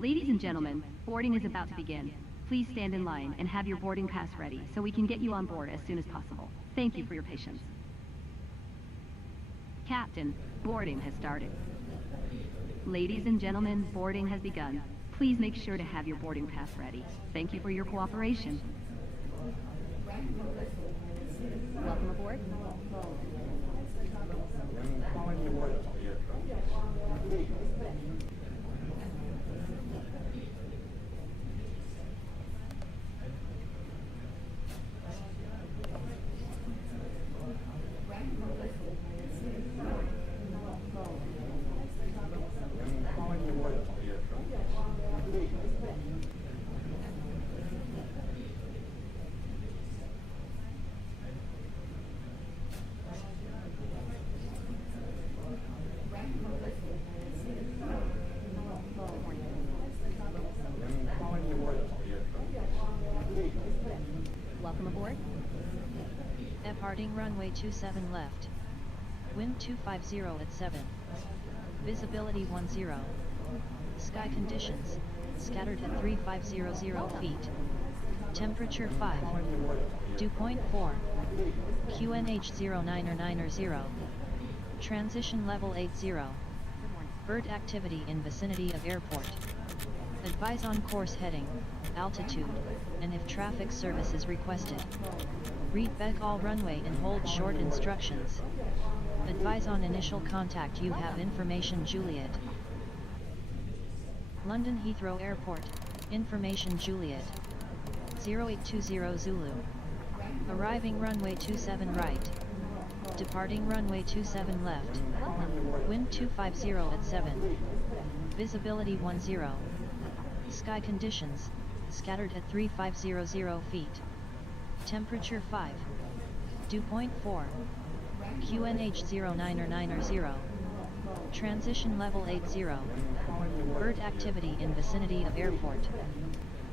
Ladies and gentlemen, boarding is about to begin. Please stand in line and have your boarding pass ready so we can get you on board as soon as possible. Thank you for your patience. Captain, boarding has started. Ladies and gentlemen, boarding has begun. Please make sure to have your boarding pass ready. Thank you for your cooperation. Welcome aboard. Welcome aboard. Departing runway 27 left. Wind 250 at 7. Visibility 10. Sky conditions, scattered at 3500 feet. Temperature 5. Dew point 4. QNH 0990. Transition level 80. Bird activity in vicinity of airport. Advise on course heading, altitude, and if traffic service is requested. Read back all runway and hold short instructions. Advise on initial contact you have information Juliet. London Heathrow Airport, information Juliet. 0820 Zulu. Arriving runway 27 right. Departing runway 27 left. Wind 250 at 7. Visibility 10. Sky conditions, scattered at 3500 feet. Temperature 5. Dew point 4. QNH 0990. Transition level 80. Bird activity in vicinity of airport.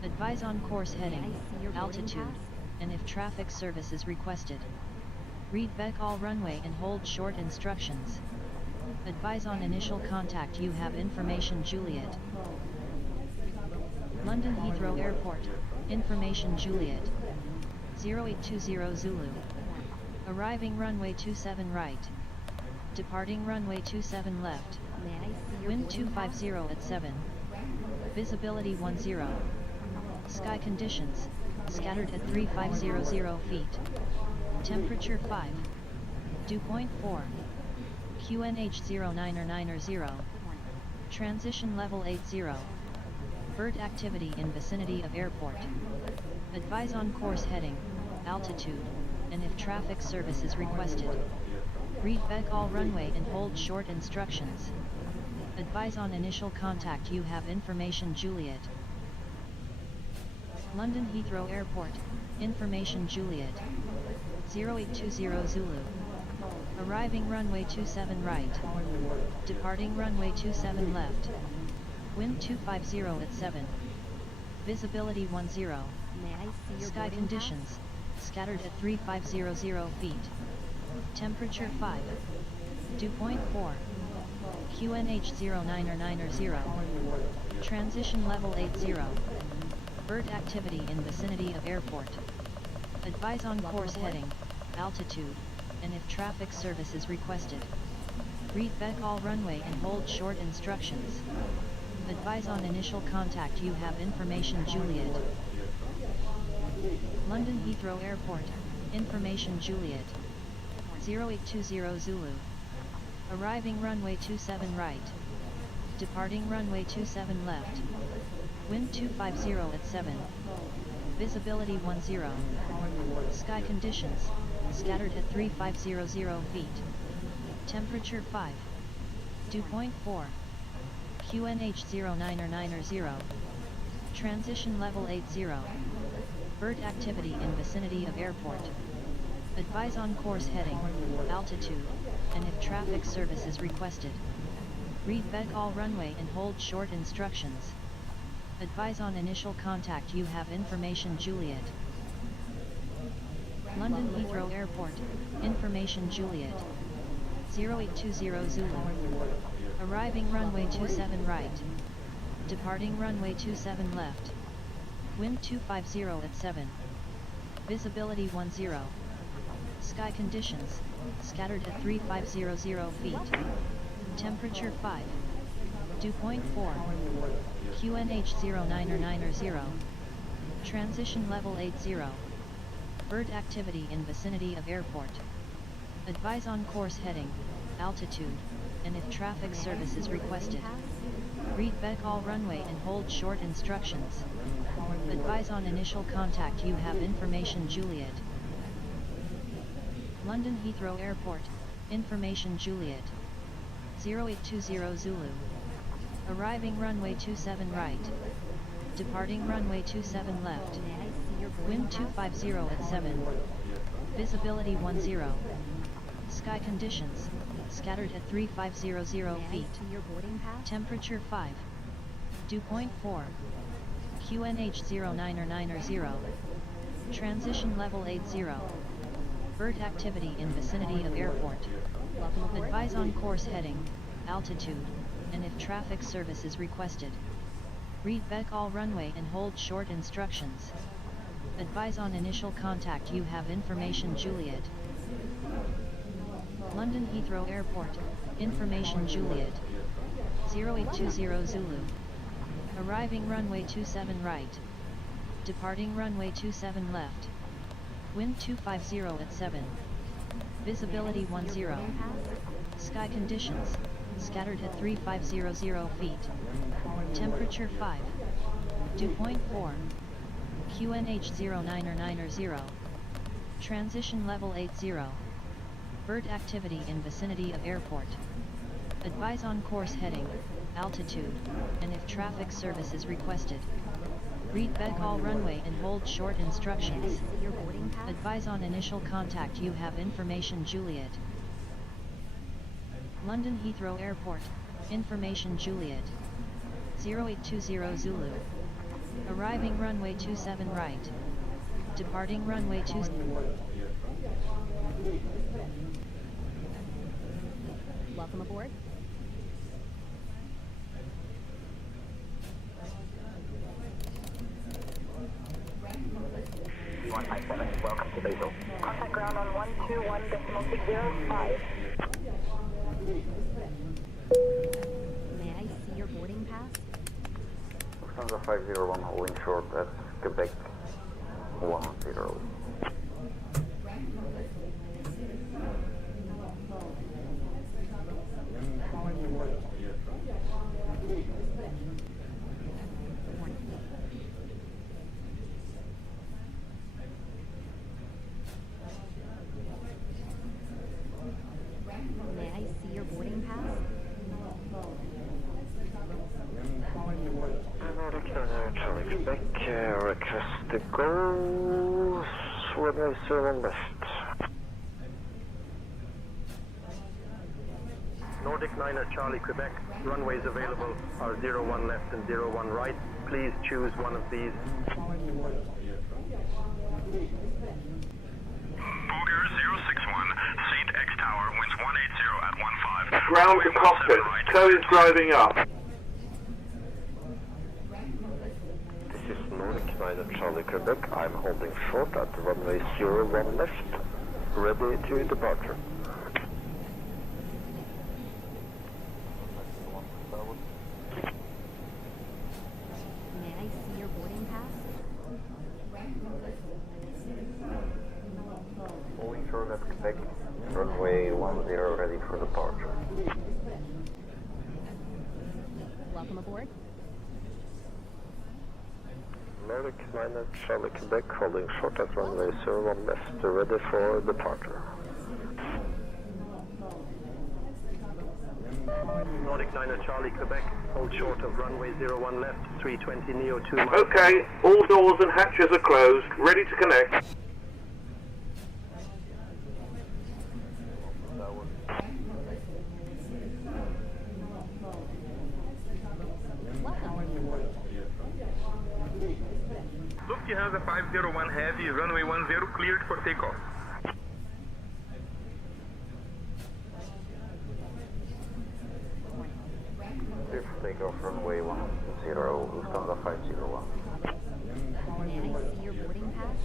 Advise on course heading, altitude, and if traffic service is requested. Read back all runway and hold short instructions. Advise on initial contact you have information Juliet. London Heathrow Airport, information Juliet. 0820 Zulu. Arriving runway 27 right. Departing runway 27 left. Wind 250 at 7. Visibility 10. Sky conditions, scattered at 3500 feet. Temperature 5. Dew point 4. QNH 0990. Transition level 80. Bird activity in vicinity of airport. Advise on course heading, altitude, and if traffic service is requested. Read back all runway and hold short instructions. Advise on initial contact you have information Juliet. London Heathrow Airport, information Juliet. 0820 Zulu. Arriving runway 27 right. Departing runway 27 left. Wind 250 at 7. Visibility 10. Sky conditions, scattered at 3500 feet. Temperature 5. Dew point 4. QNH 0990. Transition level 80. Bird activity in vicinity of airport. Advise on course heading, altitude, and if traffic service is requested. Read back all runway and hold short instructions. Advise on initial contact you have information Juliet. London Heathrow Airport, information Juliet. 0820 Zulu. Arriving runway 27 right. Departing runway 27 left. Wind 250 at 7. Visibility 10. Sky conditions, scattered at 3500 feet. Temperature 5. Dew point 4. QNH0990. Transition level 80. Bird activity in vicinity of airport. Advise on course heading, altitude, and if traffic service is requested. Read VEGL runway and hold short instructions. Advise on initial contact. You have information Juliet. London Heathrow Airport, information Juliet. 0820 Zulu. Arriving runway 27 right. Departing runway 27 left. Wind 250 at 7. Visibility 10. Sky conditions, scattered at 3500 feet. Temperature 5. Dew point 4. QNH0990. Transition level 80. Bird activity in vicinity of airport. Advise on course heading, altitude, and if traffic service is requested. Read VEGL runway and hold short instructions. Advise on initial contact. You have information Juliet. London Heathrow Airport, information Juliet. 0820 Zulu. Arriving runway 27 right. Departing runway 27 left. Wind 250 at 7. Visibility 10. Sky conditions, scattered at 3500 feet. Temperature 5. Dew point 4. QNH0990. Transition level 80. Bird activity in vicinity of airport. Advise on course heading, altitude, and if traffic service is requested. Read VEGL runway and hold short instructions. Advise on initial contact. You have information Juliet. London Heathrow Airport, information Juliet. 0820 Zulu. Arriving runway 27 right. Departing runway 27 left. Wind 250 at 7. Visibility 10. Sky conditions, scattered at 3500 feet. Temperature 5. Dew point 4. QNH0990. Transition level 80. Bird activity in vicinity of airport. Advise on course heading, altitude, and if traffic service is requested. Read VEGL runway and hold short instructions. Advise on initial contact. You have information Juliet. London Heathrow Airport, information Juliet. 0820 Zulu. Arriving runway 27 right. Departing runway 27. Welcome aboard. Welcome to Basel. Contact ground on 121.605. May I see your boarding pass? Lufthansa 501 holding short at Quebec 10. May I see your boarding pass? Charlie Quebec, request to go runway 7 left. Nordic 9er Charlie Quebec. Runways available are 01 left and 01 right. Please choose one of these. Boger 061, St. X Tower, winds 180 at 15. Ground to cockpit. Tow is driving up. This is Nordic 9 Charlie Quebec. I'm holding short at runway 01 left. Ready to departure. May I see your boarding pass? Holding short at Quebec. Runway 10 ready for departure. Welcome aboard. Nordic 9 Charlie Quebec holding short at runway 01 left. Ready for departure. Nordic 9er Charlie Quebec. Hold short of runway 01 left, 320 Neo 2 miles. Okay, all doors and hatches are closed, ready to connect. Lufthansa 501 Heavy, runway 10 cleared for takeoff. Clear for takeoff, runway 10, Lufthansa 501. May I see your boarding pass?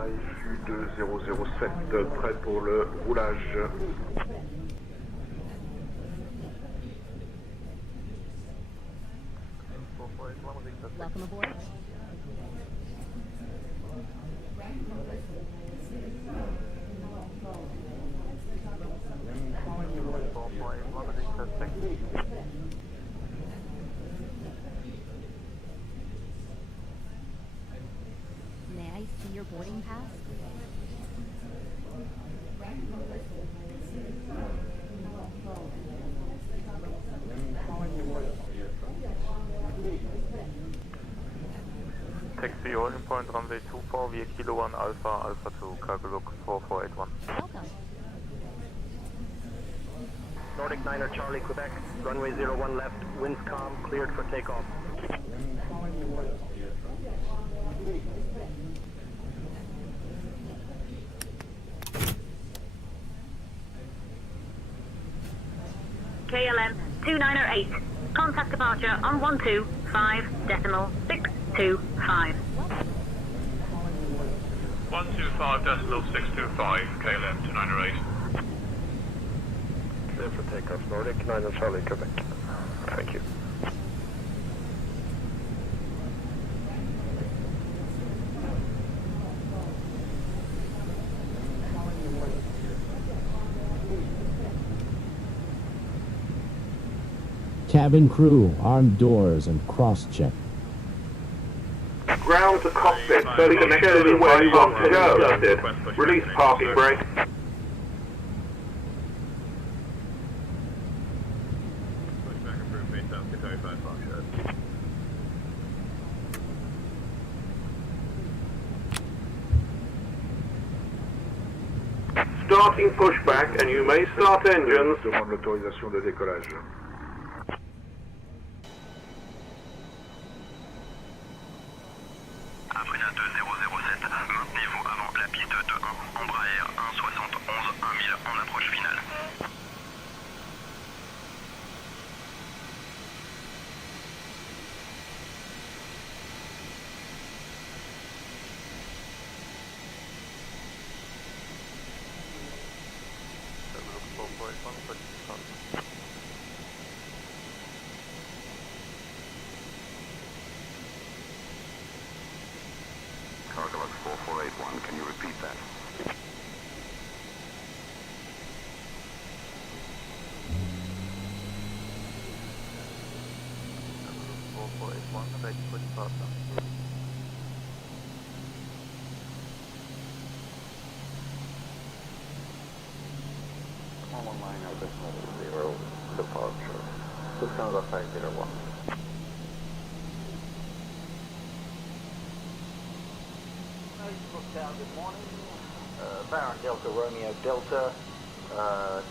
IFU de 007, prêt pour le roulage. Welcome aboard. May I see your boarding pass? Taxi holding point runway 24 via Kilo 1 Alpha, Alpha 2, cargo look 4481. Welcome. Nordic 9er Charlie, Quebec, runway 01 left, winds calm, cleared for takeoff. KLM 2908. Contact departure on 125.625. 125.625, KLM 2908. Clear for takeoff, Nordic 9er Charlie, Quebec. Thank you. Cabin crew, armed doors and cross-check. Ground to cockpit, so connected to where you want to go. Release parking brake. Starting pushback, and you may start engines. Demande l'autorisation de décollage. Afrina 2007, maintenez-vous avant la piste de 1, Embraer 171 1000 en approche finale. Cargo log 4481, can you repeat that? One line out of 0, departure. Lufthansa 501. Good morning. Baron Delta Romeo Delta,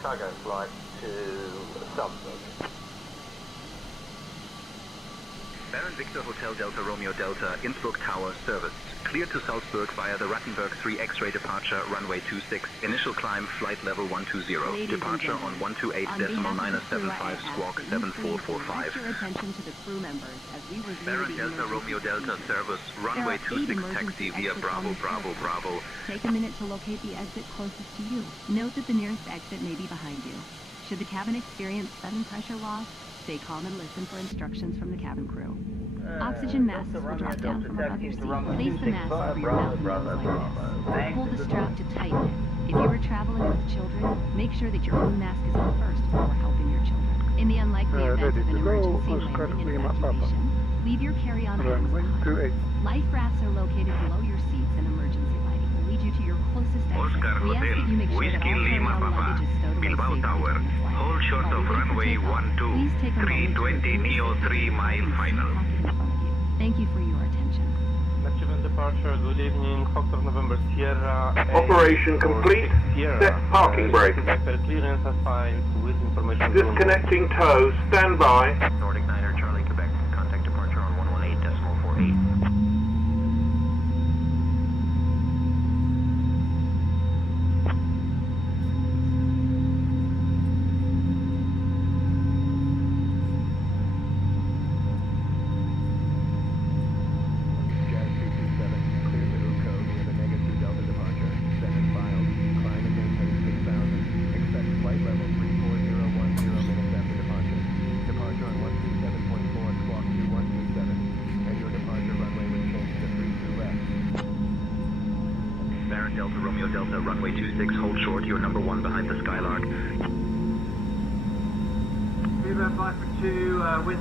cargo flight to Salzburg. Baron Victor Hotel Delta Romeo Delta, Innsbruck Tower, service. Cleared to Salzburg via the Rattenberg 3 X-ray departure, runway 26. Initial climb, flight level 120. Ladies Departure and on gentlemen, 128.975, squawk 7445. Direct your attention to the crew members as we review Baron the Delta Romeo emergency Delta service, runway There are 8 26 emergency taxi via exits Bravo on the Bravo service. Bravo. Take a minute to locate the exit closest to you. Note that the nearest exit may be behind you. Should the cabin experience sudden pressure loss, stay calm and listen for instructions from the cabin crew. Oxygen masks will drop down from above your seat. Place the mask over your mouth and nose like this. Pull the strap to tighten it. If you are traveling with children, make sure that your own mask is on first before helping your children. In the unlikely event ready of an to go, emergency Oscar landing and Lima Papa. evacuation, leave your carry-on items Runway behind. 28. Life rafts are located below your seats and emergency lighting will lead you to your closest exit. Oscar We ask Hotel, that you make sure that Whiskey all Lima carry-on Papa, luggage is stowed away Bilbao safely Tower, during the flight. hold short While of we wait for runway takeoff, 12, please take a moment to 320 review the neo safety 3 protocol mile in the seat final. pocket in front of you. Thank you for your attention. Achievement departure, good evening, Foxtrot November Sierra. Operation complete. Set parking brake. Clearance assigned with information. Disconnecting tow. Stand by. Nordic Niner Charlie Quebec, contact departure on 118.48. Delta Romeo Delta, runway 26, hold short, you're number 1 behind the Skylark. Tow is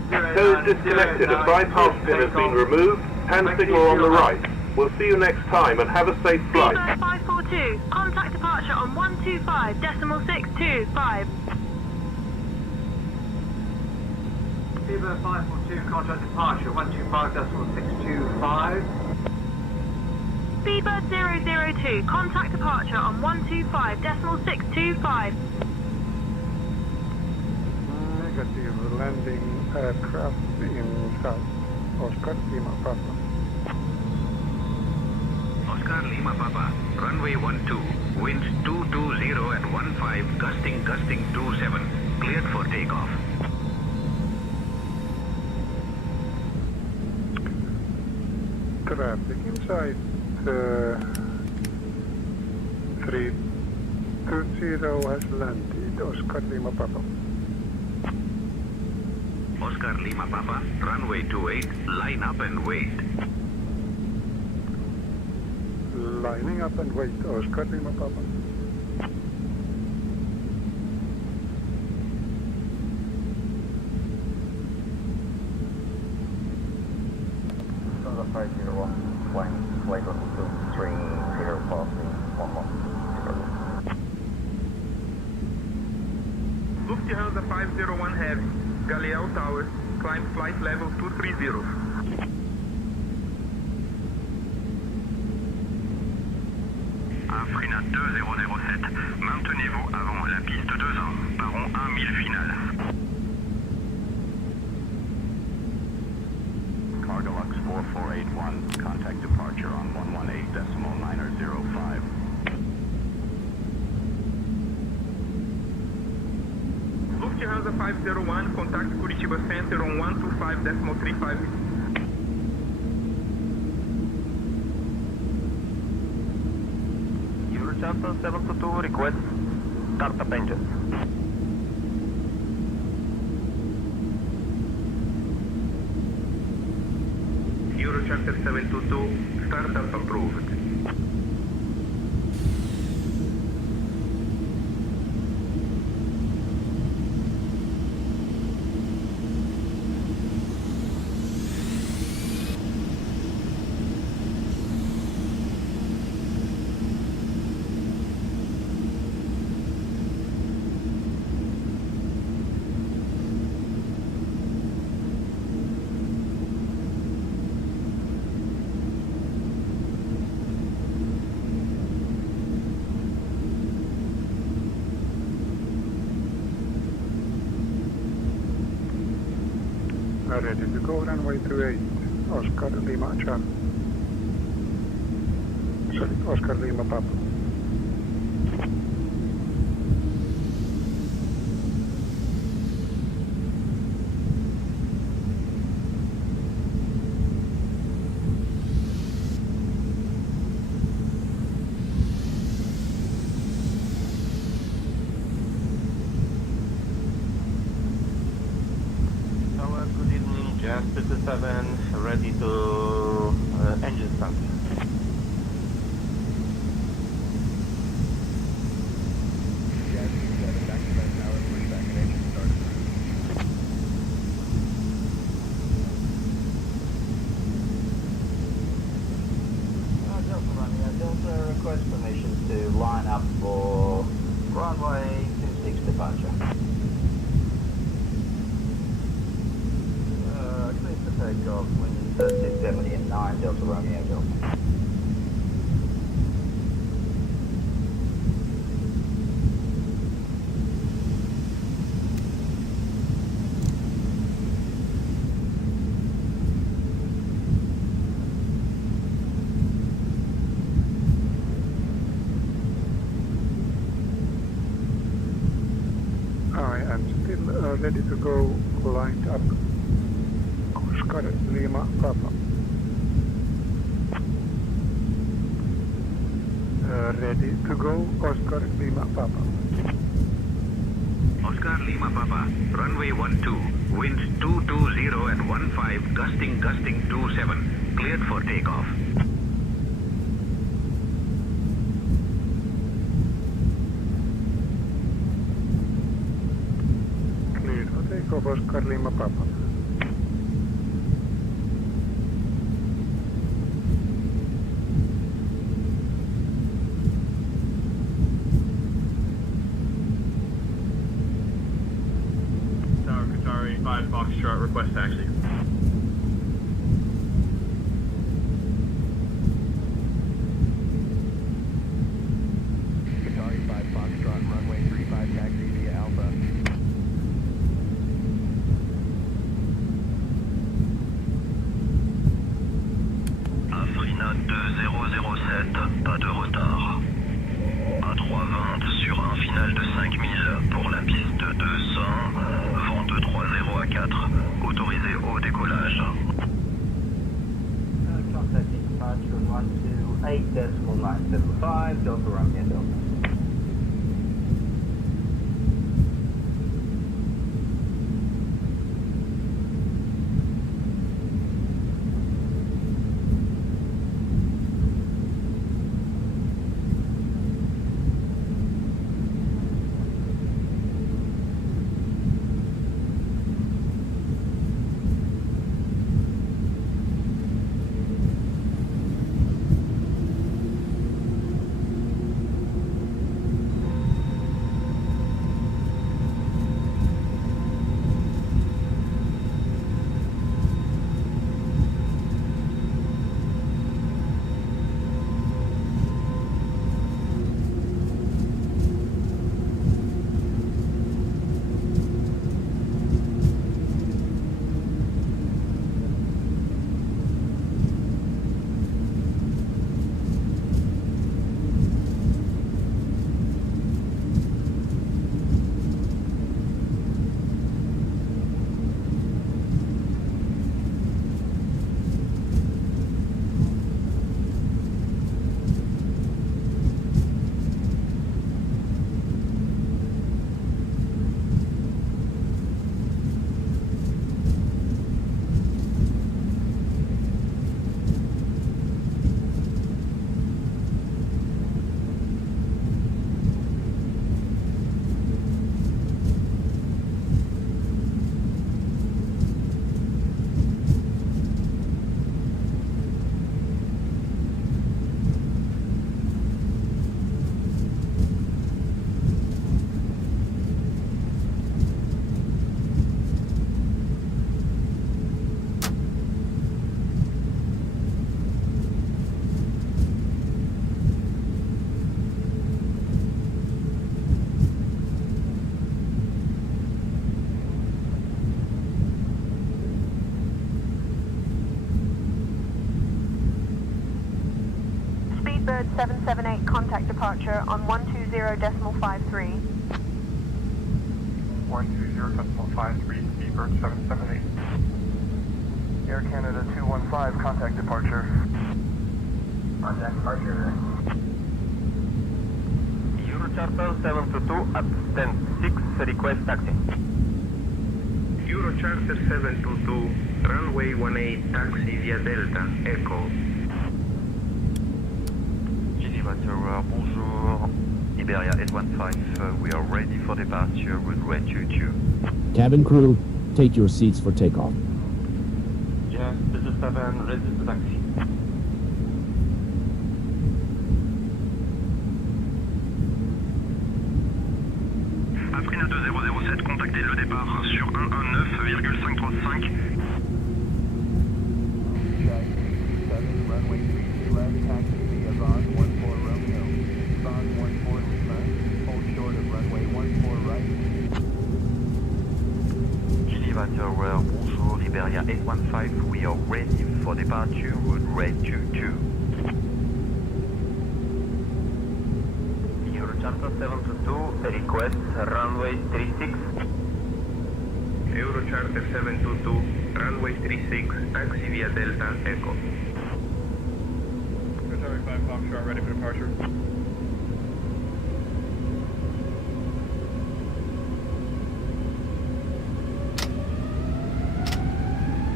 disconnected and bypass pin has been removed. Hand signal on the right. We'll see you next time and have a safe flight. Seabird 542, contact departure on 125.625. Seabird 542, contact departure 125.625. Seabird 002, contact departure on 125.625. Negative landing aircraft in South. Oscar Lima Papa. Oscar Lima Papa, runway 12, wind 220 at 15, gusting 27, cleared for takeoff. Traffic inside 320 has landed. Oscar Lima Papa. Oscar Lima Papa, runway 28, line up and wait. Lining up and wait. Oscar Lima Papa. Sonda 501, flying flight level 230, passing 11. Lufthansa 501 Heavy, EGLL Tower, climb flight level 230. Afrina 2007, maintenez-vous avant la piste 2-1, baron 1000 final. Cargolux 4481, contact departure on 118.905. Lufthansa 501, contact Curitiba Center on 125.35. Eurocharter 722, request start up engines. Eurocharter 722, startup approved. Ready to go, runway 28. Oscar Lima Charlie. Sorry, Oscar Lima Papa. Good evening, Jazz 57, ready to engine start. Romeo Delta, request permission to line up for runway 26 departure. Clear for takeoff, winds 270 and 9, Delta Romeo Delta. I am still ready to go, lined up. Oscar Lima Papa. Ready to go, Oscar Lima Papa. Oscar Lima Papa, runway 12, winds 220 and 15, gusting 27, cleared for takeoff. Cleared for takeoff, Oscar Lima Papa. Qatari 5 Foxtrot, request taxi. Qatari 5 Foxtrot, runway 35 taxi via Alpha. Afrina 2007, pas de retard. A320 sur un final de 5000 pour la piste 200, vent 230 à 4, autorisé au décollage. Contacting departure 128.975, Delta Romeo Delta. Speedbird 778, contact departure on 120.53. 120.53, Speedbird 778. Air Canada 215, contact departure. Contact departure. Eurocharter 722 at stand 6, request taxi. Eurocharter 722, runway 18, taxi via Delta, Echo. Geneva Tower, bonjour. Iberia 815, we are ready for departure, runway 22. Cabin crew, take your seats for takeoff. Yes, this is 7, ready to taxi. 2007, contactez le départ sur 119,535. Runway 32 left, taxi via Vaughn 14 Romeo. Vaughn 14 Lima, hold short of runway 14 right. Geneva Tower, bonjour, Iberia 815, we are ready for departure, route rate 22. Eurocharter 722, request runway 36. Eurocharter 722, runway 36, taxi via Delta Echo. 75 Foxtrot, ready for departure.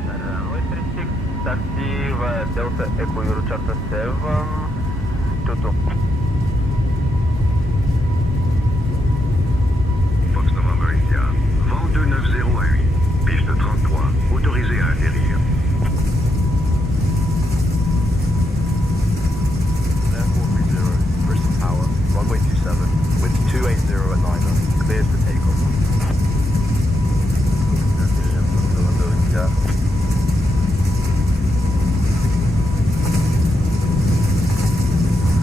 Runway 36, taxi via Delta Echo Eurocharter 722. Fox November India, vent 290 à 8, piste 33, autorisé à atterrir. Bristol Tower, runway 27, wind 280 at 9, cleared for takeoff.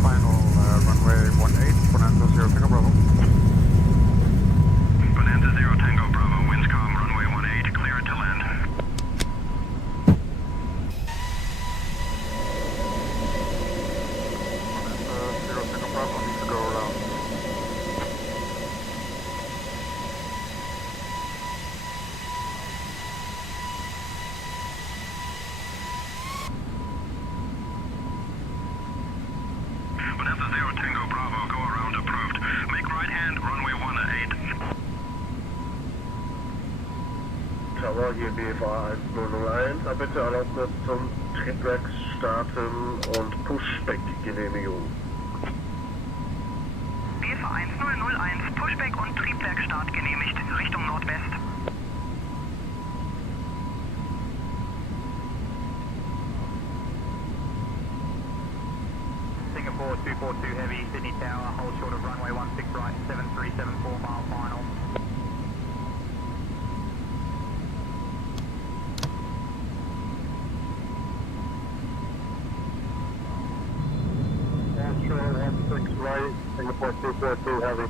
Final runway 18, Bonanza 0 Tango Bravo. Bonanza 0 Tango Bravo, winds calm, runway 18, cleared to land. Bonanza 0 Tango Bravo, go around approved. Make right hand, runway 18. Tower hier BFA 1001, bitte Erlaubnis zum Triebwerk starten und Pushback-Genehmigung. BFA 1001, Pushback und Triebwerkstart genehmigt, Richtung Nordwest. Singapore 242 Heavy, Sydney Tower, hold short of runway 16 right, 7374 mile final. Ashore 16 right, Singapore 242 Heavy.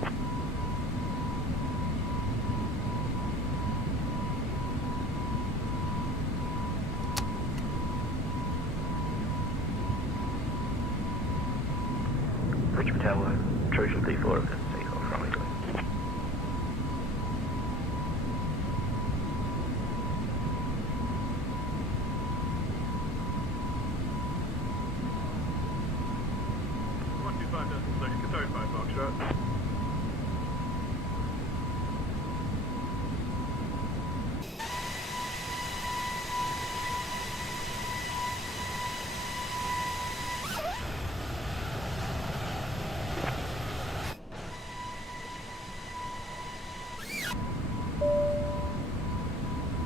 Richmond Tower, Trojan 34, and take off runway 20.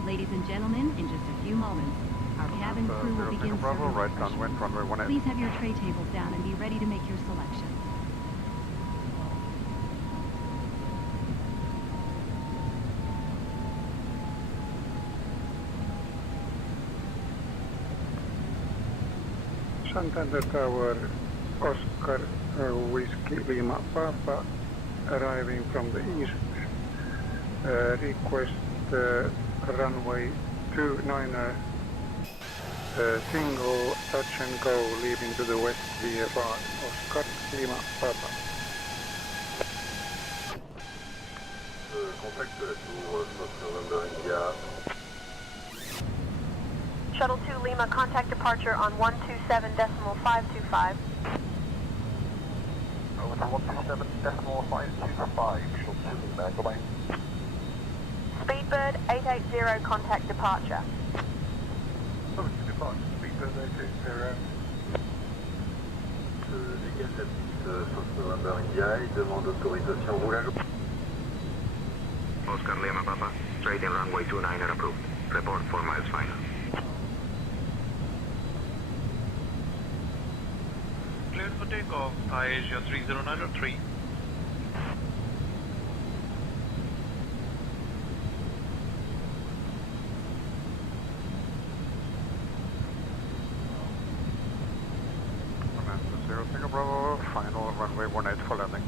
Ladies and gentlemen, in just a few moments, our cabin crew will begin Bravo, serving right refreshments. downwind, runway 18. Please have your tray tables down and be ready to make your selection. Santander Tower, Oscar Whiskey Lima Papa, arriving from the east. Request runway 29er, single touch and go leaving to the west VFR, Oscar Lima Papa. Contact la tour, Fox November India. Shuttle 2 Lima, contact departure on 127.525. Over to 127.525, short 2 Lima, goodbye. Speedbird 880, contact departure. Over to departure, Speedbird 880. Dégage la piste Fox November India, il demande autorisation roulage. Oscar Lima Papa, straight in runway 29 approved. Report 4 miles final. Cleared for takeoff, Asia 3093. Bravo, final runway 18 for landing.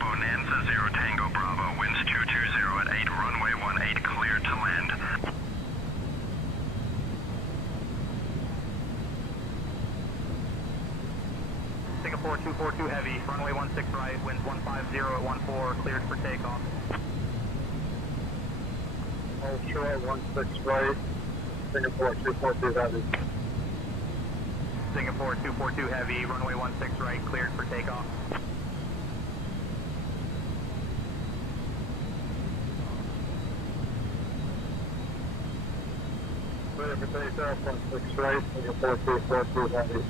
Bonanza 0 Tango Bravo, winds 220 at 8, runway 18 cleared to land. Singapore 242 heavy, runway 16 right, winds 150 at 14, cleared for takeoff. Short 16 right, Singapore 242 heavy. Singapore 242 heavy, runway 16 right, cleared for takeoff. Clear for takeoff, 16 right, Singapore 242 heavy.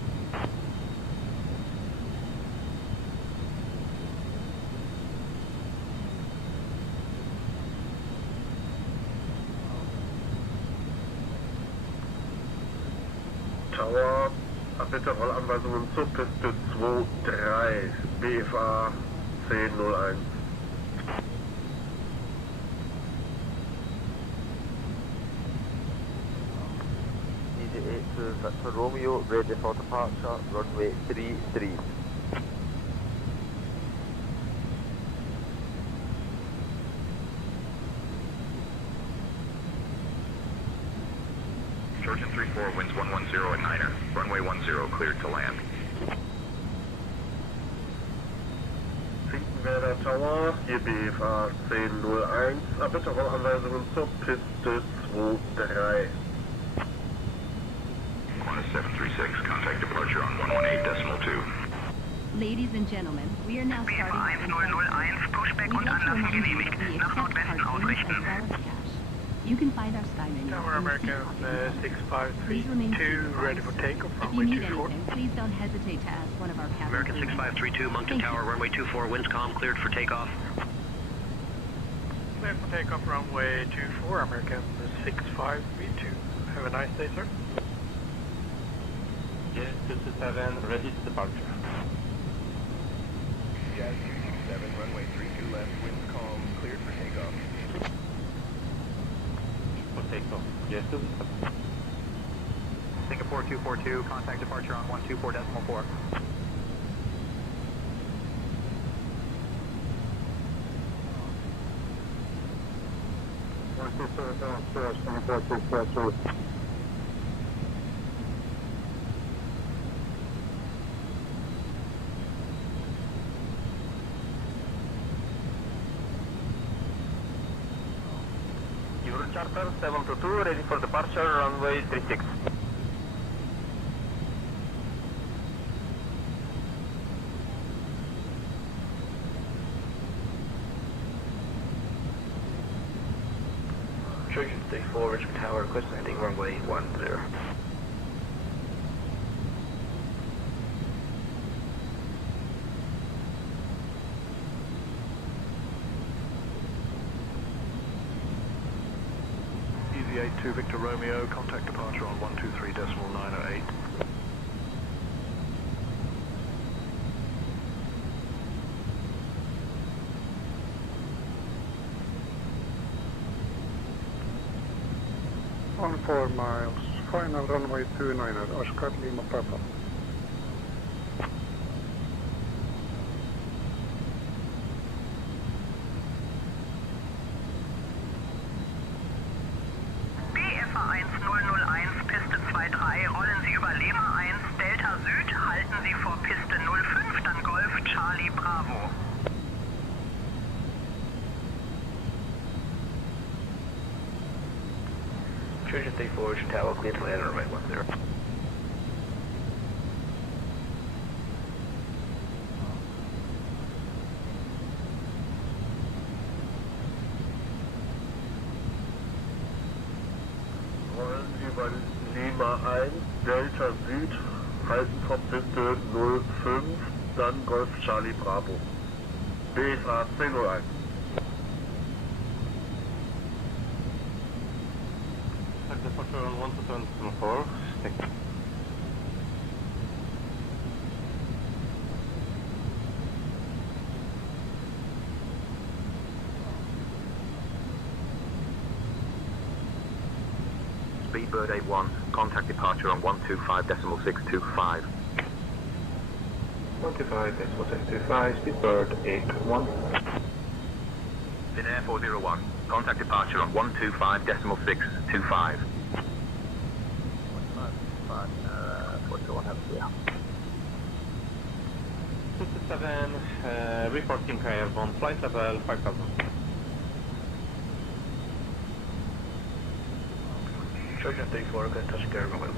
Tower, bitte Rollanweisungen zur Piste 23, BFA 1001. EGLL to Victor Romeo, ready for departure, runway 33. Trojan 34, winds 110 at Niner, runway 10 cleared to land. Finkenwerder Tower, hier BFA 1001, bitte Rollanweisungen zur Piste 23. Qantas 736, contact departure on 118.2. Ladies and gentlemen, we are now starting our BFA 1001, Pushback und Anlass genehmigt. Nach Nordwesten ausrichten. You can find our sky menu. Tower American 6532, ready for takeoff, If you runway need 24. anything, please don't hesitate to ask one of our cabin American crew. 6532, Moncton Tower, runway 24, winds calm, cleared for takeoff. Clear for takeoff, runway 24, American 6532. Have a nice day, sir. Yes, 227, ready to departure. Jazz 267, runway 32 left, winds calm, cleared for takeoff. For takeoff. Yes, 227. Singapore 242, contact departure on 124.4. Singapore 242. Charter 722, ready for departure, runway 36. Trojan 34, Richmond Tower, request landing, runway 10. EZ82 Victor Romeo, contact departure on 123.908. On 4 miles, final runway 29 at Oscar Lima Papa. BFA 1001, Piste 23, rollen Sie über Lima 1, Delta Süd, halten Sie vor Piste 05, dann Golf Charlie Bravo. Trojan 34, Richmond Tower, clear to land, runway 10. Rollen über Lima 1, Delta Süd, halten vor Piste 05, dann Golf Charlie Bravo. BFA 1001. Departure on 127.4. Thank you. Speedbird 81, contact departure on 125.625. 125.625, Speedbird 81. Finnair 401, contact departure on 125.625. 401, have a clear. 57, reporting Kayev on flight level 5000. Trojan 34, good touch there, runway 10.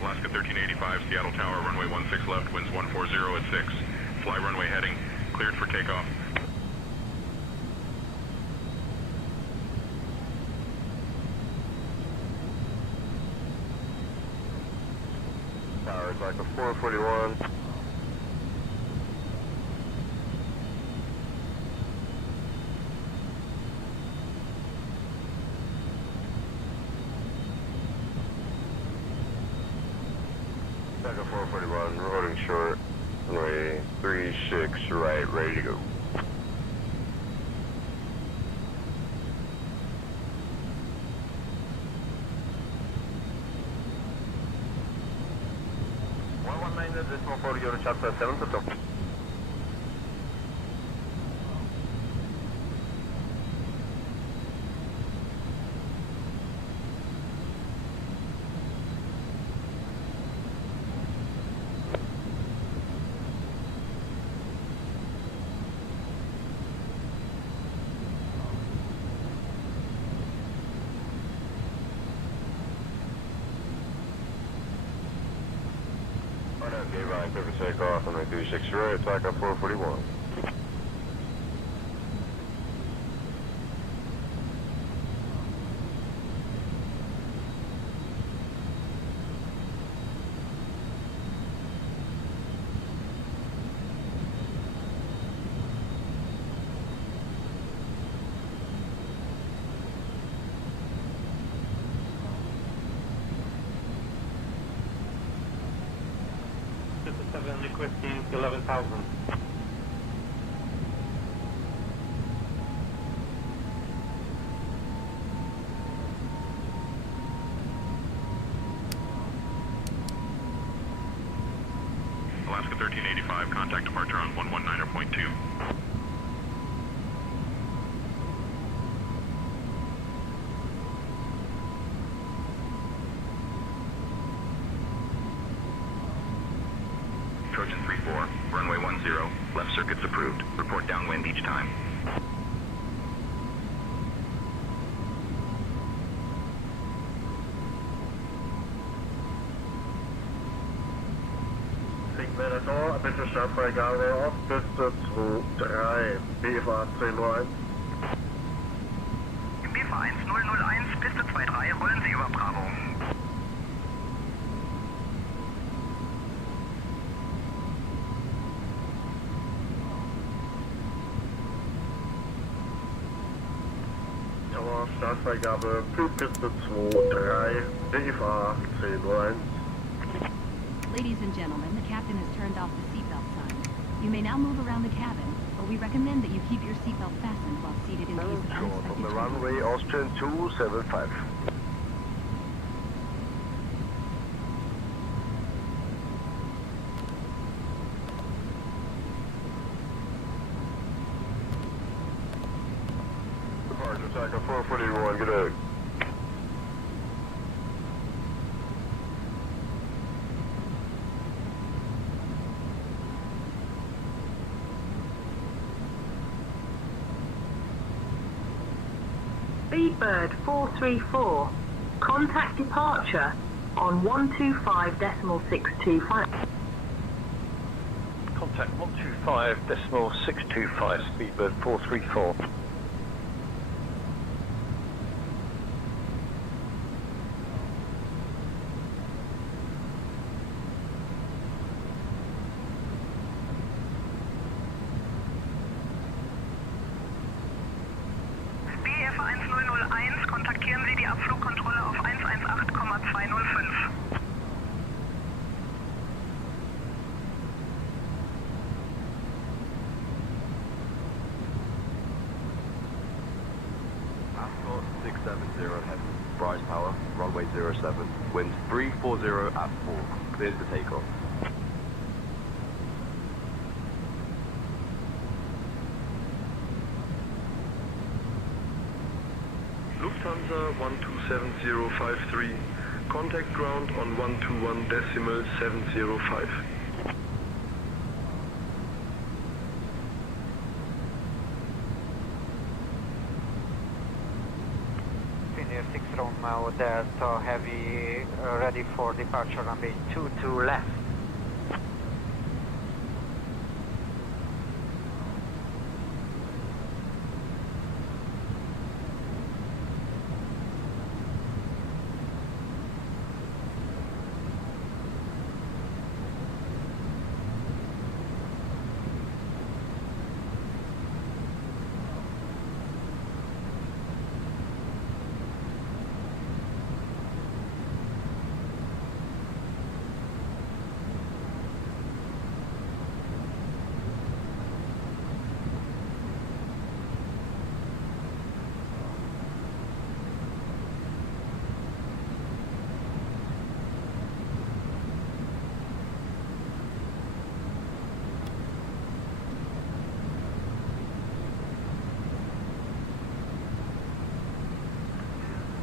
Alaska 1385, Seattle Tower, runway 16 left, winds 140 at 6. Fly runway heading, cleared for takeoff. Tower, like a 441. Like a 441, rolling short, runway 36 right, ready to go. For your chapter 7 to top. Okay, right, clear for takeoff on 36 right, attack up 441. Requesting 11,000. Alaska 1385, contact departure on 119.2. Trojan 34, runway 10, left circuits approved. Report downwind each time. Signator, bitte Startfreigabe auf Piste 23, BFA 1001. BFA 1001, Piste 23, rollen Sie über Bravo. Startfreigabe für Piste 23, BFA 1001. Ladies and gentlemen, the captain has turned off the seatbelt sign. You may now move around the cabin, but we recommend that you keep your seatbelt fastened while seated in case of Short unexpected on the turbulence. runway, Austrian 275. Departure, attack 441, good day. Speedbird 434, contact departure on 125.625. Contact 125.625, Speedbird 434. BF 1001, kontaktieren Sie die Abflugkontrolle auf 118,205. 670 heavy, Bryce Tower, runway 07, wind 340 at 4, cleared for takeoff. Lufthansa 127053, contact ground on 121.705. Finnair 6 Romeo Delta Heavy, ready for departure runway 22 left.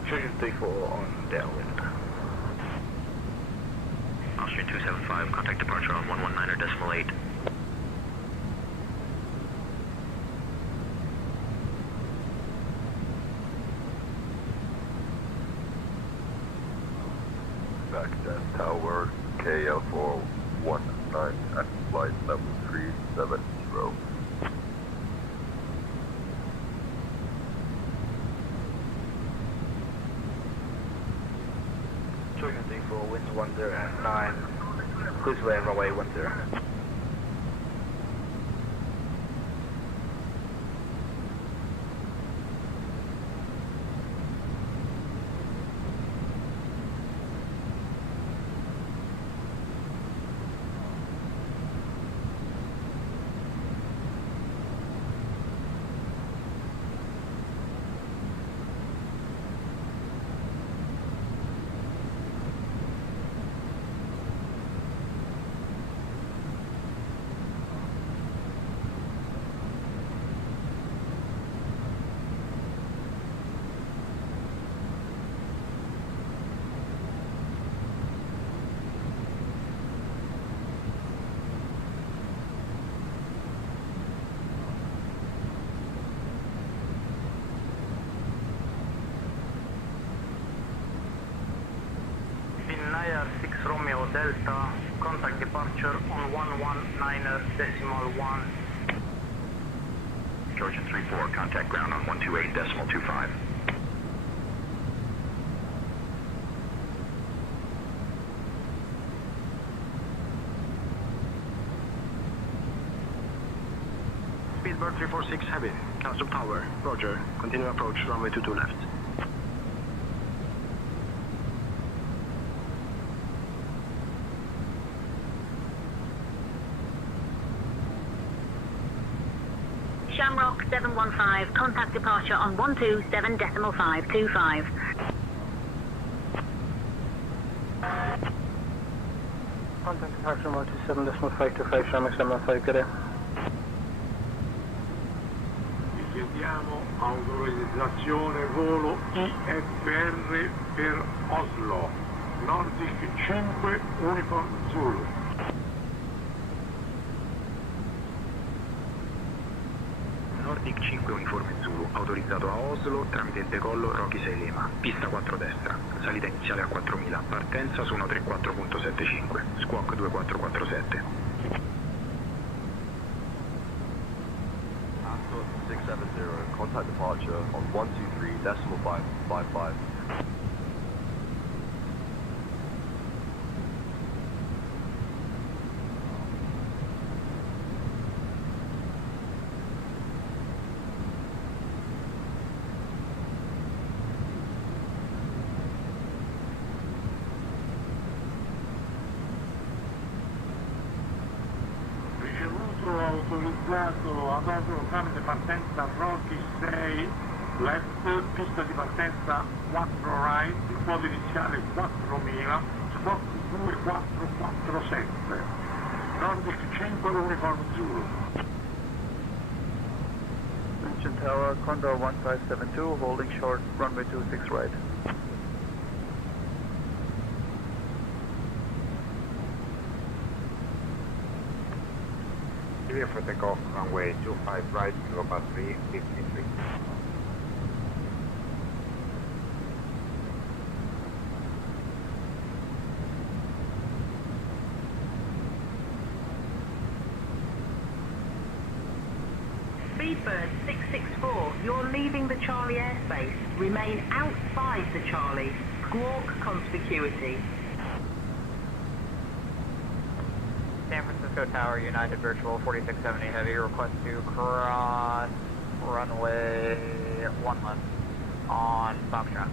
Children 34 on downwind. Austrian 275, contact departure on 119.8. Back to Tower KL419 at flight level 370. Children 34, winds 109, cruise away runway 10. Finnair 6 Romeo Delta, contact departure on 119.1. Georgian 34, contact ground on 128.25. Speedbird 346 heavy, cancel power, roger, continue approach, runway 22 left. Shamrock 715, contact departure on 127.525. Contact departure on 127.525, Shamrock 715, good day. Chiediamo autorizzazione volo IFR per Oslo, Nordic 5 Uniform Zulu. Nordic 5 uniforme Zulu, autorizzato a Oslo tramite il decollo Rocky 6 Lima, pista 4 destra, salita iniziale a 4000, partenza su 134.75, squawk 2447. 670, contact departure on 123.555. Ricevuto autorizzato ad Oslo tramite partenza Rocky 6 left, pista di partenza 4 right, quota iniziale 4000, squawk 2447, Nordic 5 Uniform Zulu. Ascension Tower, Condor 1572, holding short, runway 26 right. Clear for takeoff, runway 25 right, Europa 353. Speedbird 664, you're leaving the Charlie airspace. Remain outside the Charlie. Squawk conspicuity. San Francisco Tower, United Virtual 4670 Heavy, request to cross runway 1 left on Foxtrot.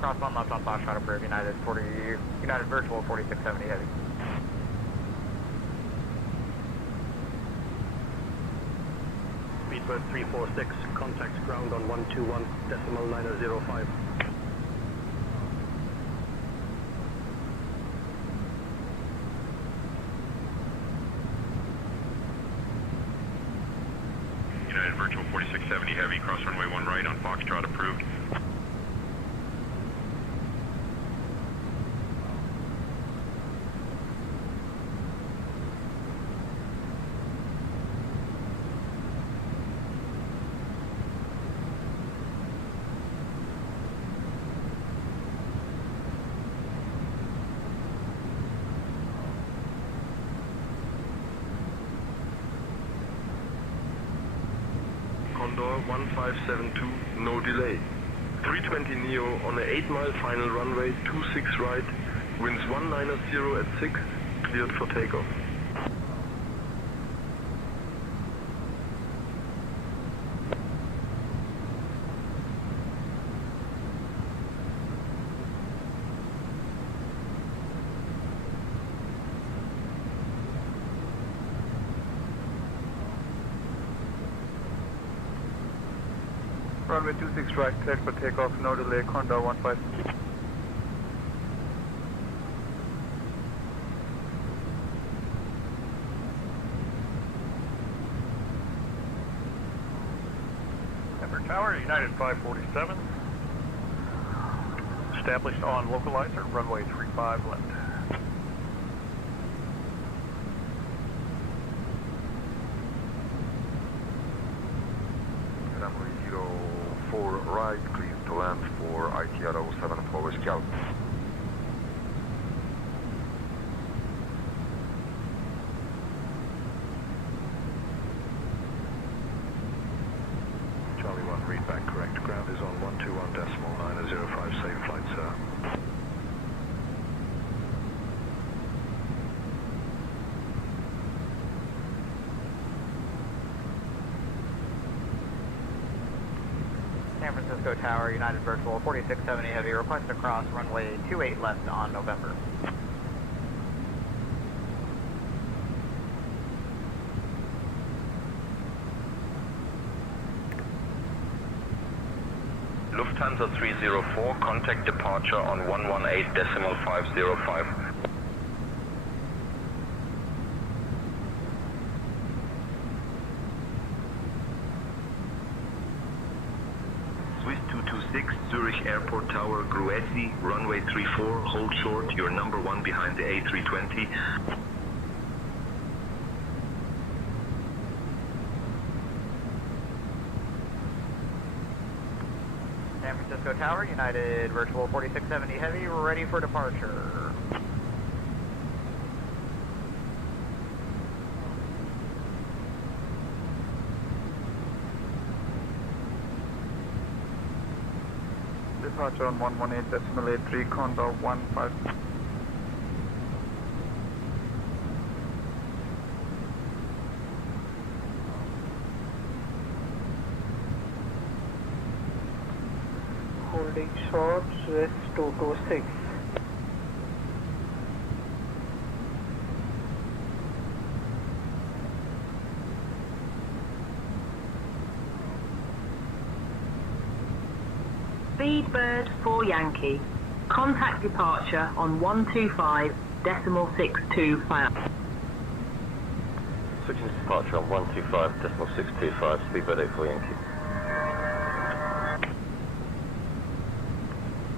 Cross 1 left on Foxtrot approved, United Virtual 4670 Heavy. Speedbird 346, contact ground on 121.905. United Virtual 4670 Heavy, cross runway 1 right on Foxtrot approved. Condor 1572, no delay. 320 Neo on a 8-mile final runway 26 right, winds 190 at 6, cleared for takeoff. Runway 26 right, cleared for takeoff, no delay, Condor 15. Denver Tower, United 547. Established on localizer, runway 35 left. Runway 04 right, clear to land for ITR 74 Whiskey Alpha. Charlie 1, read back correct. Ground is on 121.905. Safe flight, sir. San Francisco Tower, United Virtual 4670 Heavy, request to cross runway 28 left on November. Lufthansa 304, contact departure on 118.505. Swiss 226, Zurich Airport Tower, Gruesi, runway 34, hold short, you're number 1 behind the A320. San Francisco Tower, United Virtual 4670 Heavy, ready for departure. Departure on 118.83, Condor 15. Holding short, Swiss 226. Speedbird 4 Yankee. Contact departure on 125.625. Switching to departure on 125.625, Speedbird 84 Yankee.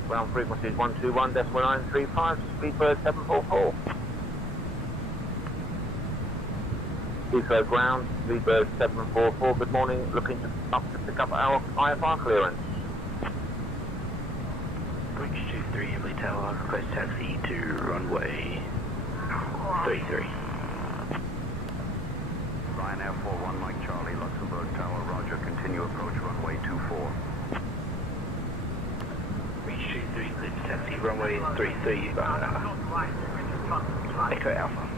Ground frequency is 121.935, Speedbird 744. Heathrow ground, Speedbird 744, good morning, looking to pick up our IFR clearance. Bridge 23, Emily Tower, request taxi to runway 33. Ryanair 41 Mike Charlie, Luxembourg Tower, roger, continue approach runway 24. Bridge 23, please taxi runway 33, Echo Alpha.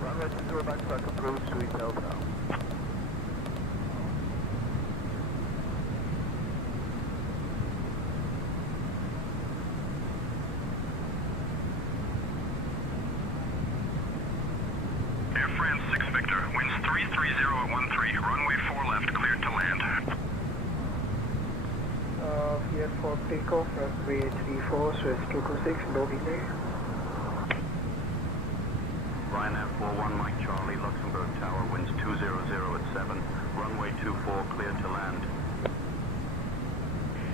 Runway 20 back track approach to EGLL now. Air France 6 Victor, winds 330 at 13, runway 4 left, cleared to land. Here for takeoff, runway 34, Swiss 226, no delay. Ryanair 41 Mike Charlie, Luxembourg Tower, winds 200 at 7, runway 24, cleared to land.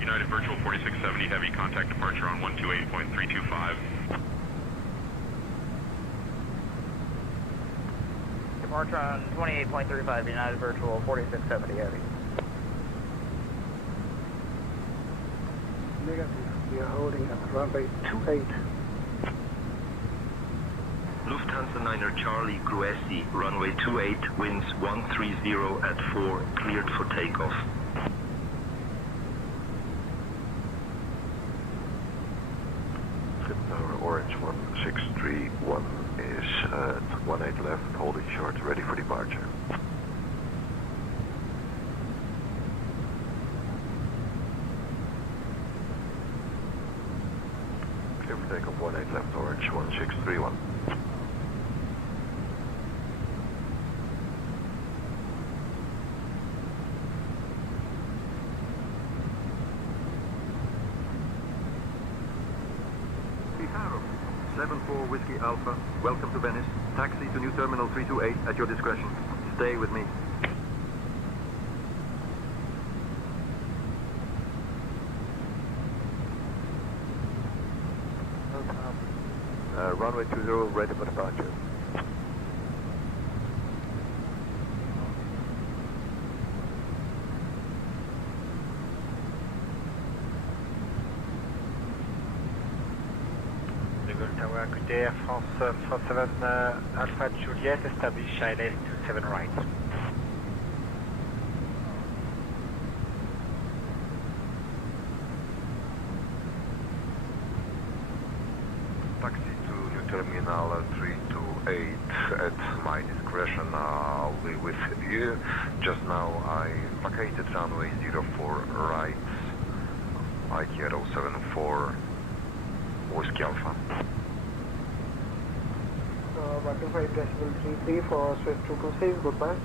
United Virtual 4670, heavy contact departure on 128.325. Departure on 28.35, United Virtual 4670 heavy. Negative. We are holding at runway 28. Lufthansa 9er Charlie, Gruesi, runway 28, winds 130 at 4, cleared for takeoff. Tower Orange 1631 is at 18 left, holding short, ready for departure. Clear for takeoff 18 left, Orange 1631. Heathrow, 74 Whiskey Alpha, welcome to Venice. Taxi to new terminal 328 at your discretion. Stay with me. Runway 20, ready for departure. Tower, good day, Air France 47 Alpha Juliet, establish ILS 27 right. Taxi to new terminal 328 at my discretion. I'll be with you. Just now I vacated runway 04 right, ITR 074 Whiskey Alpha. 125.33 for Swiss 226, goodbye.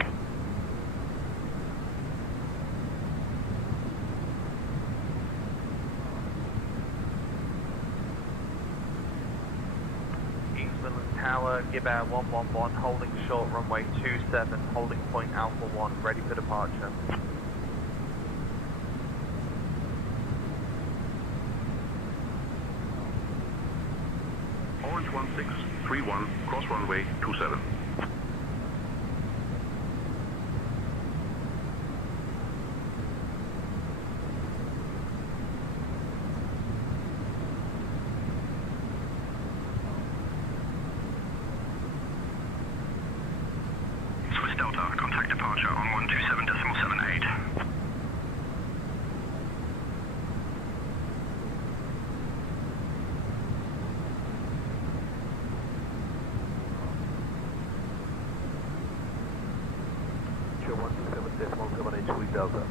Eastman Tower, Gibber 111, holding short, runway 27, holding point Alpha 1, ready for departure. Orange 1631, cross runway 27. Swiss Delta, contact departure on 127.78. Sure, 127.78, Swiss Delta.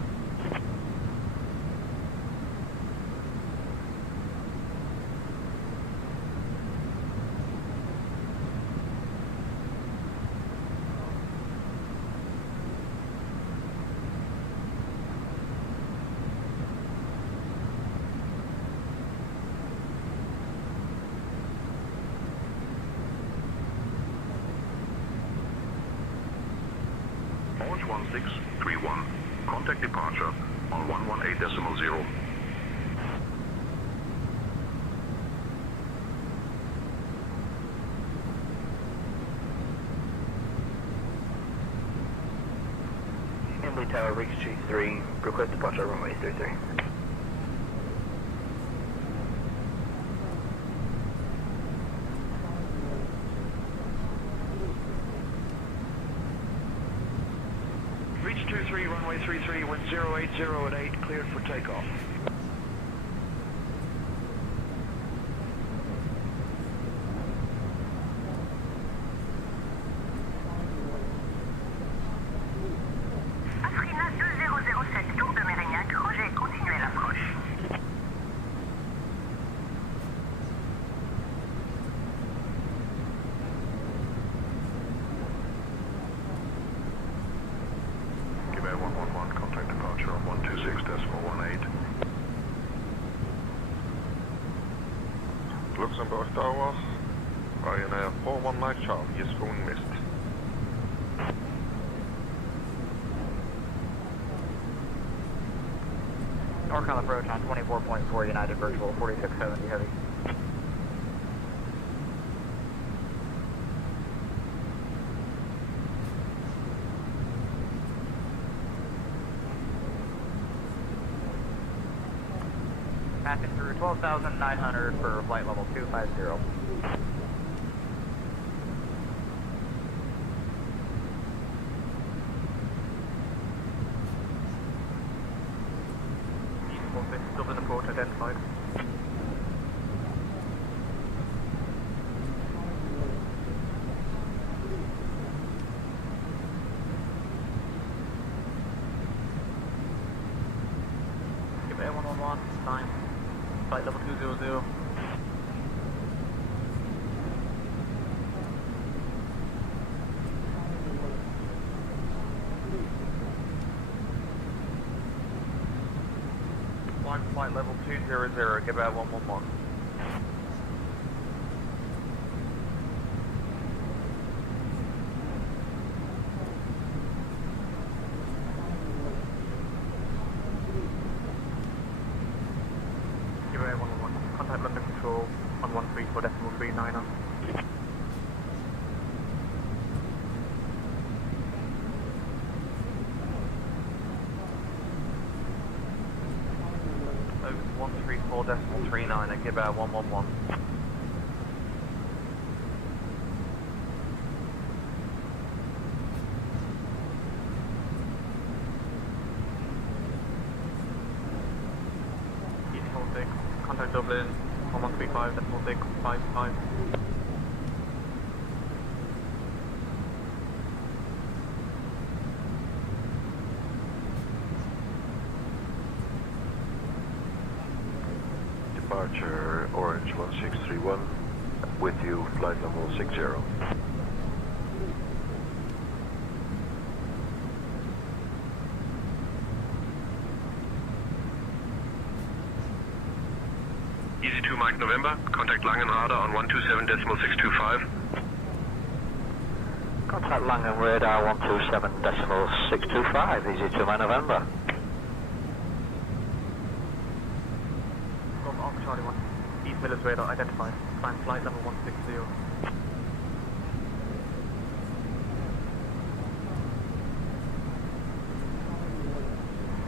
1631. Contact departure on 118.0. Emily Tower, reach 23, request departure runway 33. Reach 23, runway 33, wind 080 at 8, cleared for takeoff. Afrina 2007, tour de Mérignac, Roger, continuez l'approche. Quebec 111, contact departure on 126.18. Luxembourg Tower, Ryanair 419 Charlie is going missed. Norcon approach on 24.4 United Virtual 4670 heavy. Passing through 12,900 for flight level 250. Still in the port, identified. Give it 111, time. Flight level 200. Flight level 200, give out 111. Give out 111. Contact London Control on 134.39. Over 134.39 and give out 111. Contact Dublin on 135.655. Departure Orange 1631, with you, flight level 60. Easy 2 Mike November, contact Langen radar on 127.625. Contact Langen radar 127.625, easy 2 Mike November. Alpha Charlie 1, East Miller's radar identified, climb flight level 160.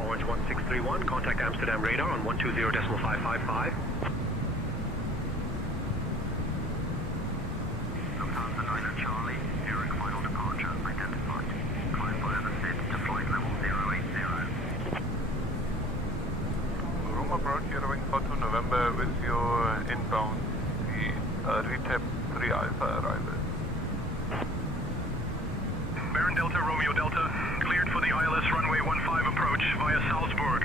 Orange 1631, contact Amsterdam radar on 120.555. Lufthansa 9 Charlie, Zurich final departure identified. Climb via the SID to flight level 080. Rome approach, you're going for 2 November with your inbound, the RETEP 3 Alpha arrival. Baron Delta, Romeo Delta, cleared for the ILS runway 15 approach via Salzburg.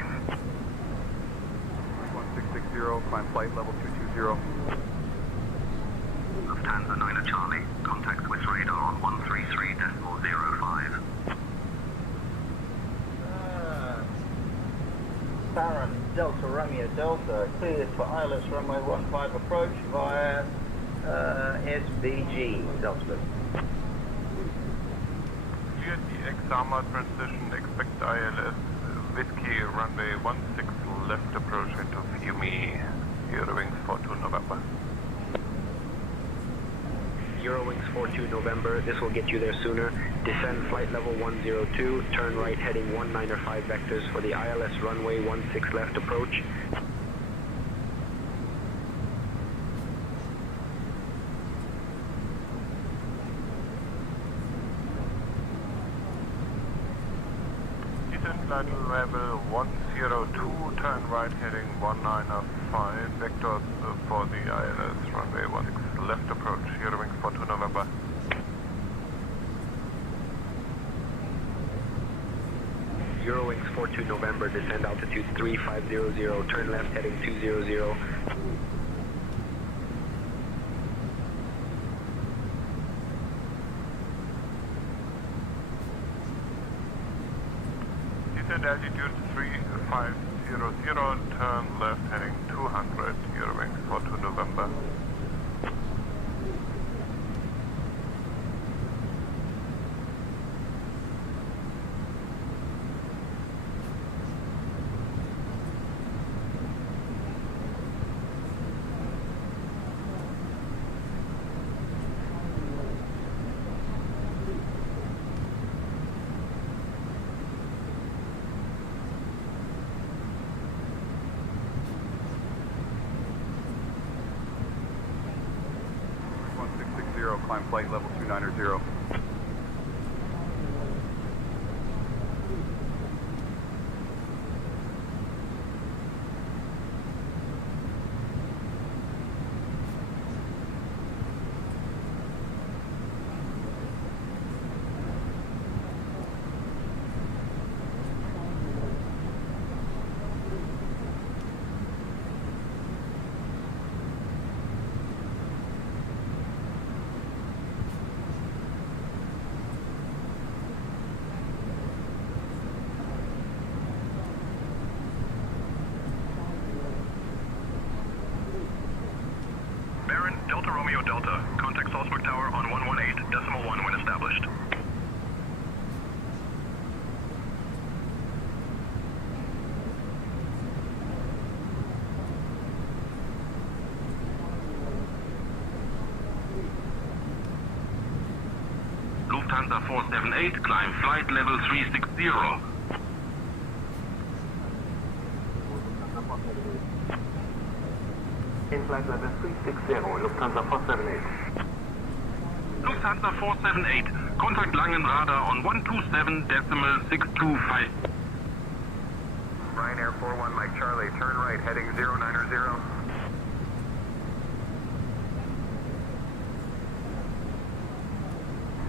1660, climb flight level 220. Lufthansa 9 Charlie, contact Swiss radar on 133.05. Baron Delta Romeo Delta, cleared for ILS runway 15 approach via SVG, Delta. Cleared the Exama transition, expect ILS, Whiskey, runway 16 left approach into Fiume, Eurowings 42 November. Eurowings 42 November, this will get you there sooner. Descend flight level 102, turn right heading 195 vectors for the ILS runway 16 left approach. Descend flight level 102, turn right heading 195 vectors for the ILS runway 16 left approach, Eurowings 42 November. Eurowings 42 November, descend altitude 3500, turn left heading 200. Descend altitude 3500, turn left heading 200, Eurowings 42 November. Climb flight level 290. Delta Romeo Delta. Contact Salzburg Tower on 118.1 when established. Lufthansa 478, climb flight level 360. In flight level 360, Lufthansa 478. Lufthansa 478, contact Langenradar on 127.625. Ryanair 41 Mike Charlie, turn right heading 090.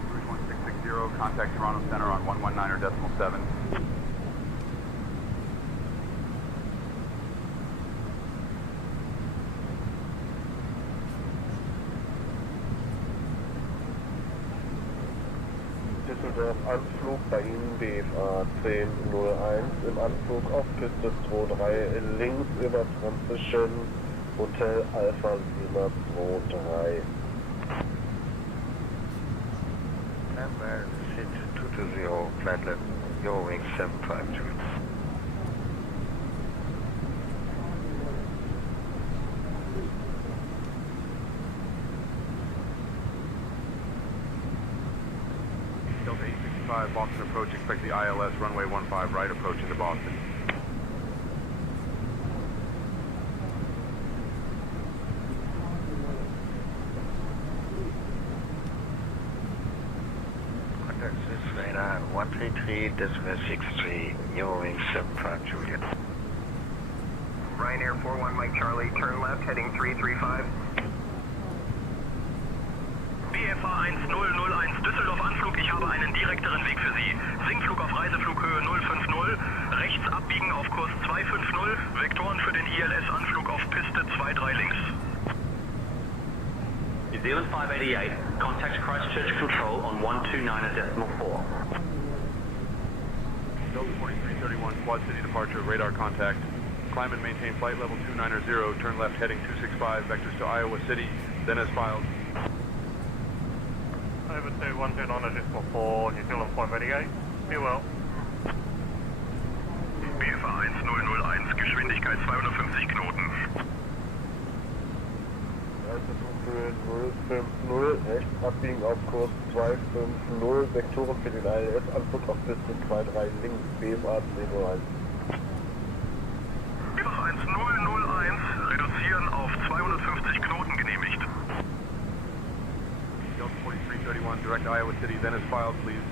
31660, contact Toronto Center on 119.7. Düsseldorf Anflug bei Ihnen BFA 1001 im Anflug auf Piste 23 links über Transition Hotel Alpha Lima 23. Number 6220, flight level Eurowings 752. Delta 865, Boston approach, expect the ILS runway 15 right approach into Boston. Contact Swiss radar 133.63, Eurowings 75 Juliet. Ryanair 41 Mike Charlie, turn left heading 335. BFA 1001 Düsseldorf Anflug, ich habe einen direkteren Weg für Sie. Sinkflug auf Reiseflughöhe 050, rechts abbiegen auf Kurs 250, Vektoren für den ILS-Anflug auf Piste 23 links. New Zealand 588, contact Christchurch Control on 129.4. Delta 4331, Quad City departure, radar contact. Climb and maintain flight level 290, turn left heading 265, vectors to Iowa City, then as filed. Over to 129.4, New Zealand 588. Be well. BFA 1001, Geschwindigkeit 250 Knoten. Höhe 050, rechts abbiegen auf Kurs 250, Vektoren für den ILS, Anflug auf Piste 23 links, BFA 1001. BFA 1001, reduzieren auf 250 Knoten genehmigt. Delta 4331, direct Iowa City, then is filed, please.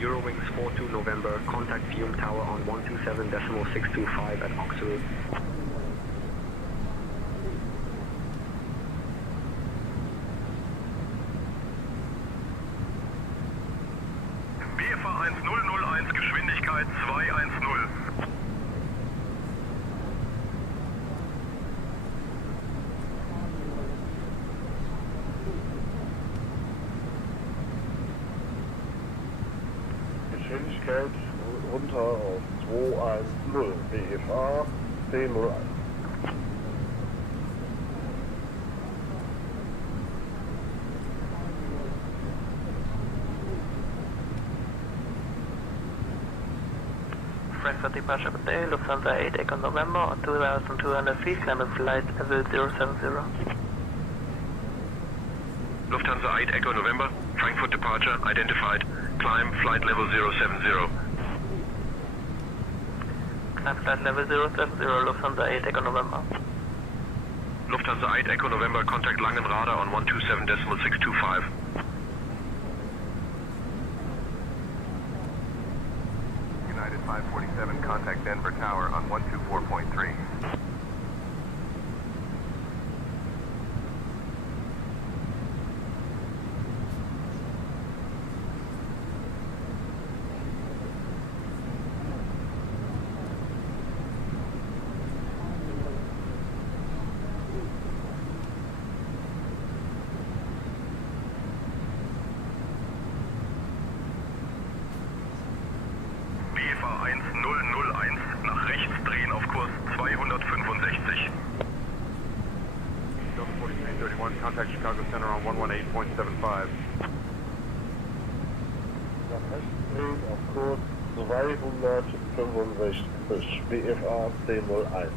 Eurowings 42 November, contact Fume Tower on 127.625 at Oxford. BFA 1001, Geschwindigkeit 210. Geschwindigkeit runter auf 210, BFA 1001. Frankfurt departure good day, Lufthansa 8 Echo November on 2200 feet, climb a flight level 070. Lufthansa 8 Echo November, Frankfurt departure identified, climb flight level 070. Climb flight level 070, Lufthansa 8 Echo November. Lufthansa 8 Echo November, contact Langenrada on 127.625. United 547, contact Denver Tower on 124.3. BFA 1001, nach rechts drehen auf Kurs 265. Delta 4331, contact Chicago Center on 118.75. Nach rechts drehen auf Kurs 265, BFA 1001.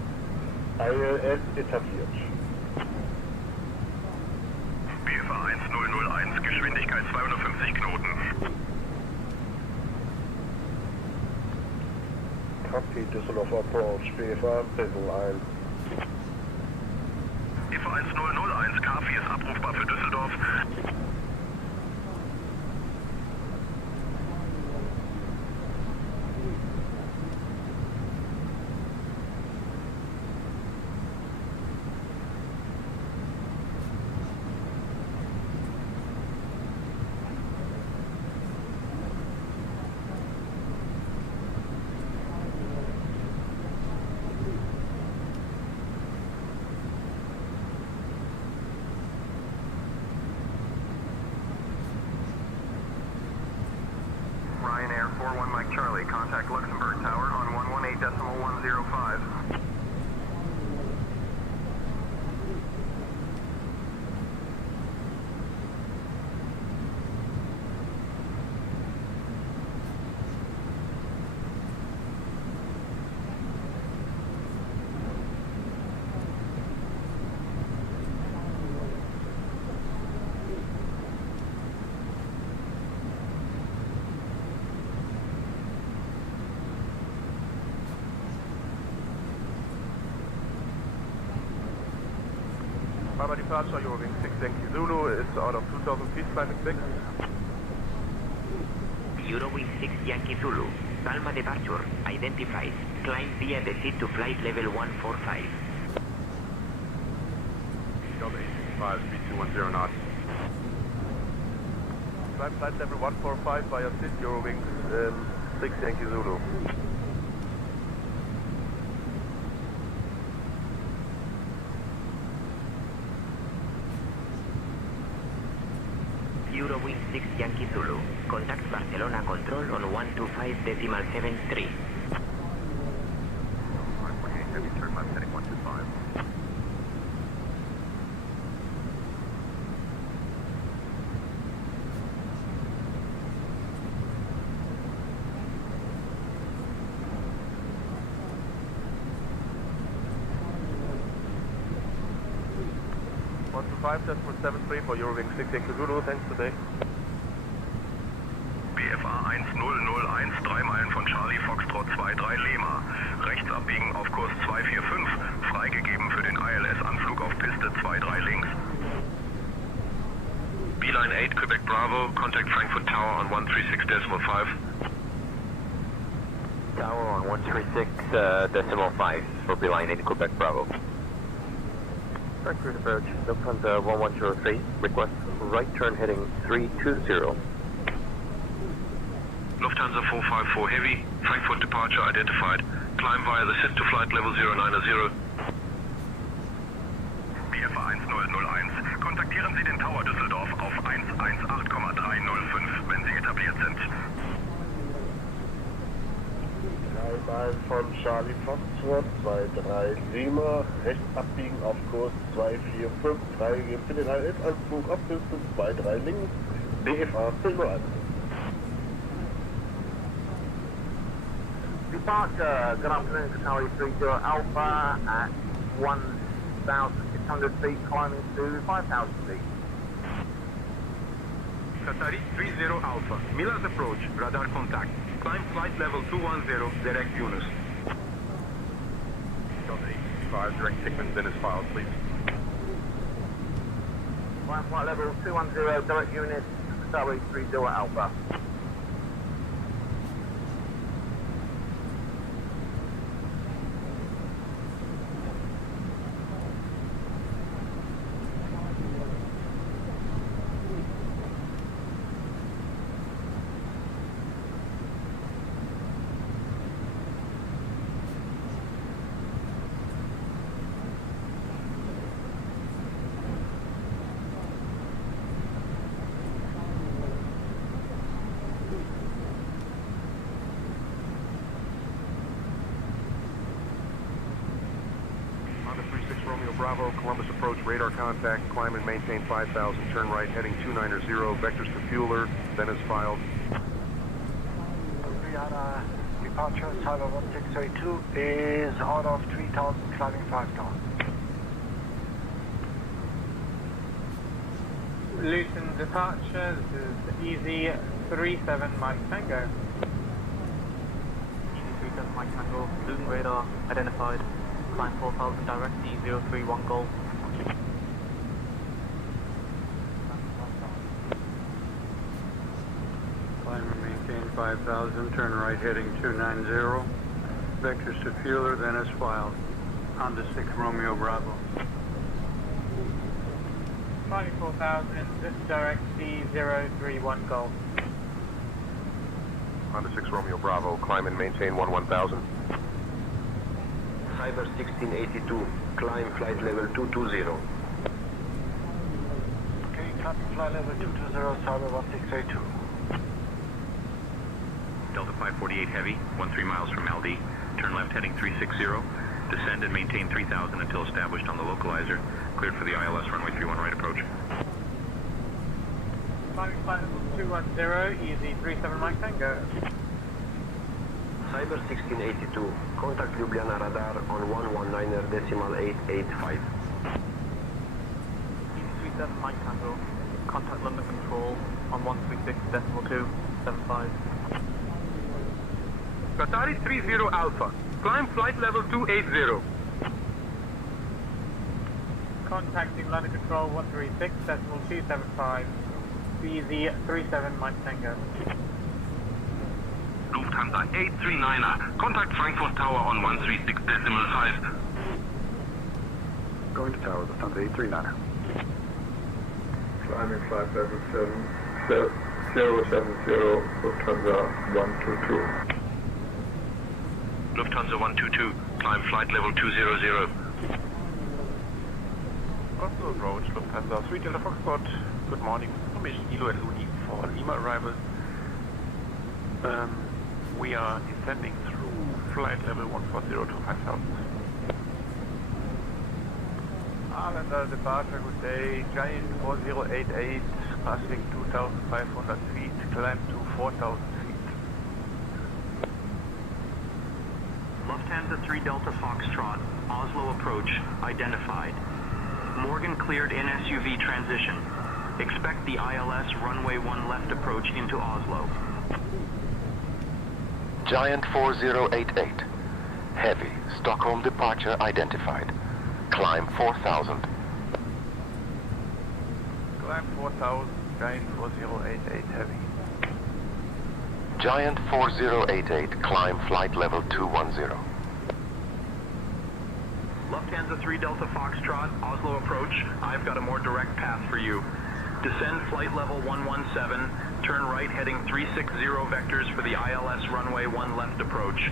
ILS etabliert. BFA 1001, Geschwindigkeit 250 Knoten. Cabby Düsseldorf Approach, BFA 1001. BFA 1001, Cabby ist abrufbar für Düsseldorf. Ryanair 41 Mike Charlie, contact Luxembourg Tower on 118.105. Baba departure, Eurowings 6 Yankee Zulu is out of 2000 feet, climbing 6. Eurowings 6 Yankee Zulu, Palma departure, identified, climb via the seat to flight level 145. Delta 865, speed 210 knots. Climb flight level 145 via seat, Eurowings 6 Yankee Zulu. 6 Yankee Zulu. Contact Barcelona Control on 125.73. 548 heavy, turn left heading 125. for Eurowing 6 Yankee Zulu, thanks today. BFA 1001, 3 Meilen von Charlie Foxtrot 23 Lima. Rechts abbiegen auf Kurs 245, freigegeben für den ILS-Anflug auf Piste 23 links. Beeline 8, Quebec Bravo, contact Frankfurt Tower on 136.5. Tower on 136.5 for Beeline 8, Quebec Bravo. Frankfurt approach, Lufthansa 1103, request right turn heading 320. Lufthansa 454 Heavy, Frankfurt departure identified. Climb via the sister flight level 090. BFA 1001, kontaktieren Sie den Tower Düsseldorf auf 118,305, wenn Sie etabliert sind. Einmal von Charlie Foxtrot 23 Lima, rechts abbiegen auf Kurs 245, freigegeben für den ILS-Anflug auf Piste 23 links, BFA 1001. Departure, good afternoon, Charlie 30 Alpha at 1,600 feet, climbing to 5,000 feet. Qatari 30 Alpha, Milas approach, radar contact. Climb flight level 210, direct Yunus. Delta 85, direct Tickman, then is filed, please. Climb flight level 210, direct unit, Qatari 30 Alpha. Bravo, Columbus approach, radar contact, climb and maintain 5,000, turn right, heading 290, vectors to fueler, then is filed. Rihanna, departure, Cyber 1682 is out of 3,000, climbing 5,000. Luton departure, this is Easy 37 Mike Tango. Easy 37 Mike Tango, Luton radar identified. Climb 4,000 direct, E031 Golf. Climb and maintain 5,000, turn right heading 290. Vectors to fueler, then is filed. Honda 6 Romeo Bravo. Climbing 4,000, direct, E031 Golf. Honda 6 Romeo Bravo, climb and maintain 11,000. Cyber 1682, climb flight level 220. Okay, climbing flight level 220, Cyber 1682. Delta 548 Heavy, 13 miles from LD. Turn left heading 360. Descend and maintain 3,000 until established on the localizer. Cleared for the ILS runway 31 right approach. Climbing flight level 210, Easy 37 Mike Tango. Cyber 1682, contact Ljubljana radar on 119.885. Easy 37 Mike Tango, contact London Control on 136.275. Qatari 30 Alpha, climb flight level 280. Contacting London Control 136.275. Easy 37 Mike Tango. Lufthansa 839er, contact Frankfurt Tower on 136.5. Going to tower, Lufthansa 839er. Climbing flight level 070, Lufthansa 122. Lufthansa 122, climb flight level 200. Oslo approach, Lufthansa 3 Delta Foxtrot. Good morning, Mission Kilo SUD for Lima arrivals. We are descending through flight level 140 to 5000. Islander departure, good day. Giant 4088, passing 2,500 feet, climb to 4,000 feet. Lufthansa 3 Delta Foxtrot, Oslo approach, identified. Morgan cleared in SUV transition. Expect the ILS runway 1 left approach into Oslo. Giant 4088. Heavy. Stockholm departure identified. Climb 4000. Climb 4,000, Giant 4088, heavy. Giant 4088, climb flight level 210. Lufthansa 3 Delta Foxtrot, Oslo approach. I've got a more direct path for you. Descend flight level 117, turn right heading 360 vectors for the ILS runway 1 left approach.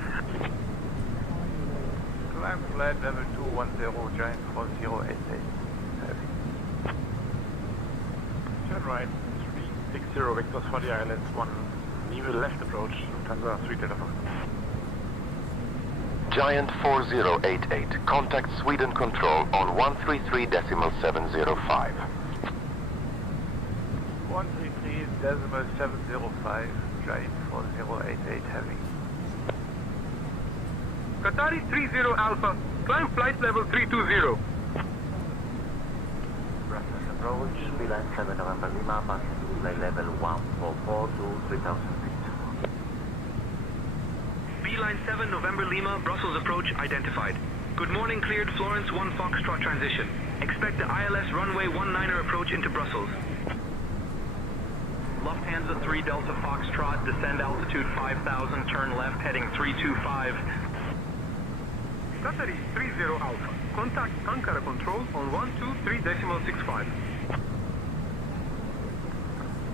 Climb flight level 210, Giant 4088, heavy. Turn right, 360 vectors for the ILS 1 left approach, Lufthansa 3 Delta Foxtrot. Giant 4088, contact Sweden Control on 133.705. 133.705, Giant 4088, heavy. Qatari 30 Alpha, climb flight level 320. Brussels approach, Beeline 7 November Lima, passing flight level 144 to 3000 feet. Beeline 7 November Lima, Brussels approach identified. Good morning, cleared Florence 1 Foxtrot transition. Expect the ILS runway 19er approach into Brussels. Lufthansa 3 Delta Foxtrot, descend altitude 5000, turn left heading 325. Qatari 30 Alpha, contact Ankara Control on 123.65.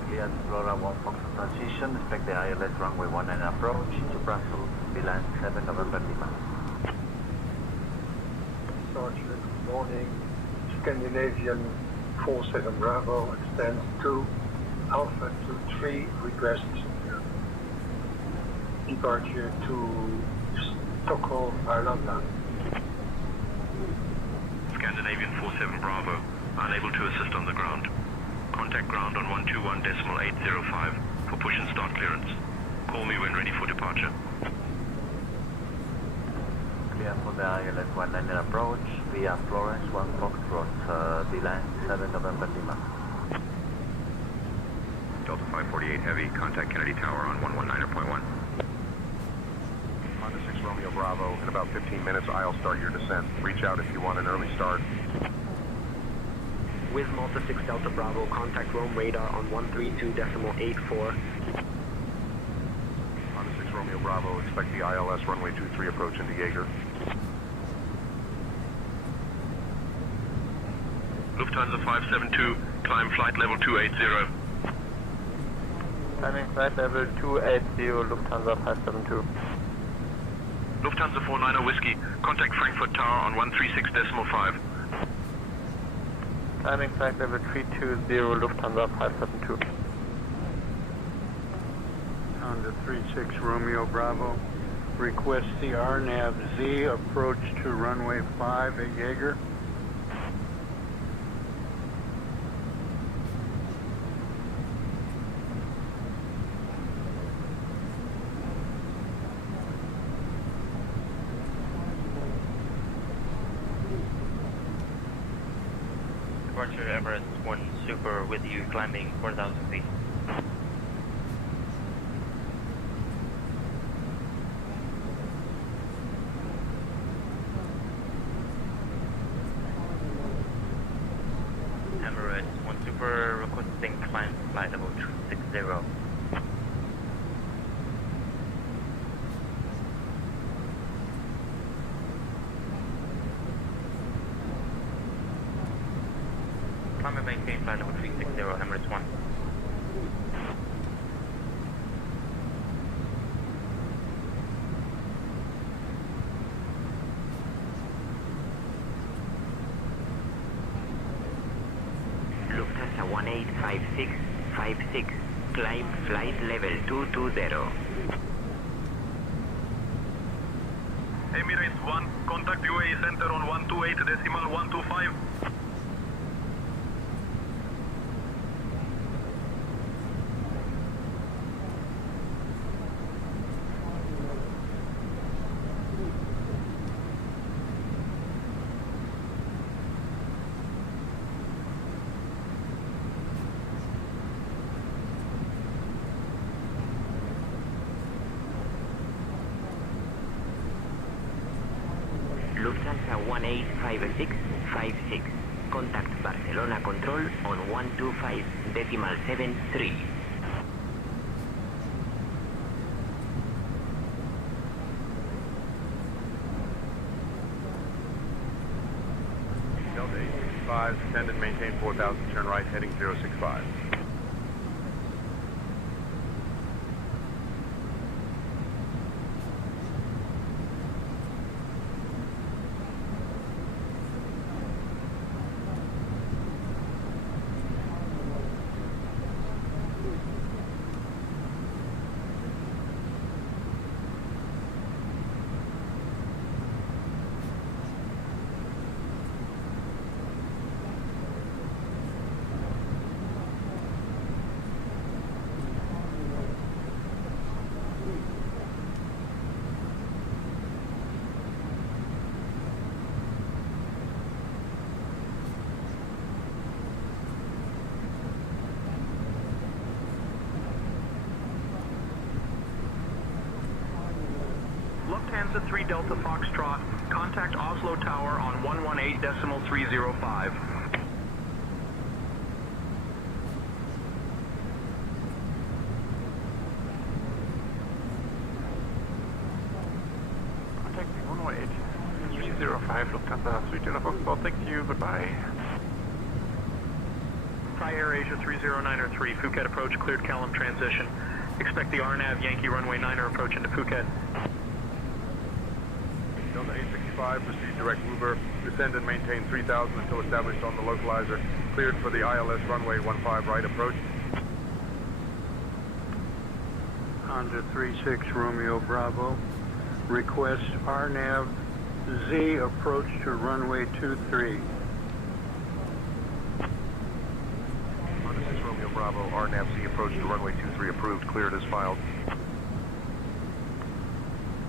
Cleared Flora 1 Foxtrot transition, expect the ILS runway 19 approach into Brussels, Beeline 7 November Lima. Sergeant, good morning. Scandinavian 47 Bravo extends to Alpha 23, request departure to Stockholm, Larnaca. Scandinavian 47 Bravo, unable to assist on the ground. Contact ground on 121.805 for push and start clearance. Call me when ready for departure. Clear for the ILS 19 approach via Florence 1 Foxtrot, Beeline 7 November Lima. Delta 548 Heavy, contact Kennedy Tower on 119.1. Honda 6 Romeo Bravo, in about 15 minutes I'll start your descent. Reach out if you want an early start. With Malta 6 Delta Bravo, contact Rome radar on 132.84. Honda 6 Romeo Bravo, expect the ILS runway 23 approach into Jaeger. Lufthansa 572, climb flight level 280. Climbing flight level 280, Lufthansa 572. Lufthansa 49er Whiskey, contact Frankfurt Tower on 136.5. Climbing flight level 320, Lufthansa 572. Honda 36 Romeo Bravo, request the RNAV Z approach to runway 5 at Jaeger. Departure Everest 1 Super with you, climbing 4,000 feet. Emirates 1 Super requesting climb flight level 260. Climb and maintain flight level 360, Emirates 1. Lufthansa 185656, Climb flight level 220. Emirates 1, contact UAE center on 128.125. Lufthansa 185656. Contact Barcelona Control on 125.73. Delta 865, descend and maintain 4000, turn right, heading 065. Lufthansa 3 Delta Foxtrot, contact Oslo Tower on 118.305. Contacting 118.305 Lufthansa 3 Delta Foxtrot, thank you, goodbye. Thai Air Asia 30903, Phuket approach, cleared Callum transition. Expect the RNAV Yankee runway 9er approach into Phuket. Delta 865, proceed direct Uber, descend and maintain 3000 until established on the localizer. Cleared for the ILS runway 15 right approach. Honda 36 Romeo Bravo. Request RNAV Z approach to runway 23. Honda 6 Romeo Bravo, RNAV Z approach to runway 23 approved, cleared as filed.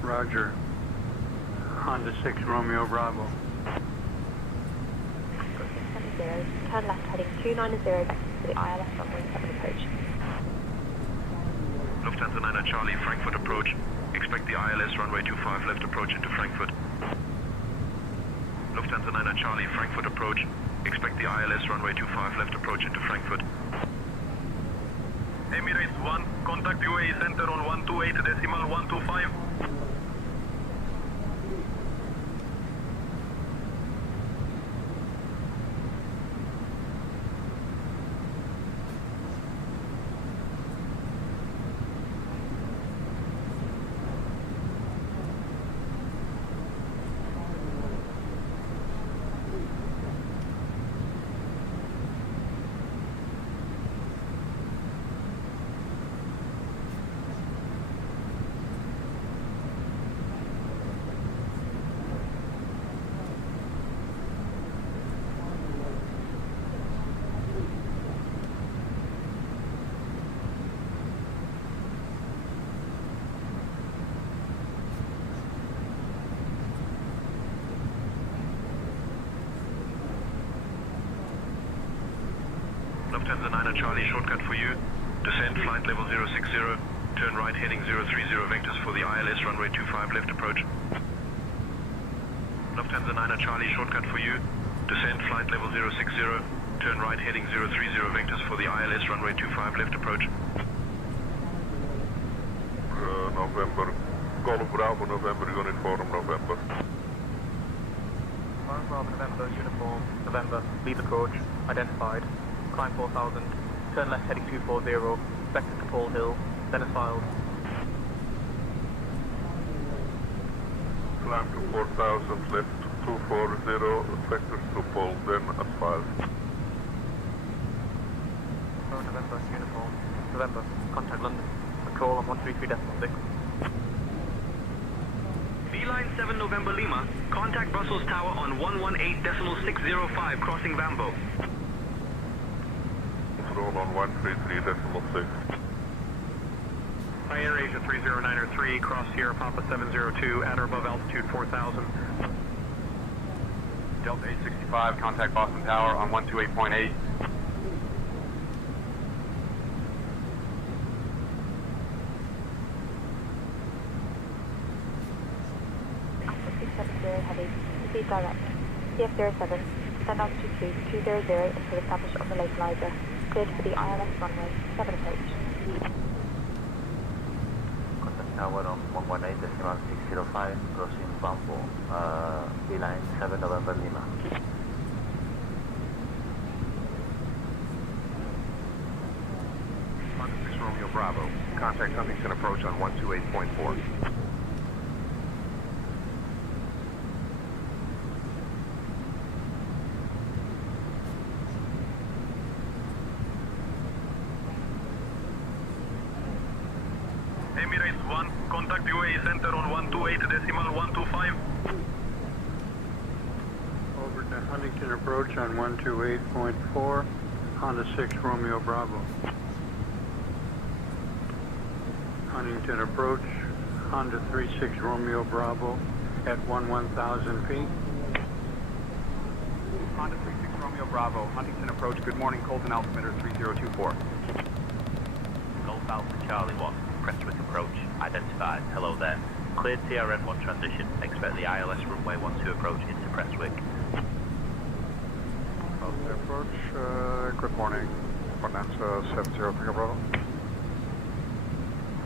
Roger. Honda 6 Romeo Bravo. Turn left heading 290 back to the ILS runway 7 approach. Lufthansa 9er Charlie, Frankfurt approach. Expect the ILS runway 25 left approach into Frankfurt. Lufthansa 9er Charlie, Frankfurt approach. Expect the ILS runway 25 left approach into Frankfurt. Emirates 1, contact UAE center on 128.125. Lufthansa 9er Charlie, shortcut for you. Descend flight level 060. Turn right heading 030 vectors for the ILS runway 25 left approach. Lufthansa 9er Charlie, shortcut for you. Descend flight level 060. Turn right heading 030 vectors for the ILS runway 25 left approach. November. Golf Bravo November, uniform November. Bravo November, uniform November, lead approach, identified. Climb 4000, turn left heading 240, vector to Paul Hill, then as filed. Climb to 4000, left 240, vectors to Paul, then as filed. Heathrow, November, uniform, November, contact London, control on 133.6. Beeline 7 November Lima, contact Brussels Tower on 118.605 crossing Vambo. Control on 133.6. Air Asia 30903, cross Sierra Papa 702, at or above altitude 4000. Delta 865, contact Boston Tower on 128.8. Heavy, proceed direct. CF07, descend altitude 200 until established on the localizer. Cleared for the ILS runway 7 approach. Contact tower on 118.605, crossing Bambo, Beeline 7 November Lima. Honda 6 Romeo Bravo, contact Huntington approach on 128.4. Emirates 1, contact UAE center on 128.125. Over to Huntington approach on 128.4, Honda 6 Romeo Bravo. Huntington approach, Honda 36 Romeo Bravo at 11,000 feet. Honda 36 Romeo Bravo, Huntington approach, good morning, Colton altimeter 3024. Golf Alpha Charlie 1, Prestwick approach, identified, hello there. Cleared TRN1 transition, expect the ILS runway 12 approach into Prestwick. Alpha approach, good morning, Bonanza 70 Tango Bravo.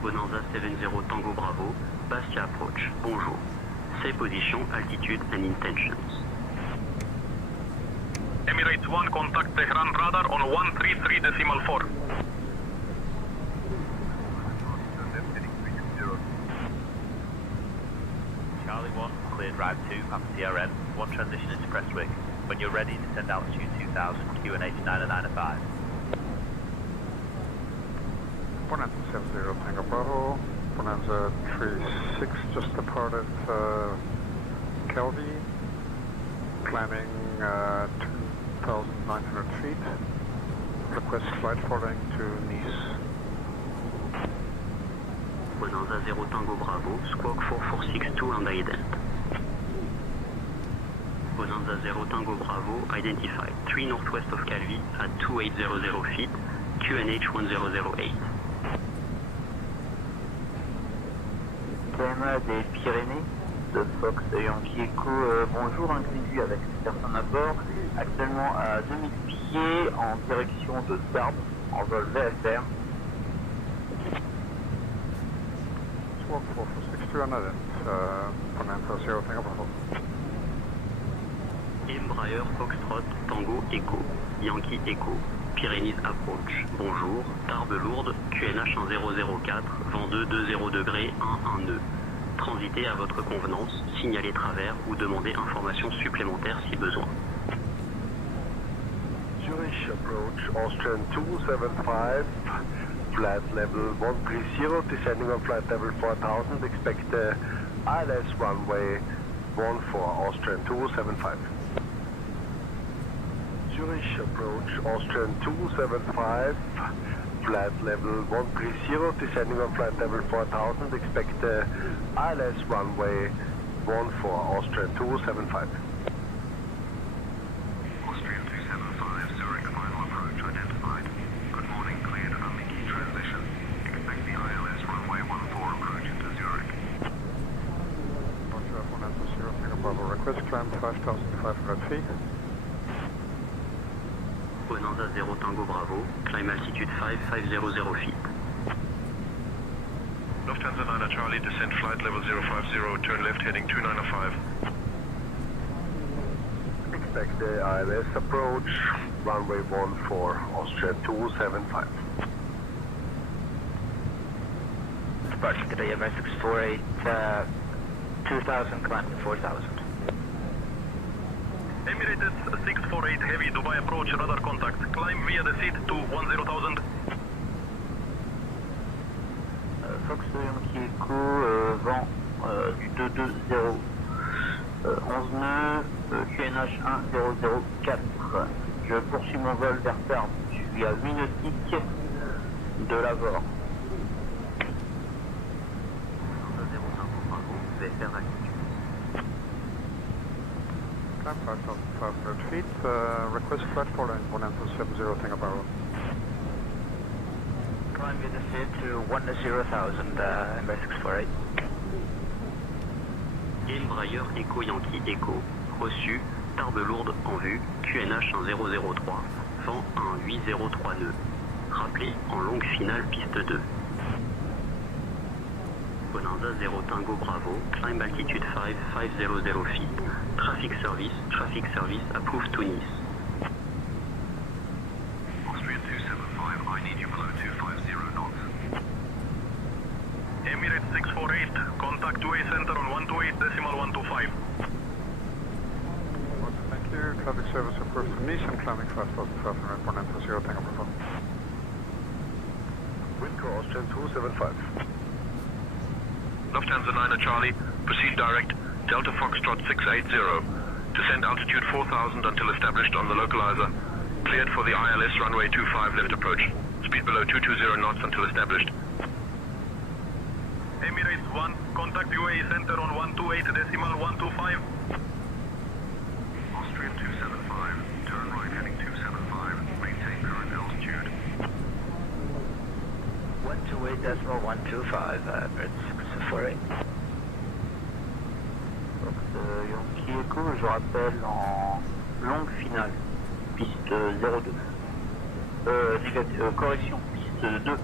Bonanza 70 Tango Bravo, Bastia approach, bonjour. Say position, altitude and intentions. Emirates 1, contact Tehran radar on 133.4. Charlie 1, cleared drive 2, past TRN, 1 transition into Prestwick. When you're ready, descend altitude 2000, QNH 905. Bonanza 70 Tango Bravo, Bonanza 36 just departed Cabby, climbing 2,900 feet. Request flight following to Nice. Bonanza 0 Tango Bravo, squawk 4462 and ident. Bonanza 0 Tango Bravo, identified 3 northwest of Calvi at 2800 feet, QNH 1008. PMA des Pyrénées, de Fox Yankee Echo, bonjour, inclus avec personne à bord, actuellement à 2000 pieds en direction de Tarbes, en vol VFR. Squawk 4462 on ident, Bonanza 0 Tango Bravo. Embraer Foxtrot Tango Echo, Yankee Echo, Pyrénées approach, bonjour, Tarbes lourde, QNH 1004, vent 2 20 degrés, 1 nœud. Transitez à votre convenance, signalez travers ou demandez informations supplémentaires si besoin. Zurich approach, Austrian 275, flight level 130, descending on flight level 4000, expect the ILS runway 14, Austrian 275. Zurich approach, Austrian 275, flight level 130, descending on flight level 4000, expect the ILS runway 14, Austrian 275. Austrian 275, Zurich final approach identified. Good morning, cleared Hamiki transition. Expect the ILS runway 14 approach into Zurich. Roger, Bonanza 0 Tango Bravo, request climb 5,500 feet. Bonanza 0 Tango Bravo, climb altitude 5500 feet. Lufthansa 9 Charlie, descend flight level 050, turn left heading 2905. Expect the ILS approach, runway 14, Austrian 275. Departure today, Emirates 648, 2000, climb to 4000. Emirates 648 Heavy, Dubai approach, radar contact. Climb via the seat to 10,000. Fox Yankee Echo, vent du 220, 11 nœuds, QNH 1004. Je poursuis mon vol vers Tarbes. Je suis à 8 nautiques de l'Avor. Climb 5,500 feet, request flight for line 170 Tango Bravo. Climb via the seat to 10,000, Embraer 648. Embraer Echo Yankee Echo, reçu, Tarbes lourde en vue, QNH 1003, vent 1803 nœuds. Rappelé en longue finale piste 2. Bonanza 0 Tango Bravo, climb altitude 500 feet, traffic service, approved to Nice. Austrian 275, I need you below 250 knots. Emirates 648, contact 2A center on 128.125. Thank you. Traffic service approved to Nice and climbing 5,500 for 920 Tango Bravo. Winco Austrian 275. Lufthansa 9 Charlie, proceed direct, Delta Foxtrot 680. Descend altitude 4,000 until established on the localizer. Cleared for the ILS runway 25 left approach. Speed below 220 knots until established. Emirates 1, contact UAE center on 128.125. Austrian 275, turn right heading 275, maintain current altitude. 128.125, Emirates 648. Yankee Echo, je rappelle en longue finale, piste 02. Correction, piste 2.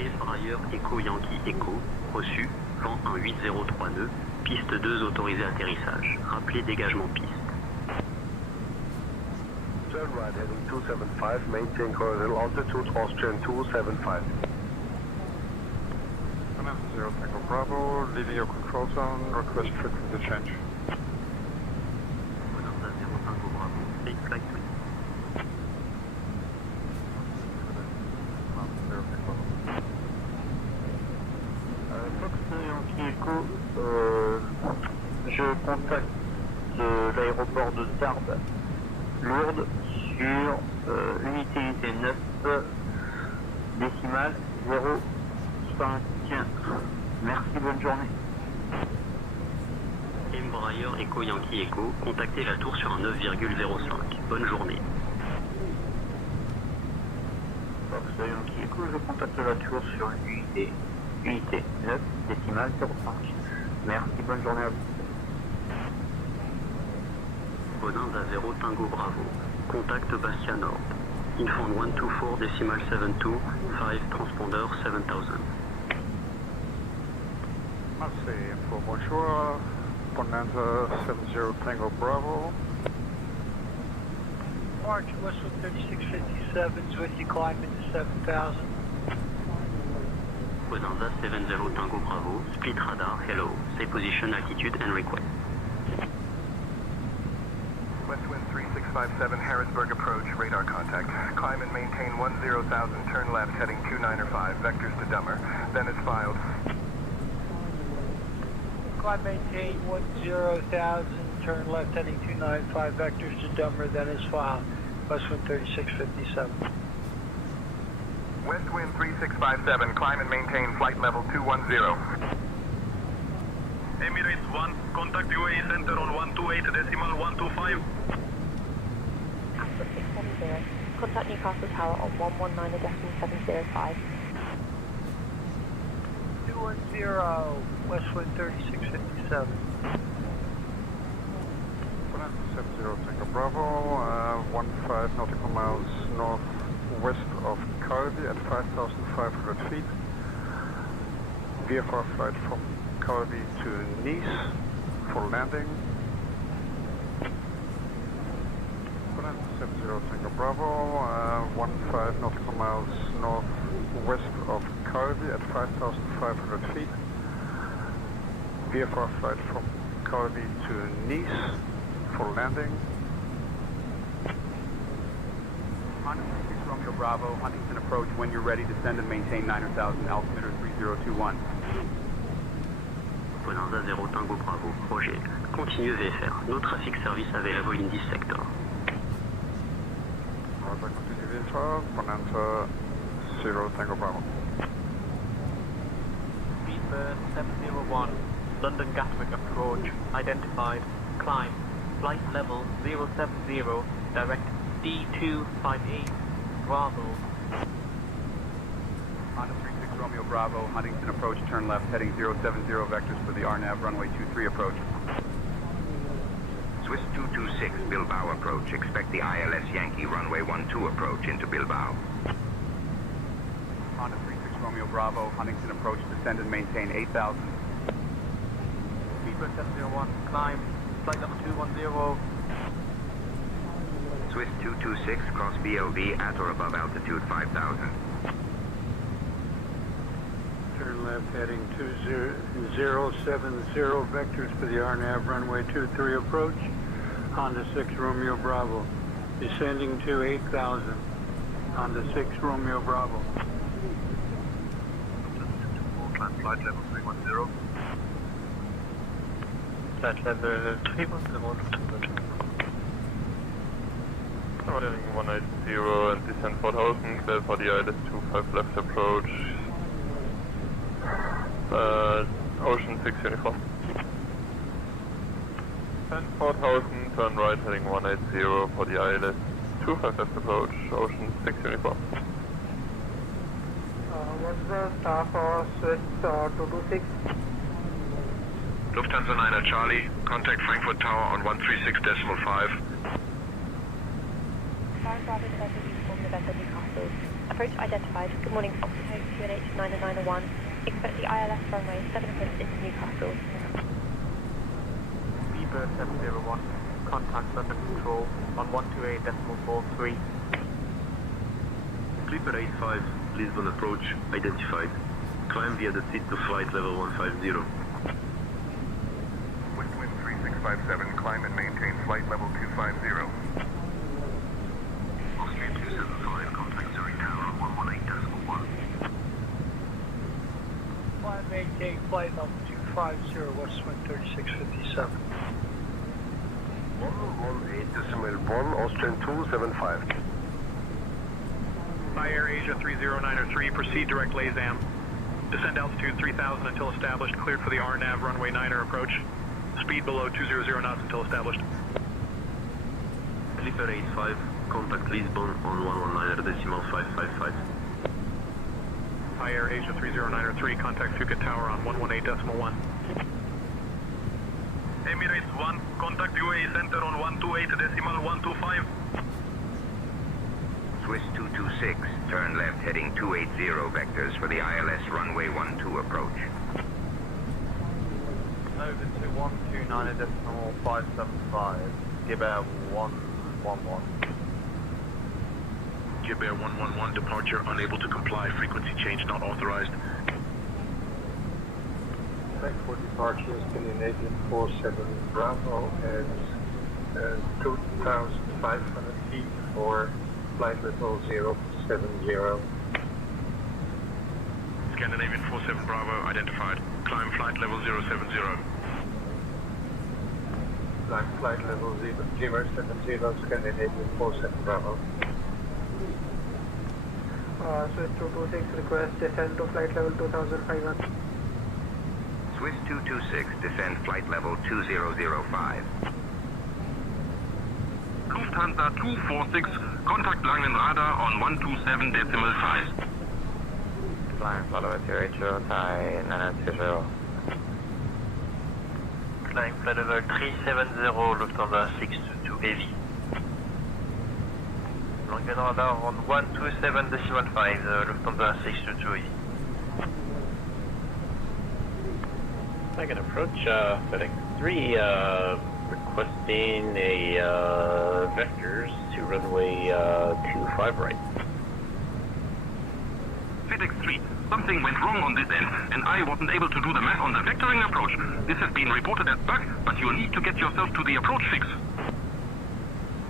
Embraer Echo Yankee Echo, reçu, vent 1803 nœuds, piste 2 autorisé atterrissage. Rappelé dégagement piste. Turn right heading 275, maintain horizontal altitude, Austrian 275. Bonanza 0 Tango Bravo, leaving your control zone, request frequency change. Bonanza 0 Tango Bravo, take flight to Fox Yankee Echo, je contacte l'aéroport de Tarbes, Lourdes, sur unité 9, décimale 05. Merci, bonne journée. Embraer Echo Yankee Echo, contactez la tour sur un 9,05. Bonne journée. Fox Yankee Echo, je contacte la tour sur unité 9, décimale 05. Merci, bonne journée à vous. Bonanza 0 Tango Bravo, contact Bastia Nord. Infond 124 decimal 72, 5 transponder 7000. Marseille, info bonjour, Bonanza 70 Tango Bravo. March Westwood 3657 is with you, climb into 7,000. Bonanza 70 Tango Bravo, split radar, hello, say position, altitude and request. Westwind 3657, Harrisburg approach, radar contact. Climb and maintain 10,000, turn left heading 295, vectors to Dummer. Then is filed. Climb maintain 10,000, turn left heading 295, vectors to Dummer, then is filed. Westwind 3657. Westwind 3657, climb and maintain flight level 210. Emirates 1, contact UAE center on 128.125. Alpha 670, contact Newcastle Tower on 119.705. 210, Westwind 3657. Bonanza 70 Tango Bravo, 15 nautical miles northwest of Cabby at 5,500 feet. VFR flight from Cabby to Nice for landing. Bonanza 70 Tango Bravo, 15 nautical miles northwest of Cabby at 5,500 feet. VFR flight from Charlie to Nice for landing. Honda 6 Romeo Bravo, Huntington approach. When you're ready, descend and maintain 9,000, altimeter 3021. Bonanza 0 Tango Bravo, Roger. Continue VFR. No traffic service available in this sector. Continue VFR, Bonanza 0 Tango Bravo. Speedbird 701, London Gatwick approach, identified, climb, flight level 070, direct D258, Bravo. Honda 36 Romeo Bravo, Huntington approach, turn left, heading 070 vectors for the RNAV runway 23 approach. Swiss 226 Bilbao approach. Expect the ILS Yankee runway 12 approach into Bilbao. Honda 36 Romeo Bravo, Huntington approach, descend and maintain 8,000. Speedbird 701, climb, flight level 210. Swiss 226 cross BLV at or above altitude 5,000. Turn left heading 2070 vectors for the RNAV runway 23 approach. Honda 6 Romeo Bravo. Descending to 8,000. Honda 6 Romeo Bravo. Flight level 310. Flight level 310. Heading 180 and descend 4000, clear for the ILS 25 left approach. Ocean 6 uniform. Descend 4000, turn right heading 180 for the ILS 25 left approach, Ocean 6 uniform. What's the staff of Swiss 226? Lufthansa 9 Charlie, contact Frankfurt Tower on 136.5. Bravo November Uniform November Newcastle. Approach identified. Good morning, Foxtrot QNH 901. Expect the ILS runway 7 approach into Newcastle. Speedbird 701, contact London Control on 128.43. Clipper 85, Lisbon approach, identified. Climb via the seat to flight level 150. Wind 3657, climb and maintain flight level 250. Austrian 275, contact Zurich Tower on 118.1. Climb maintain flight level 250, Westwind 3657. 118.1, Austrian 275. Thai Air Asia 30903, proceed direct LAZAM. Descend altitude 3000 until established, cleared for the RNAV runway 9er approach. Speed below 200 knots until established. Clipper 85, contact Lisbon on 119.555. Thai Air Asia 30903, contact Phuket Tower on 118.1. Emirates 1, contact UAE Center on 128.125. Swiss 226, turn left heading 280 vectors for the ILS runway 12 approach. Over to 129.575, give air 111. Jib Air 111, departure unable to comply, frequency change not authorized. Thank for departure, Scandinavian 47 Bravo at 2,500 feet for flight level 070. Scandinavian 47 Bravo identified. Climb flight level 070. Climb flight level 070, Scandinavian 47 Bravo. Swiss 226 request descend to flight level 2500. Swiss 226, descend flight level 2005. Lufthansa 246, contact Langenradar on 127.5. Flying follow at your HO, Thai 990. Flying flight level 370, Lufthansa 622 Heavy. Langenradar on 127.15, Lufthansa 622 Heavy. I can approach FedEx 3, requesting a vectors to runway 25 right. FedEx 3, Something went wrong on this end, and I wasn't able to do the math on the vectoring approach. This has been reported as bug, but you'll need to get yourself to the approach fix.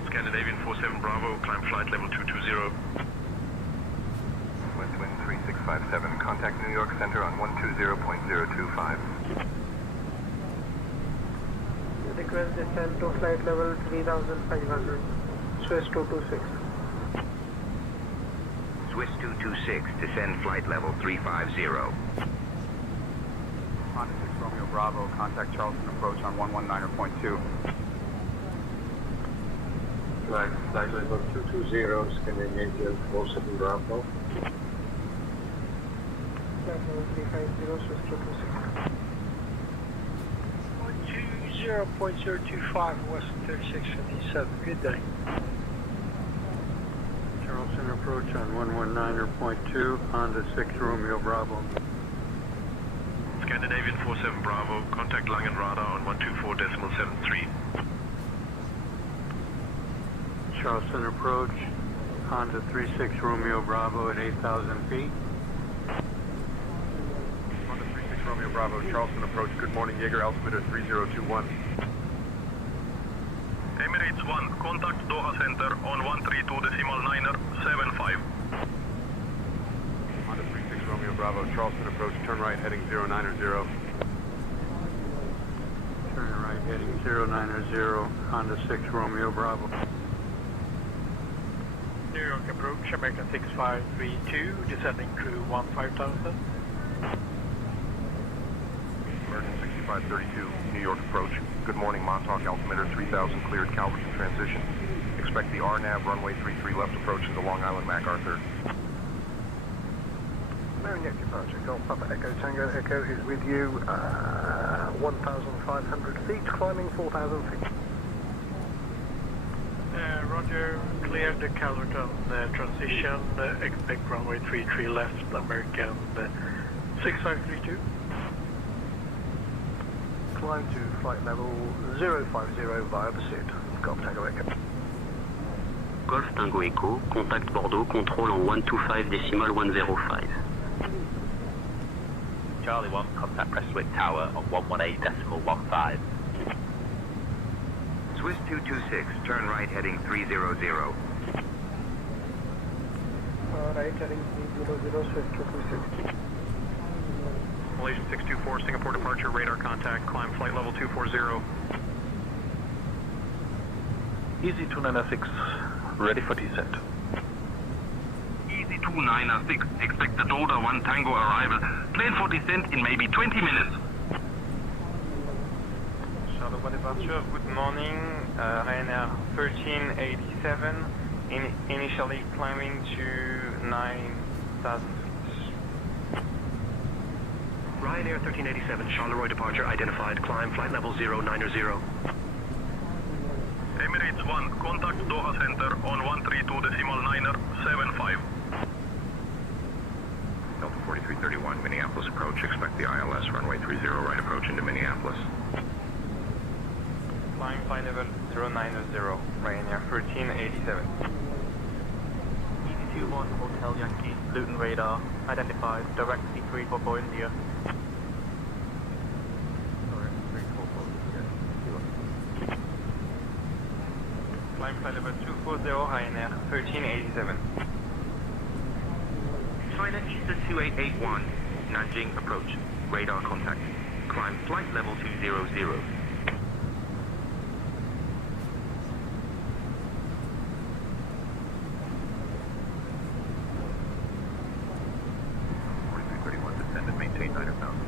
Scandinavian 47 Bravo, climb flight level 220. West wind 3657, contact New York Center on 120.025. Request descent to flight level 3500, Swiss 226. Swiss 226, descend flight level 350. Honda 6 Romeo Bravo, contact Charleston approach on 119.2. Flight level 220, Scandinavian 47 Bravo. Flight level 350, Swiss 226. 120.025, Western 3657, good day. Charleston approach on 119.2, Honda 6 Romeo Bravo. Scandinavian 47 Bravo, contact Langen radar on 124.73. Charleston approach, Honda 36 Romeo Bravo at 8,000 feet. Honda 36 Romeo Bravo, Charleston approach. Good morning, Jaeger, altimeter 3021. Emirates 1, contact Doha Center on 132.975. Honda 36 Romeo Bravo, Charleston approach, turn right heading 090. Turn right heading 090, Honda 6 Romeo Bravo. New York approach, American 6532, descending crew 5000. American 6532, New York approach. Good morning, Montauk, altimeter 3000, cleared Calverton transition. Expect the RNAV runway 33 left approach into Long Island MacArthur. Marignac departure, Golf Papa Echo Tango Echo is with you, 1,500 feet, climbing 4,000 feet. Roger, cleared the Calverton transition, expect runway 33 left, American 6532. Climb to flight level 050 via pursuit. Golf Tango Echo. Golf Tango Echo, contact Bordeaux, control en 125.105. Charlie 1, contact Prestwick Tower on 118.15. Swiss 226, turn right heading 300. Right heading 300, Swiss 226. Malaysian 624, Singapore departure, radar contact, climb flight level 240. Easy 296, ready for descent. Easy 296, expect the Doda 1 Tango arrival. Plan for descent in maybe 20 minutes. Charlie 1 departure, good morning, Ryanair 1387, initially climbing to 9,000 feet. Ryanair 1387, Charleroi departure identified, climb flight level 090. Emirates 1, contact Doha Center on 132.975. Delta 4331, Minneapolis approach, expect the ILS runway 30 right approach into Minneapolis. Climb flight level 090, Ryanair 1387. EZ21 Hotel Yankee, Luton radar, identified, direct C344 India. Climb flight level 240, Ryanair 1387. China Easter 2881, Nanjing approach, radar contact, climb flight level 200. Descend and maintain 9,000.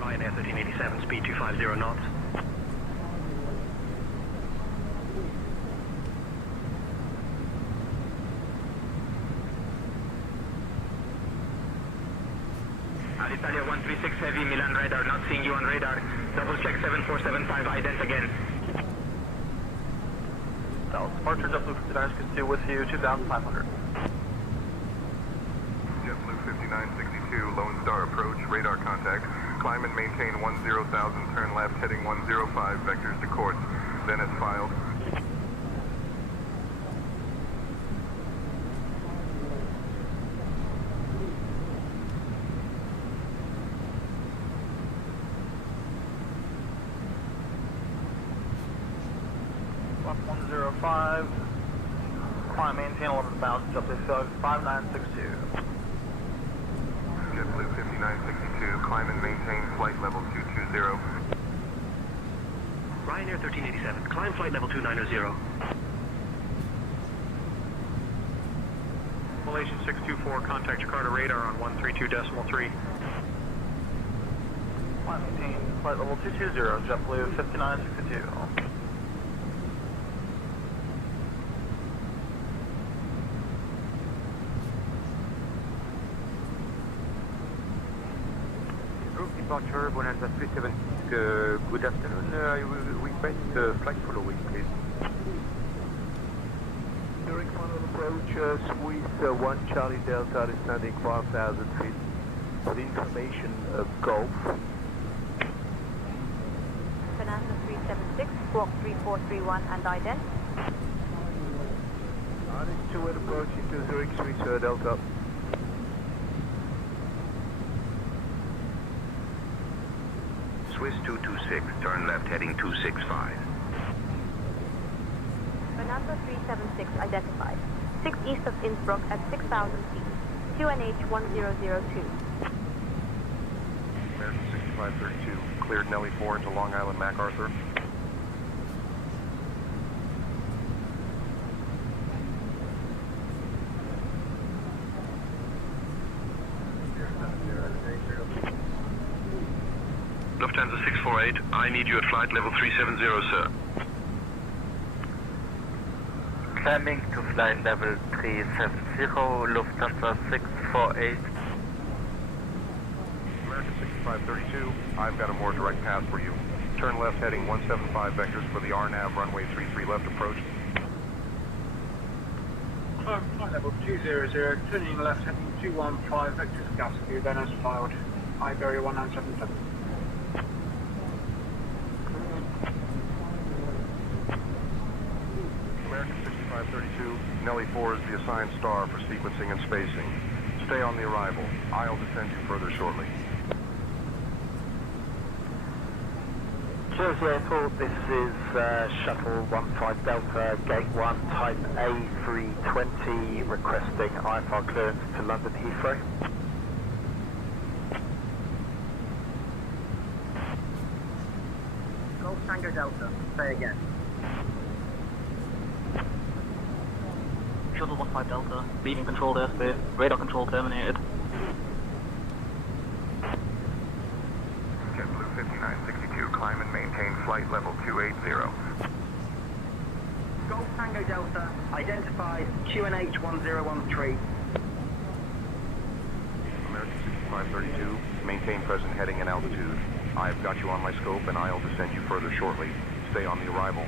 Ryanair 1387, speed 250 knots. Alitalia 136 Heavy, Milan radar, not seeing you on radar. Double check 7475, ident again. Departure JetBlue 59 is with you, 2,500. JetBlue 59 5962, Lone Star approach, radar contact. Climb and maintain 10,000, turn left, heading 105, vectors to course. Then it's filed. Climb, maintain 11,000, up to 5962. JetBlue 5962, climb and maintain flight level 220. Ryanair 1387, climb flight level 290. Malaysian 624, contact Jakarta radar on 132.3. Climb, maintain flight level 220, JetBlue 5962. Departure, Bonanza 37. Good afternoon. I will request flight following, please. During final approach, Swiss 1 Charlie Delta descending 5,000 feet. For the information of Gulf. Bonanza 376, squawk 3431 and ident. It's 2 approach into Zurich, Swiss Delta. Swiss 226, turn left heading 265. Bonanza 376 identified. 6 east of Innsbruck at 6,000 feet. QNH 1002. American 6532, cleared Nelly 4 into Long Island MacArthur. Lufthansa 648, I need you at flight level 370, sir. Climbing to flight level 370, Lufthansa 648. American 6532, I've got a more direct path for you. Turn left heading 175 vectors for the RNAV runway 33 left approach. Climb flight level 200, turning left heading 215, vectors Gascue, then as filed. Iberia 1977. American 6532, Nelly 4 is the assigned star for sequencing and spacing. Stay on the arrival. I'll descend you further shortly. Jersey Airport, this is Shuttle 15 Delta, Gate 1, type A320, requesting IFR clearance to London Heathrow. Golf Tango Delta, say again. Shuttle 15 Delta, leaving controlled airspace, radar control terminated. JetBlue 5962, climb and maintain flight level 280. Golf Tango Delta, identified QNH 1013. American 6532, maintain present heading and altitude. I've got you on my scope and I'll descend you further shortly. Stay on the arrival.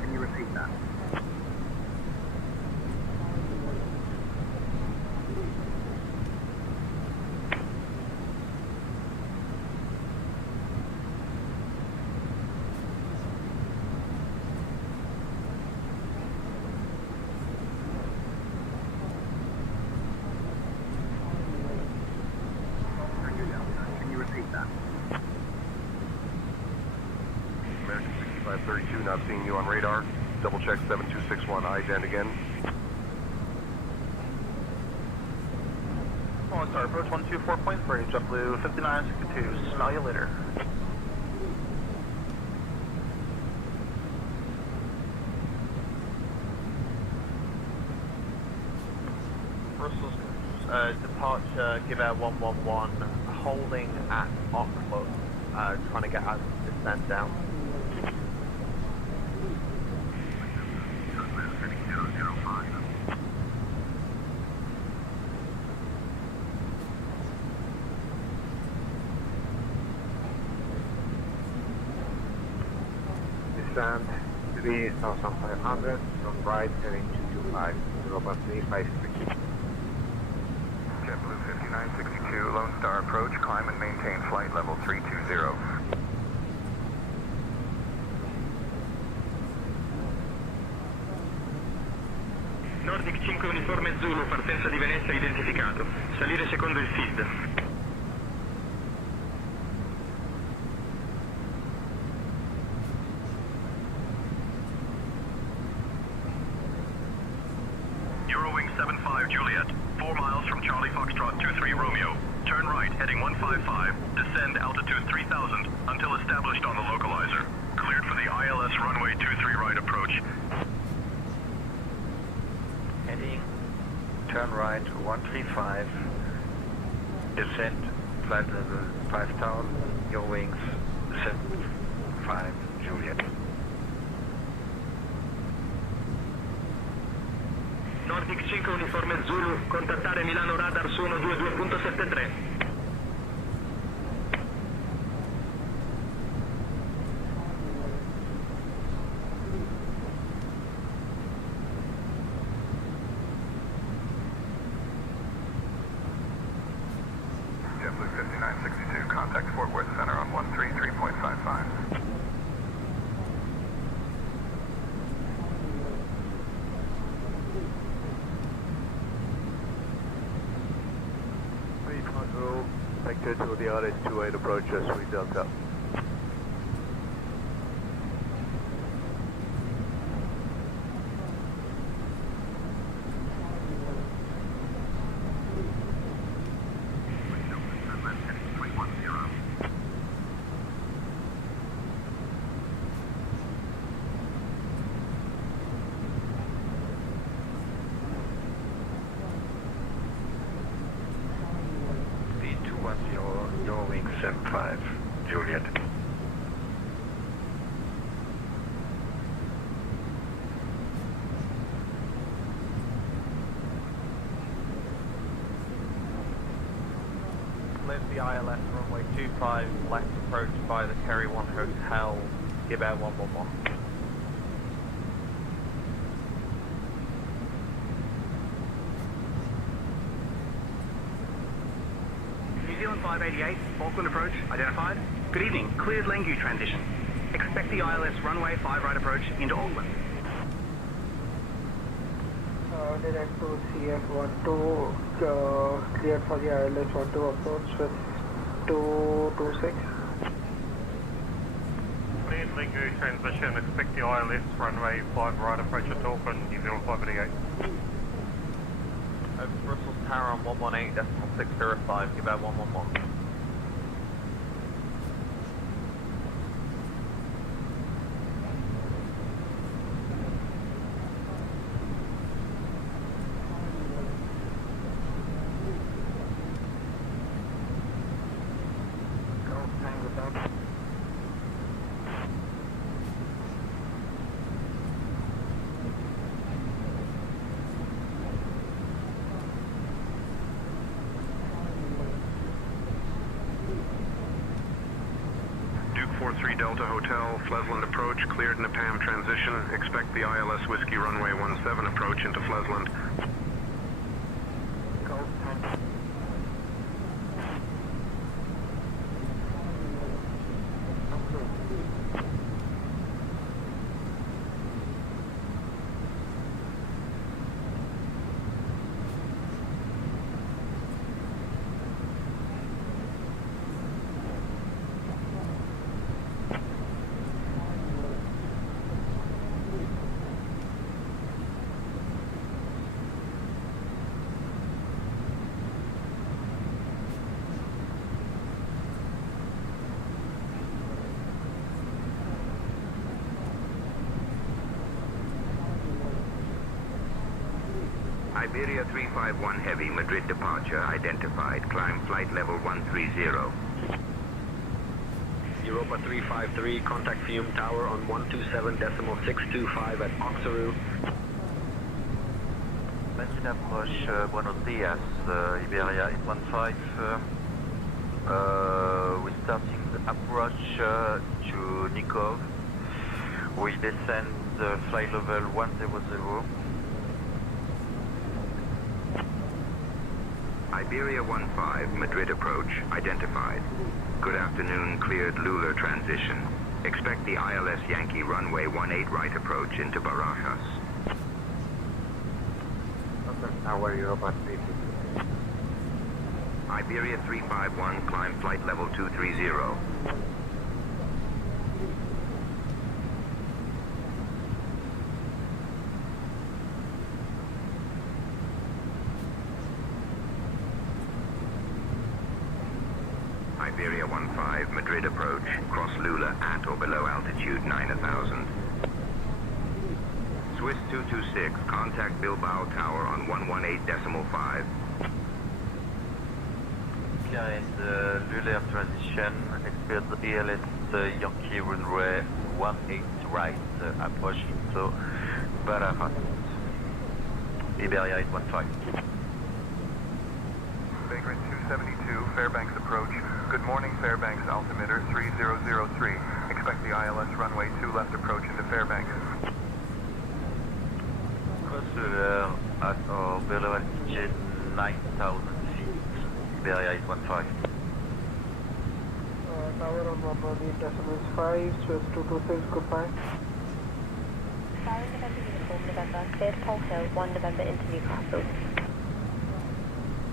Can you repeat that? Can you repeat that? American 6532, not seeing you on radar. Double check 7261 ident again. Oh, sorry, approach 124.3, JetBlue 5962, smell you later. Brussels departure, give air 111, holding at Auckland. trying to get our descent down. Descend 3,500, from right heading 225, Europa 353. JetBlue 5962, Lone Star approach, climb and maintain flight level 320. Nordic 5 uniforme Zulu, partenza di Venezia identificato. Salire secondo il FID. Eurowing 75 Juliet, 4 miles from Charlie Foxtrot 23 Romeo. Turn right, heading 155. Descend altitude 3000 until established on the localizer. Cleared for the ILS runway 23 right approach. Heading, turn right 135. Descend flight level 5000. Eurowings 75 Juliet. Nordic 5 uniforme Zulu, contattare Milano radar su 122.73. JetBlue 5962, contact Fort Worth Center on 133.55. Vector to the ILS 28 approach, sweet Delta. Eurowing 75 Juliet. Live the ILS runway 25 left approach by the Kerry 1 Hotel, give air 111. New Zealand 588, Auckland approach, identified. Good evening, cleared Langu transition. Expect the ILS runway 5 right approach into Auckland. Direct to CF12, cleared for the ILS 12 approach with 226. Cleared Langu transition, expect the ILS runway 5 right approach at Auckland, New Zealand 588. Over Brussels Tower on 118.605, give air 111. Duke 43 Delta Hotel, Flesland approach, cleared Nepam transition. Expect the ILS Whiskey runway 17 approach into Flesland. Iberia 351 Heavy, Madrid departure identified. Climb flight level 130. Europa 353, contact Fume Tower on 127.625 at Oxaru. Maintain approach, buenos dias, Iberia 815. We're starting the approach to Nikov. We descend flight level 100. Iberia 15, Madrid approach, identified. Good afternoon, cleared Lula transition. Expect the ILS Yankee runway 18 right approach into Barajas. Tower Europa 350. Iberia 351, climb flight level 230. Iberia 15, Madrid approach, cross Lula at or below altitude 9,000. Swiss 226, contact Bilbao Tower on 118.5. Clearing the Lula transition, expect the ELS Yankee runway 18 right, approaching to Barajas. Iberia 815. Vagrant 272, Fairbanks approach. Good morning, Fairbanks altimeter 3003. Expect the ILS runway 2 left approach into Fairbanks. Cross at or below altitude 9,000 feet. Iberia 815. Tower on 118.5, Swiss 226, goodbye. Flying November uniform, November, cleared Pole Hill, 1 November into Newcastle.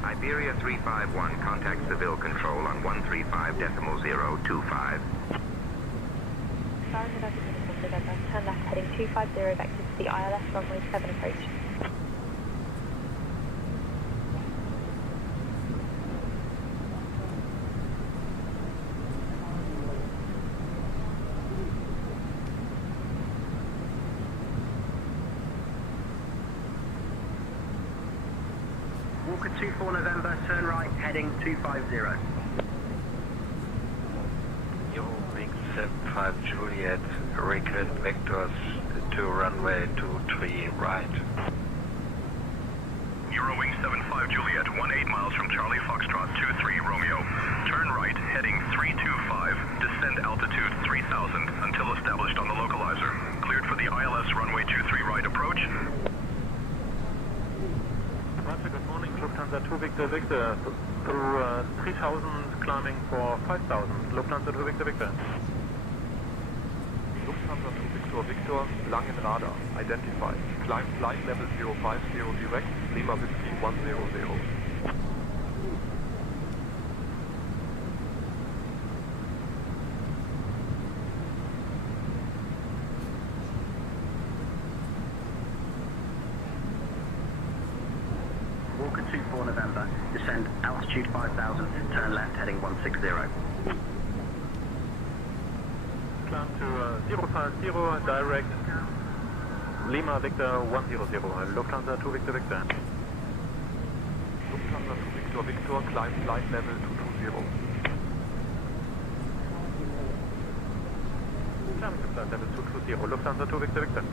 Iberia 351, contact Seville control on 135.025. Flying November uniform, November, turn left heading 250 vector to the ILS runway 7 approach. Walker 24 November, turn right, heading 250. Yo, Wing 75 Juliet, request vectors to runway 23 right. Eurowing 75 Juliet, 18 miles from Charlie Foxtrot 23 Romeo. Turn right, heading 325, descend altitude 3000 until established on the localizer. Cleared for the ILS runway 23 right approach. Good morning, Lufthansa 2 Victor Victor, through 3000 climbing for 5000, Lufthansa 2 Victor Victor. Lufthansa 2 Victor Victor, Langenradar, identified. Climb flight level 050 direct, Lima Whiskey 100. Walker 24 November, descend altitude 5000, turn left heading 160. Climb to 050, direct, Lima Victor 100, Lufthansa 2 Victor Victor. Lufthansa 2 Victor Victor, climb flight level 220. Climbing to flight level 220, Lufthansa 2 Victor Victor.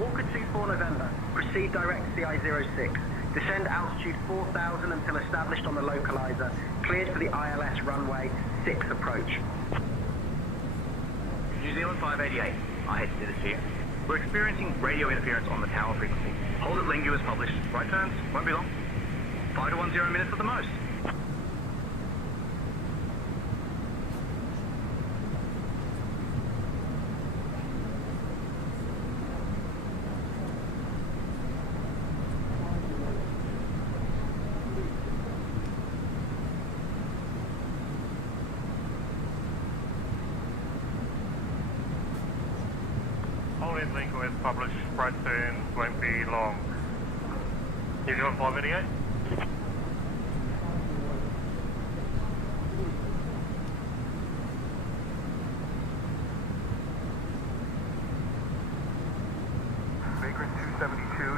Walker 24 November, proceed direct CI06. Descend altitude 4000 until established on the localizer. Cleared for the ILS runway 6 approach. New Zealand 588, I hate to do this here. We're experiencing radio interference on the tower frequency. Hold at Lingu as published. Right turns, won't be long. 5 to 10 minutes at the most. Only Lingo is published, right turns won't be long. New Zealand 588?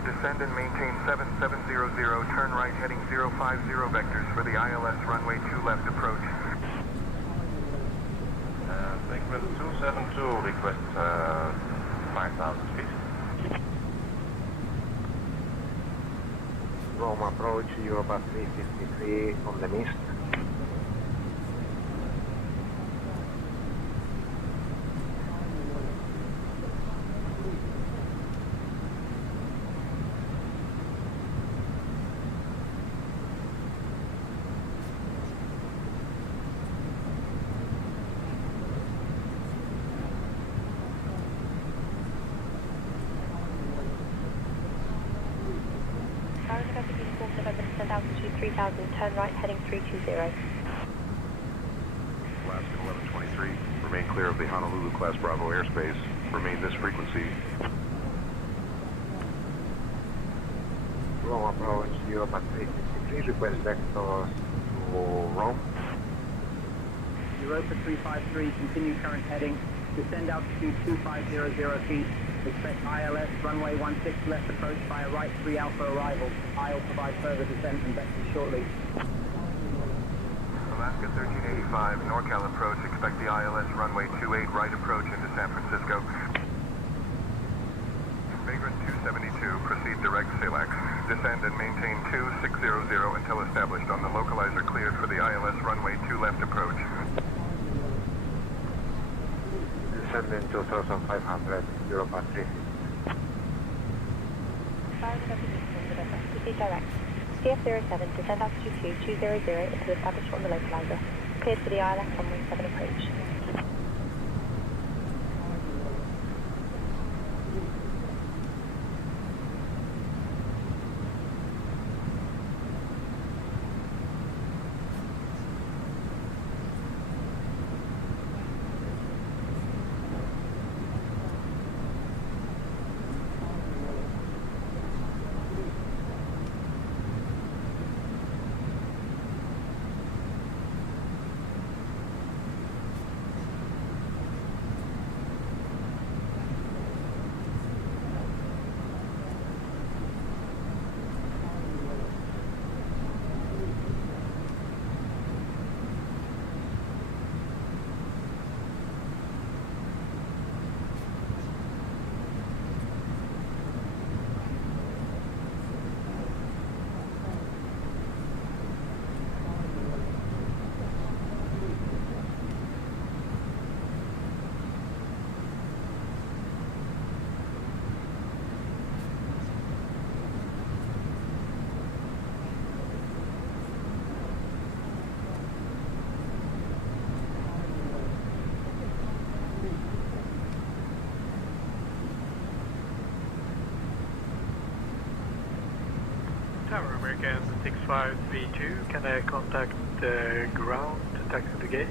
descend and maintain 7700, turn right heading 050 vectors for the ILS runway 2 left approach. Segment 272 requests 5,000 feet. Rome approach, Europa 353 on the mist. Altitude 3000, turn right heading 320. Alaska 1123, remain clear of the Honolulu Class Bravo airspace. Remain this frequency. Rome approach, Europa 353, request vectors to Rome. Europa 353, continue current heading, descend altitude 2500 feet, expect ILS runway 16 left approach via right 3 Alpha arrival. I'll provide further descent and vectors shortly. Alaska 1385, NorCal approach, expect the ILS runway 28 right approach into San Francisco. Vagrant 272, proceed direct SALAX. Descend and maintain 2600 until established on the localizer cleared for the ILS runway 2 left approach. Descending 2500, Europa 3. Proceed direct. CF07, descend altitude 200 until established on the localizer. Cleared for the ILS runway 7 approach. Tower American 65V2, can I contact the ground to taxi the gate?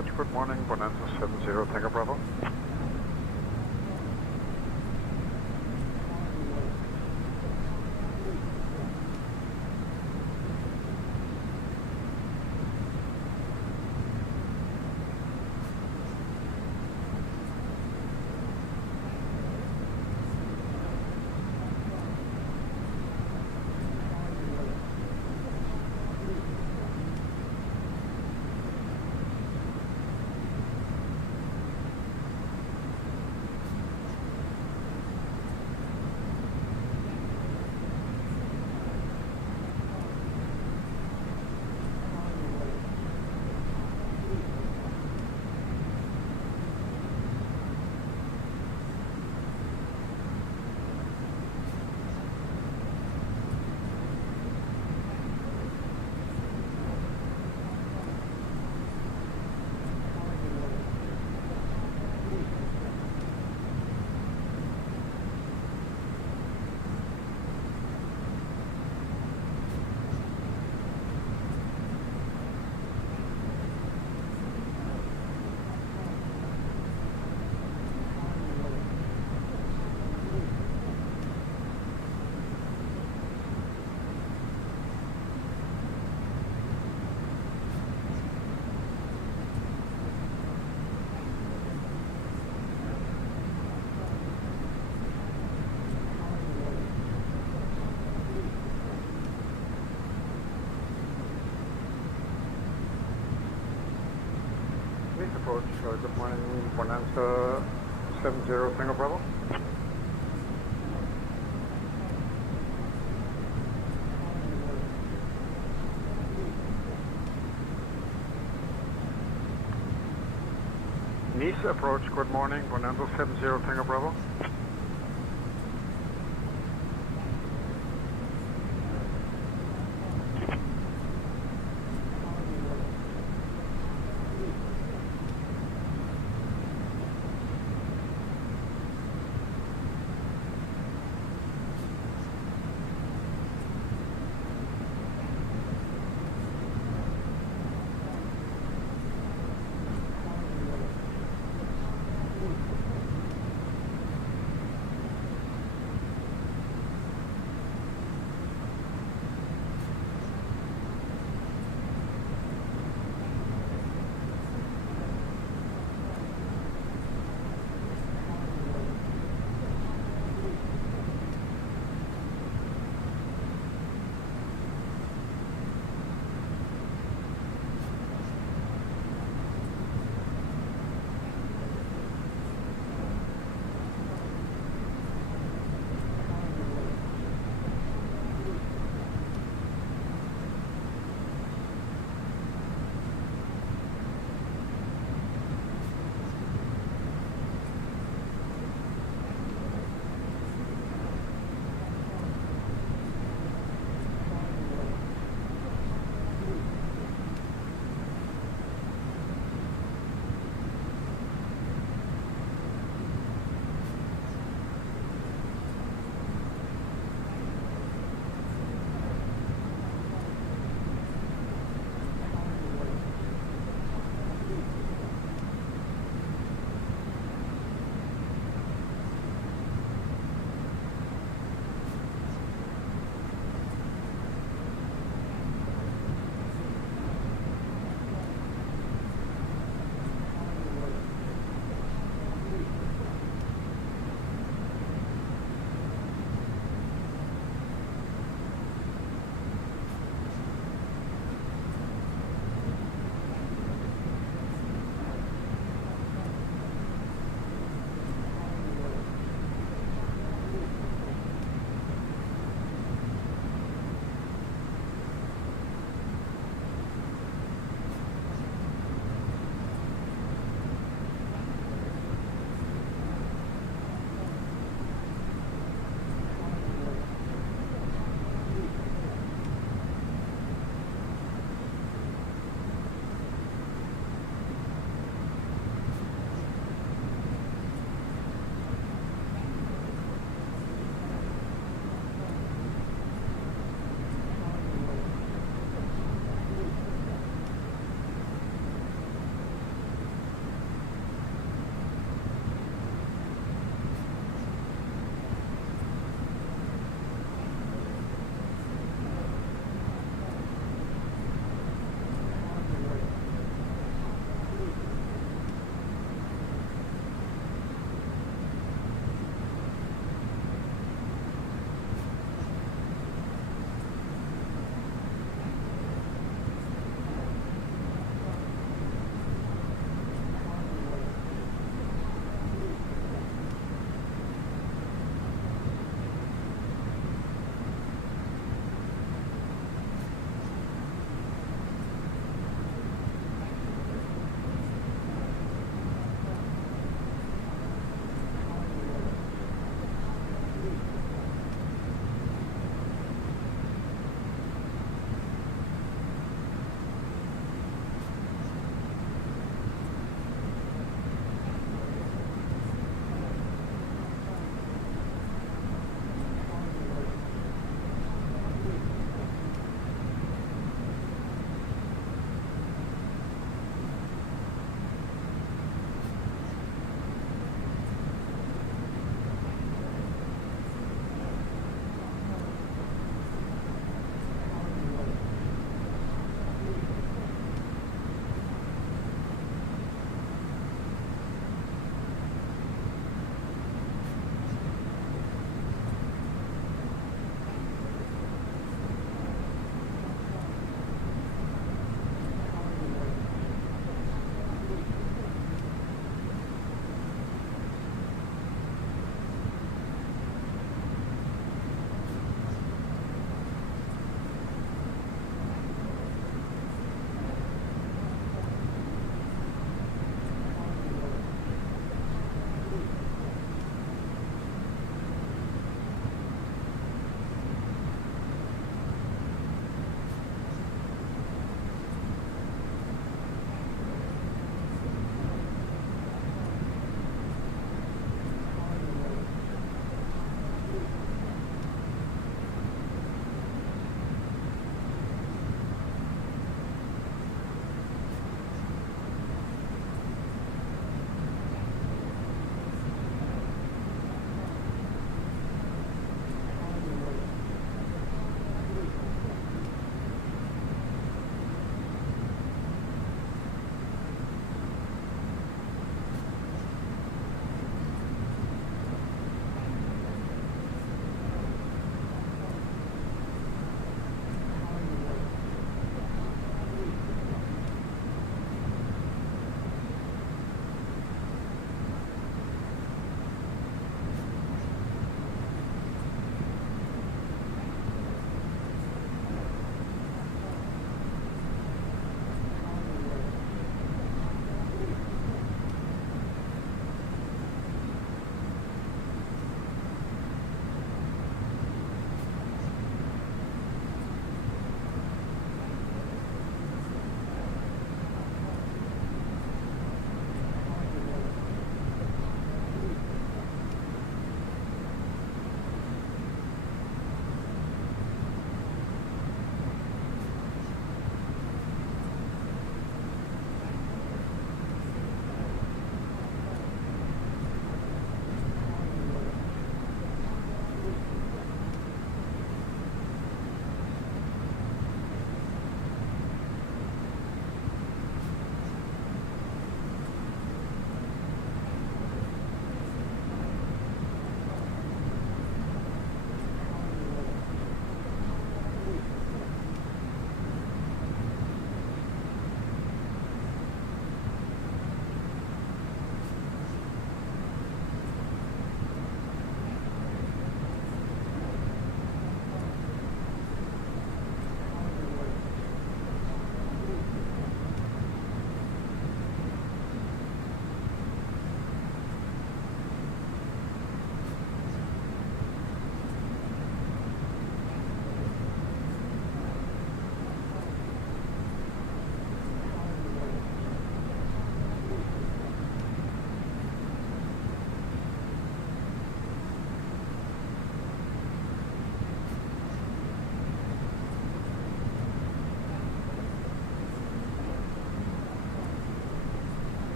approach, good morning, Bonanza 70, Tango Bravo. Approach, good morning, Bonanza 70, Tango Bravo. Nice approach, good morning, Bonanza 70, Tango Bravo.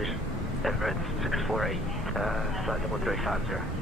transition. Emirates 648, flight level 350.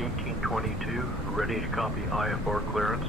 1822, ready to copy IFR clearance.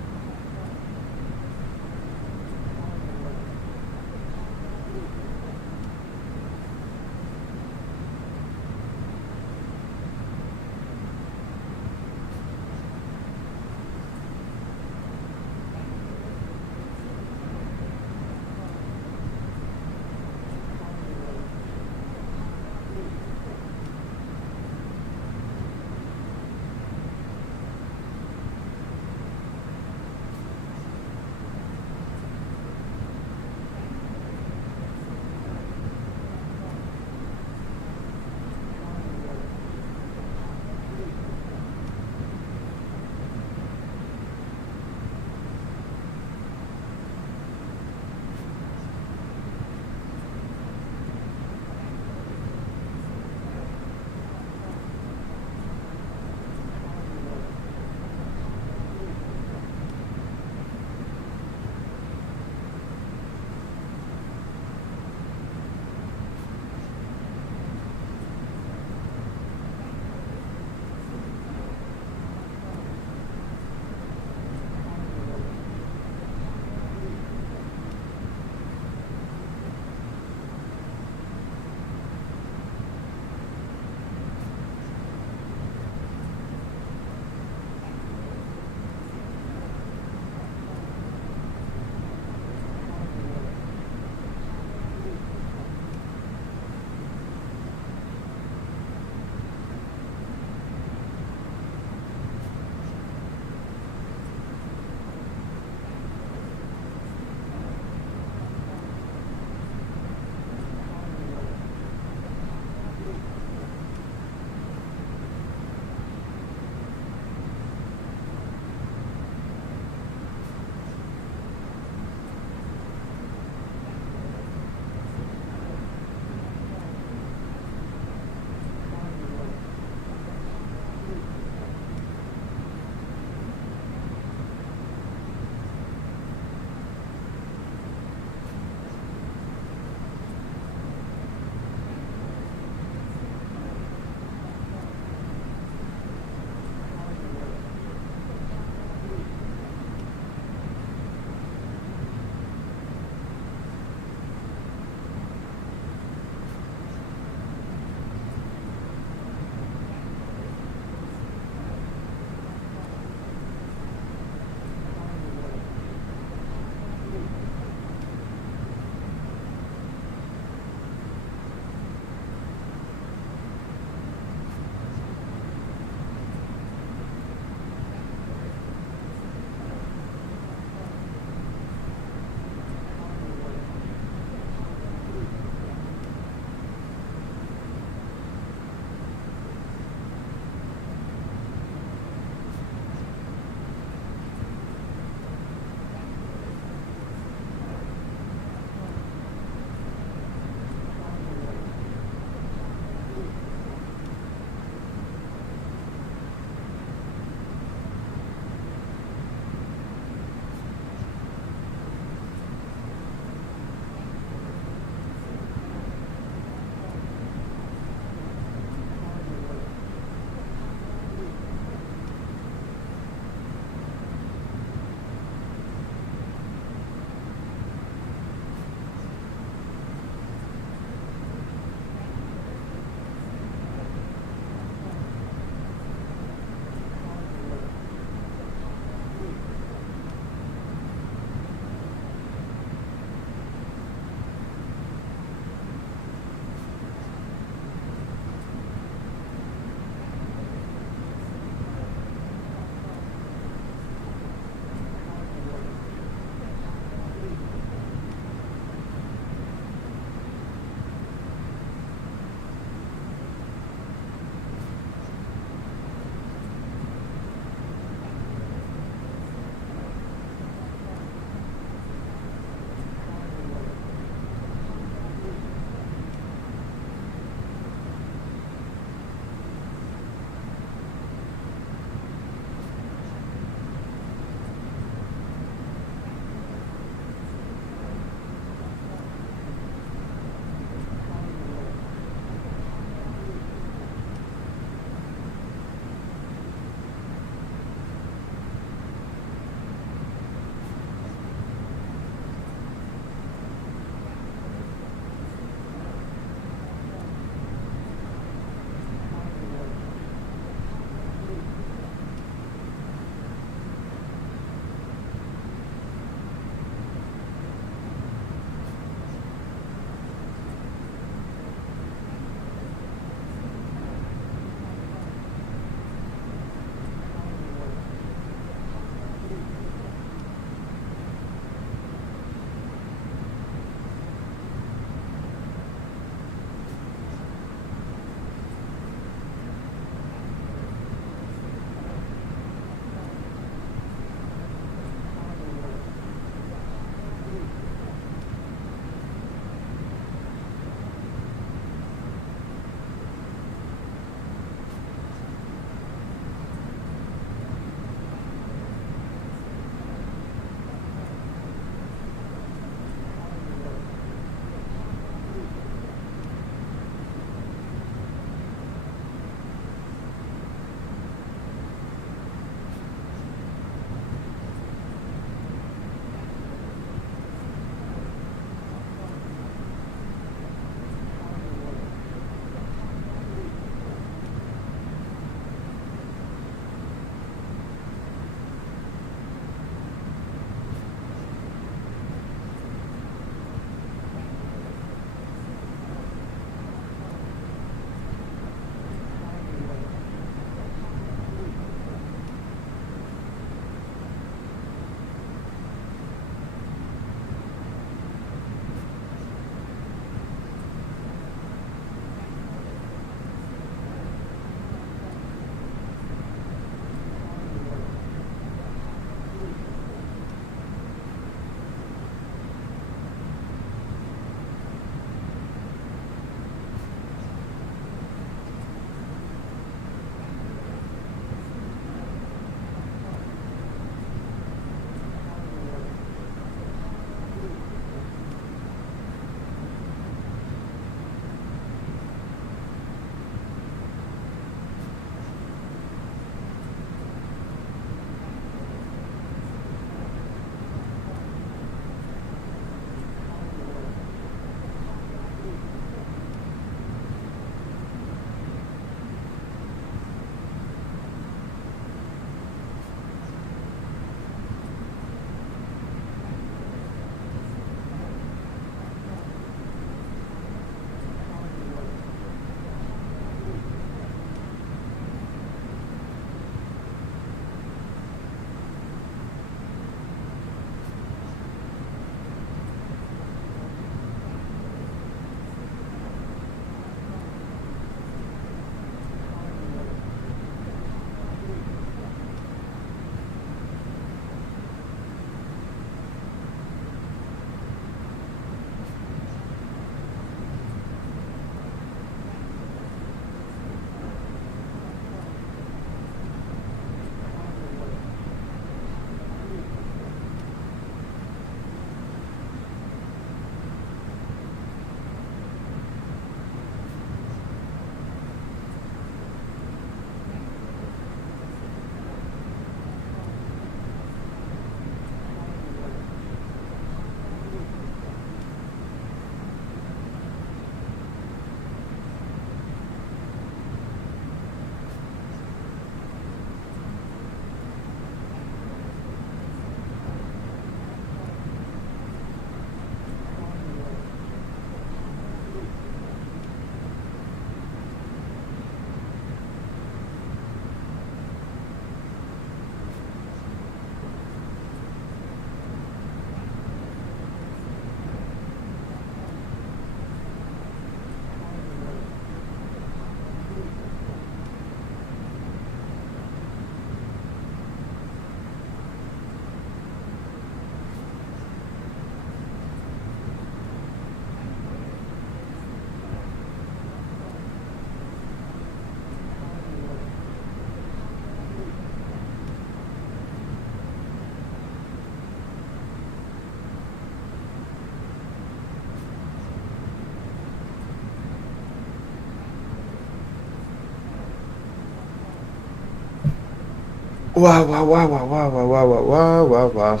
Wow, wow, wow, wow, wow, wow, wow, wow, wow, wow, wow.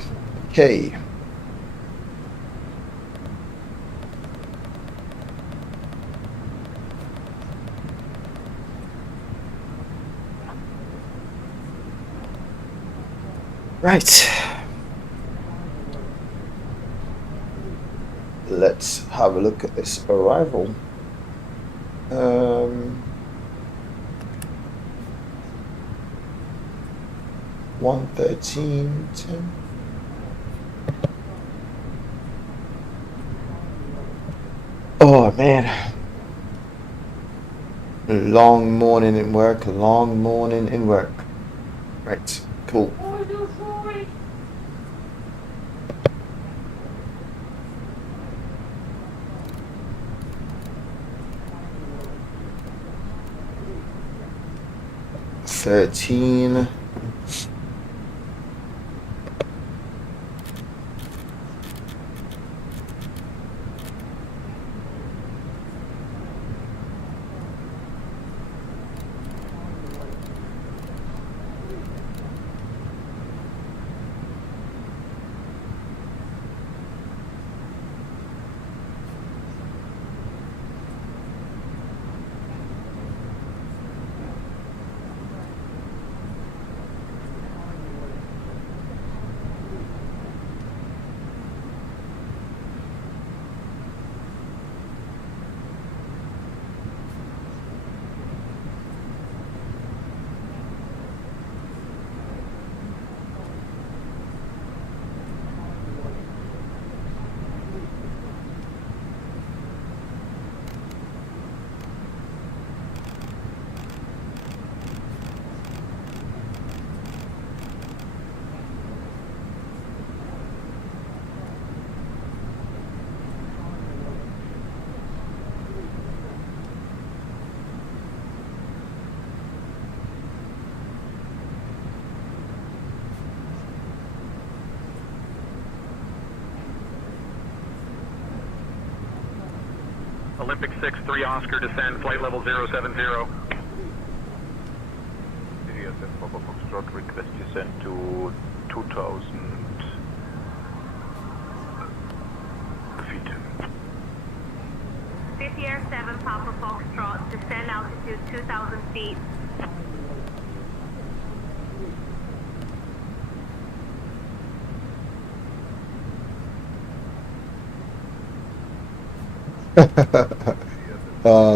Okay. Right. Let's have a look at this arrival. 1:13:10. Oh man. Long morning in work, long morning in work. Right, cool. $13. Olympic 6-3 Oscar, descend, flight level 070. Sirius and Papa Foxtrot, request descent to 2,000 feet. 50 Air 7 Papa Foxtrot, descend altitude 2,000 feet.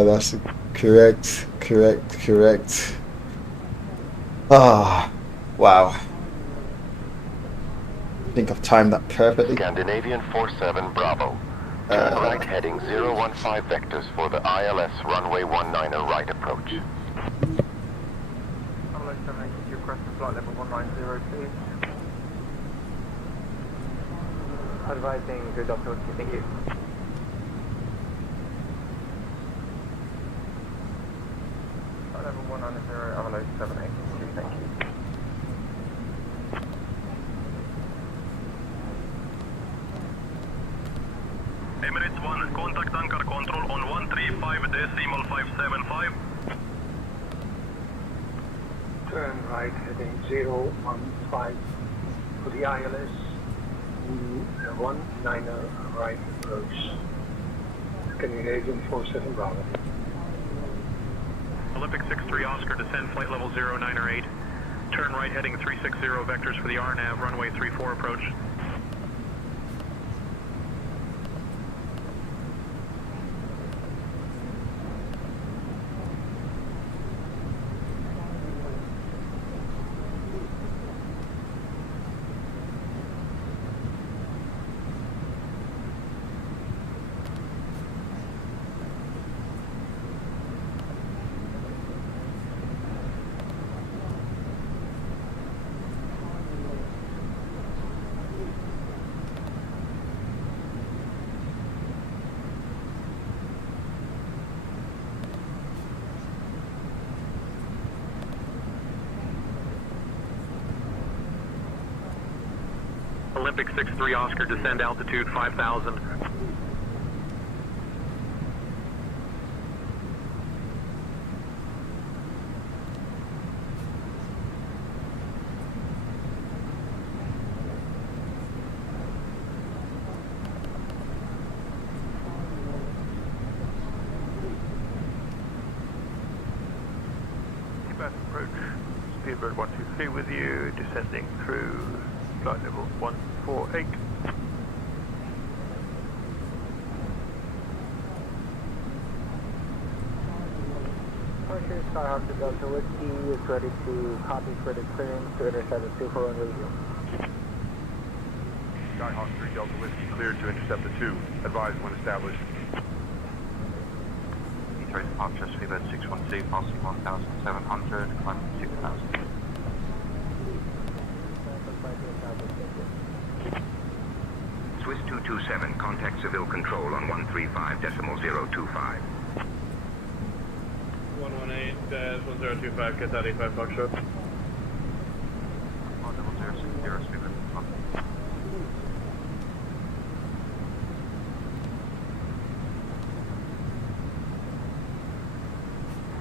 That's correct. Ah, wow. I think I've timed that perfectly. Scandinavian 47 Bravo. Turn right heading 015 vectors for the ILS runway 19 right approach. Hello, 782, request flight level 190, please. Advising good Dr. Thank you. Flight level 190, hello, 782, thank you. Emirates 1, contact anchor control on 135.575. Turn right heading 015 for the ILS, 19 right approach. Scandinavian 47 Bravo. Olympic 6-3 Oscar, descend, flight level 09 or 8. Turn right heading 360 vectors for the RNAV, runway 34 approach. Olympic 6-3 Oscar, descend altitude 5,000. Class approach, speedbird 123 with you, descending through flight level 148. Sky Hunter Delta Whiskey is ready to copy for the clearance to intercept the 24 on radio. Skyhawk 3 Delta Whiskey cleared to intercept the 2. Advise when established. Heathrow departure, speedbird 612, passing 1,700, climbing 6,000. Swiss 227, contact civil control on 135.025. 118, 1025, get that 85 Foxtrot. 1060, speedbird 1.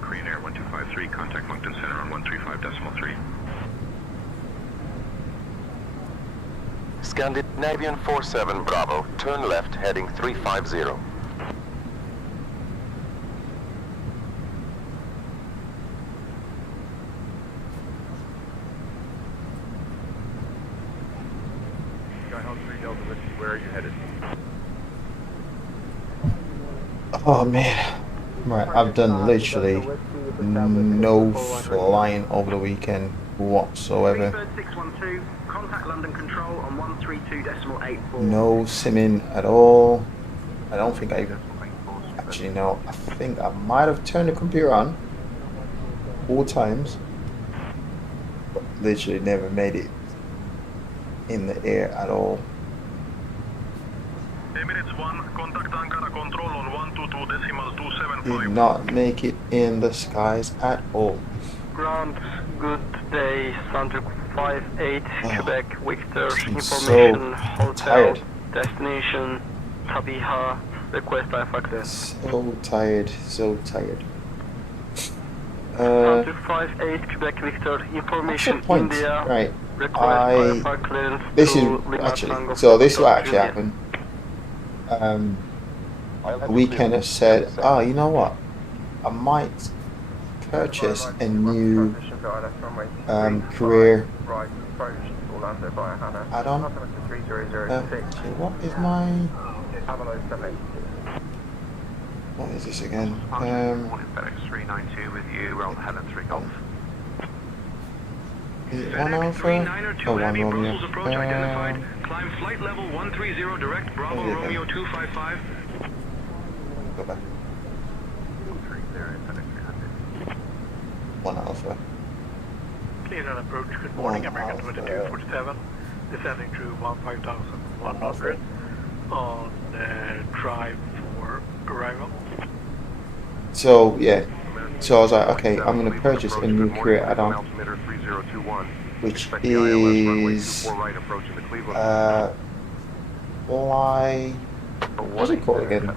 Korean Air 1253, contact Moncton Center on 135.3. Scandinavian 47 Bravo, turn left heading 350. Skyhawk 3 Delta Whiskey, where are you headed? Oh man. Right, I've done literally no flying over the weekend whatsoever. Speedbird 612, contact London Control on 132.84. No simming at all. I don't think I even actually know. I think I might have turned the computer on 4 times, but literally never made it in the air at all. Emirates 1, contact Ankara Control on 122.275. Did not make it in the skies at all. Ground, good day, Sandra 58, Quebec, Victor, so information, hotel, tired. destination, Tabiha, request Alpha clear. So tired, so tired. Sandra 58, Quebec, Victor, information, Point. India, Right. request Alpha clearance. This is to Lima actually, Tango so this is what Foxtrot actually Juliet. happened. The weekend have said, oh, you know what? I might purchase a new career add-on. What is my... What is this again? FedEx 392 with you, we're on Helen 3 Golf. Is it 1 Alpha? Oh, 1 Romeo. Climb flight level 130 direct, Bravo Romeo 255. Go back. 1 Alpha. Clear and approach, good morning, 1 American Alpha. 2247, descending through 15,100 on drive for arrival. So, yeah. So I was like, okay, I'm going to purchase a new career add-on, which is fly... What's it called again?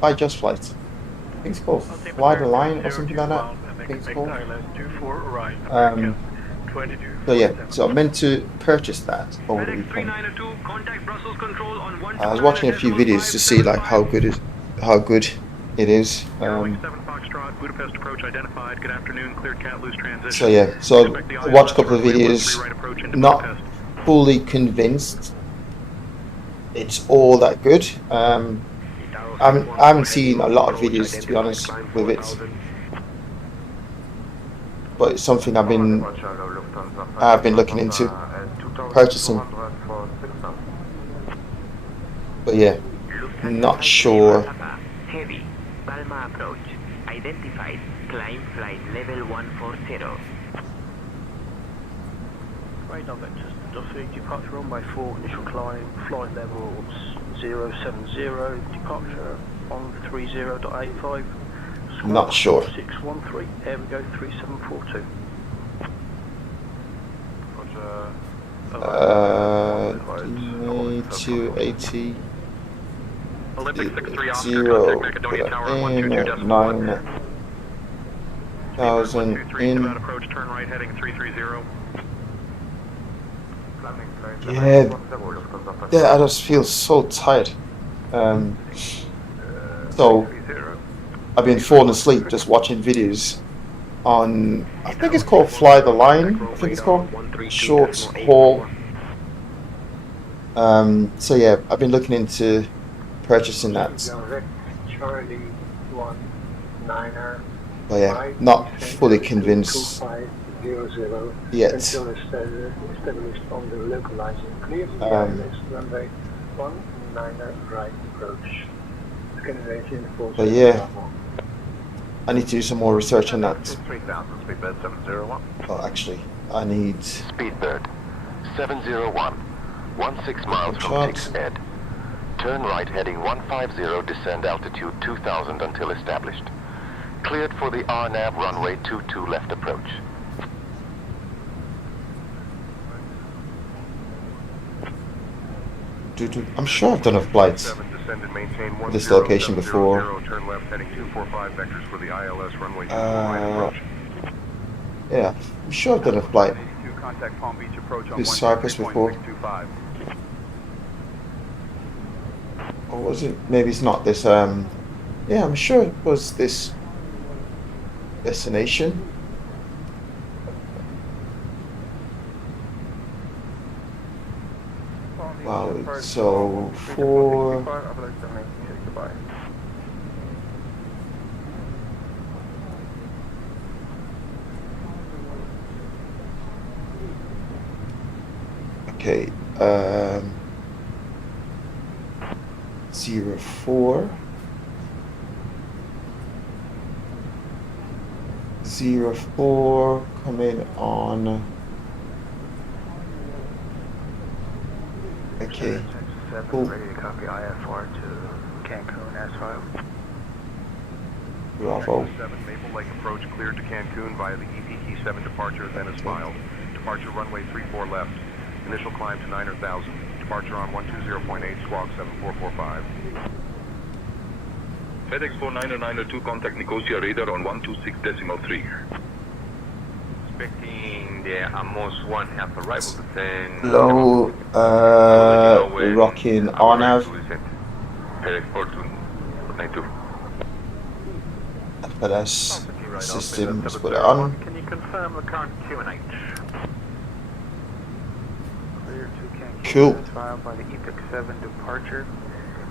Fly Just Flight. I think it's called Fly the Line or something like that. I think it's called. So yeah, so I meant to purchase that over the weekend. I was watching a few videos to see like how good it is. Budapest approach identified. Good afternoon, cleared cat loose transition. So yeah, so I watched a couple of videos, not fully convinced it's all that good. I haven't seen a lot of videos, to be honest, with it, but it's something I've been looking into purchasing. But yeah, not sure. Heavy, Palma approach, identified, climb flight level 140. Radar vectors, Duffy, departure runway 4, initial climb, flight level 070, departure on 30.85. Not sure. 613, air we go 3742. DA280 Olympic 63 Oscar, 0 contact Macedonia Tower on 122.1. 9,000 in. Approach, turn right heading 330. Yeah, I just feel so tired. So I've been falling asleep just watching videos on, I think it's called Fly the Line. I think it's called short haul. So yeah, I've been looking into purchasing that. Charlie 19er. But yeah, not fully convinced 2500 yet. Until established on the localizing clear for the ILS runway 19er right approach. Scandinavian force. But yeah, I need to do some more research on that. 3000, Speedbird 701. Oh, actually, I need Speedbird 701, 16 miles from Pig's Head. Turn right heading 150, descend altitude 2000 until established. Cleared for the RNAV runway 22 left approach. I'm sure I've done a flight to this location before. Turn left heading 245 vectors for the ILS runway 24 right approach. Yeah, I'm sure I've done a flight Contact Palm Beach approach on to Cyprus before. 123.625. Or was it? Maybe it's not this. Yeah, I'm sure it was this destination. Wow, so for okay, 04 04 coming on. Okay. Cool. Ready to copy IFR to Cancun as filed. Bravo. 7 Maple Lake approach cleared to Cancun via the EPT-7 departure, then as filed. Departure runway 34 left. Initial climb to 9,000. Departure on 120.8 squawk 7445. FedEx 49902, contact Nicosia radar on 126.3. Expecting the almost 1/2 arrival descent. Low, rocking RNAV. FedEx 4292. FLS systems, put it on. Can you confirm the current QNH? Clear to Cancun. Cool. As filed by the EPIC 7 departure.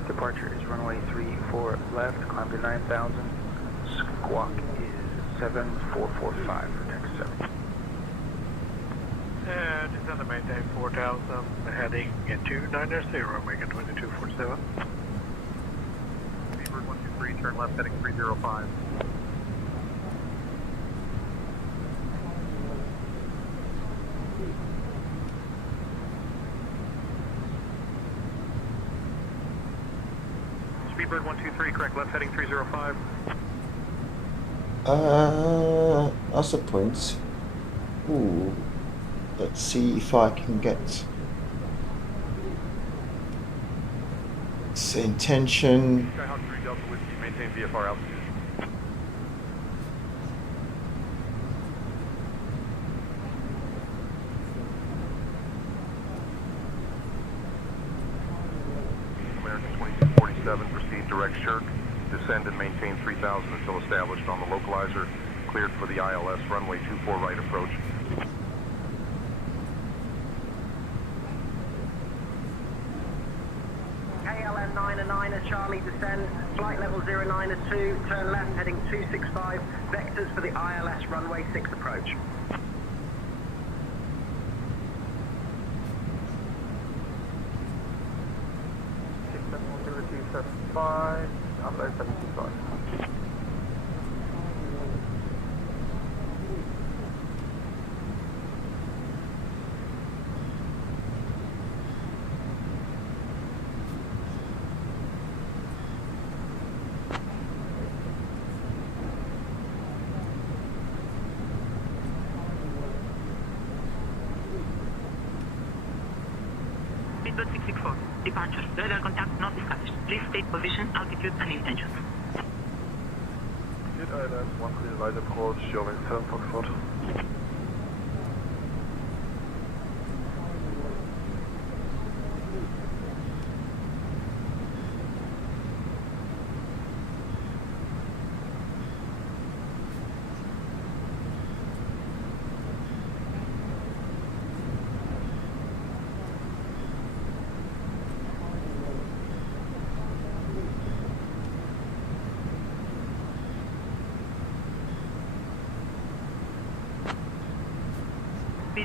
Departure is runway 34 left, climb to 9,000. Squawk is 7445 for next 7. Descend to maintain 4,000, heading into 990, make it 2247. Speedbird 123, turn left heading 305. Speedbird 123, correct, left heading 305. That's a point. Ooh. Let's see if I can get same tension. Skyhawk 3 Delta Whiskey, maintain VFR altitude. American 2247, proceed direct shirk. Descend and maintain 3,000 until established on the localizer. Cleared for the ILS runway 24 right approach. KLM 909 Charlie descend, flight level 092, turn left heading 265, vectors for the ILS runway 6 approach. Speedbird 664, departure. Radar contact not established. Please state position, altitude, and intentions. Good ILS, 1 clear light approach, showing 7 Foxtrot.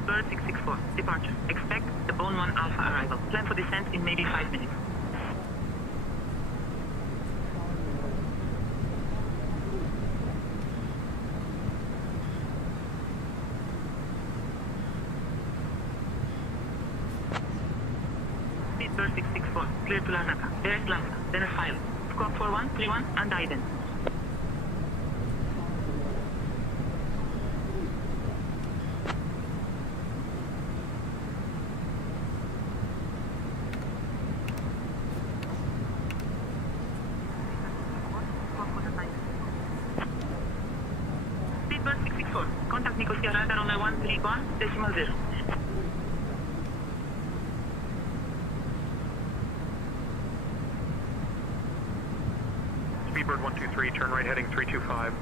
Speedbird 664, departure. Expect the Bone 1 Alpha arrival. Plan for descent in maybe 5 minutes. Speedbird 664, clear to Larnaca. Direct Lanza, then a file. Squawk 4131 and ident. Speedbird 664, contact Nicosia radar on 131.0. Speedbird 123, turn right heading 325.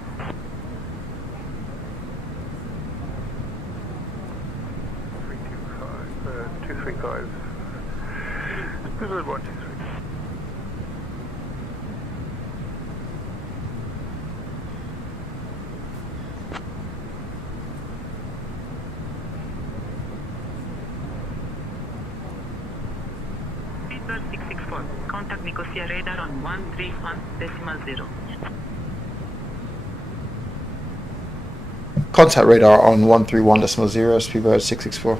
Speedbird 123. Speedbird 664, contact Nicosia radar on 131.0. Contact radar on 131.0, Speedbird 664.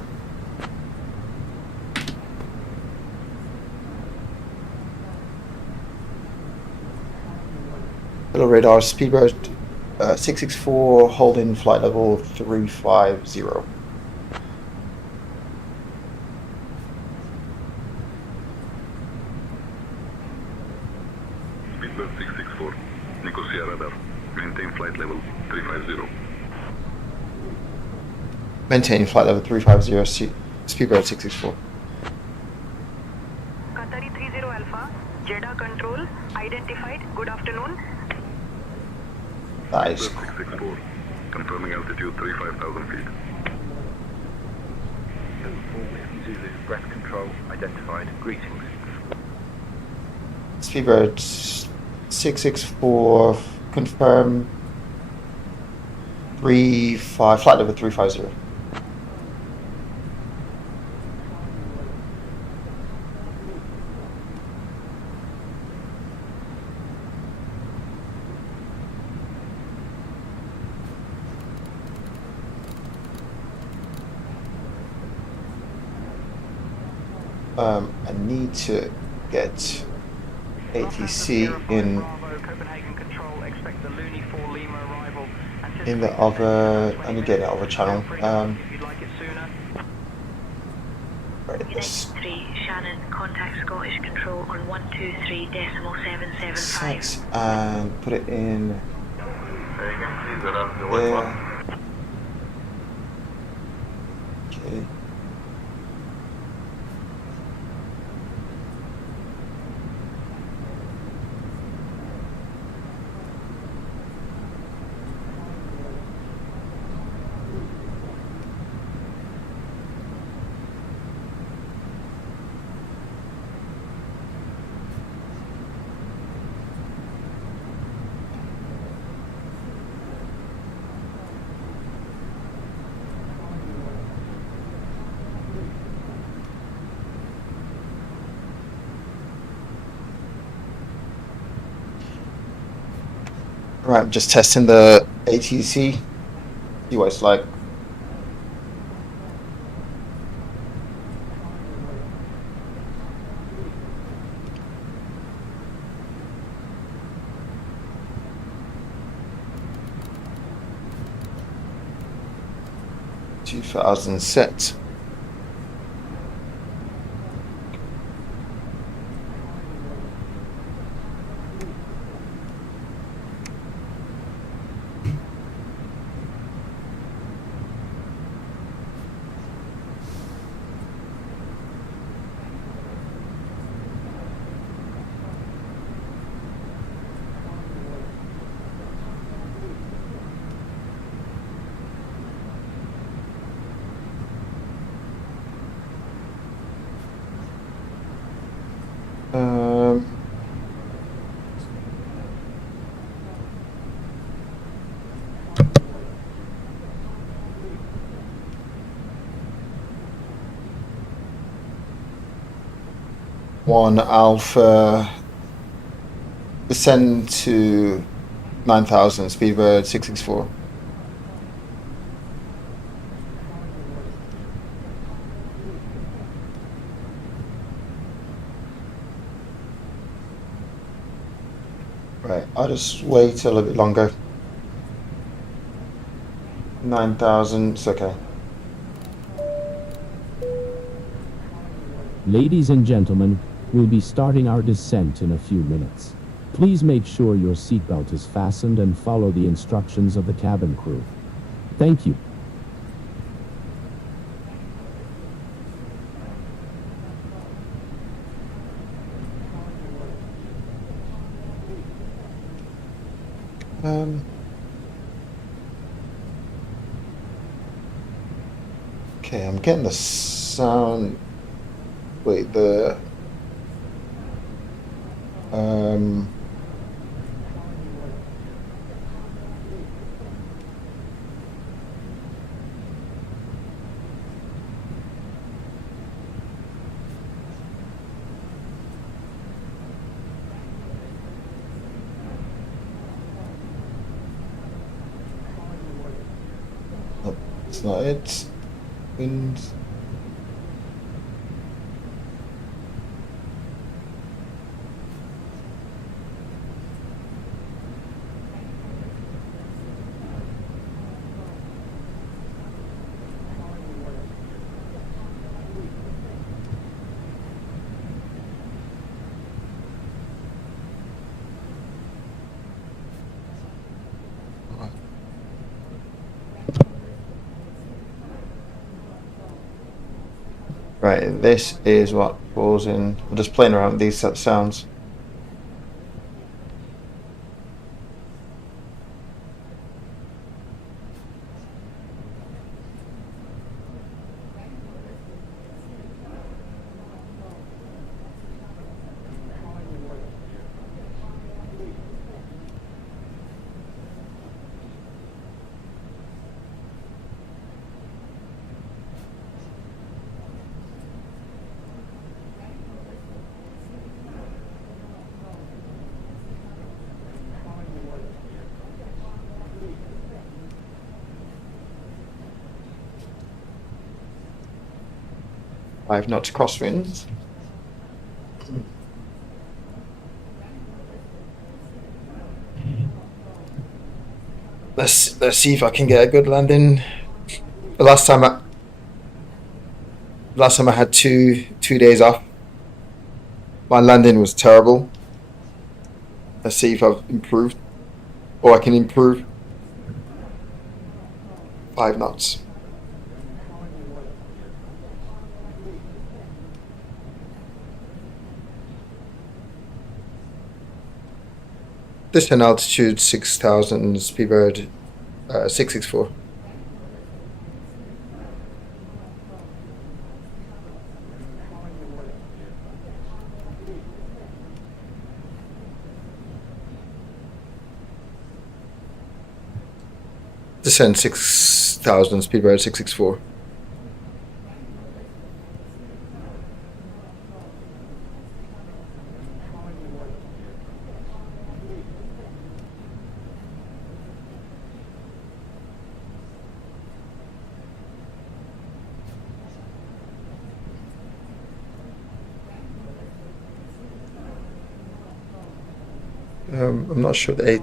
Hello radar, Speedbird 664, holding flight level 350. Speedbird 664, Nicosia radar, maintain flight level 350. Maintaining flight level 350, Speedbird 664. Qatari 30 Alpha, Jeddah control, identified, good afternoon. Nice. 664, confirming altitude 35,000 feet. Zulu, breath control, identified, greetings. Speedbird 664, confirm 35, flight level 350. I need to get ATC in the other. I need to get the other channel. Right, this. 3 Shannon, contact Scottish Control on 123.775. Set and put it in there. Okay. Right, I'm just testing the ATC. See what it's like. $2,000 set. 1 Alpha, descend to 9,000, speedbird 664. Right, I'll just wait a little bit longer. 9,000, it's okay. Ladies and gentlemen, we'll be starting our descent in a few minutes. Please make sure your seatbelt is fastened and follow the instructions of the cabin crew. Thank you. Okay, I'm getting the sound. Wait, the nope, it's not it. Wind. Right, this is what falls in. I'm just playing around with these sounds. I've not crosswinds. Let's see if I can get a good landing. The last time I had two days off, my landing was terrible. Let's see if I've improved, or I can improve. 5 knots. Descent altitude 6,000, speedbird 664. Descent 6,000, speedbird 664. I'm not sure the 8.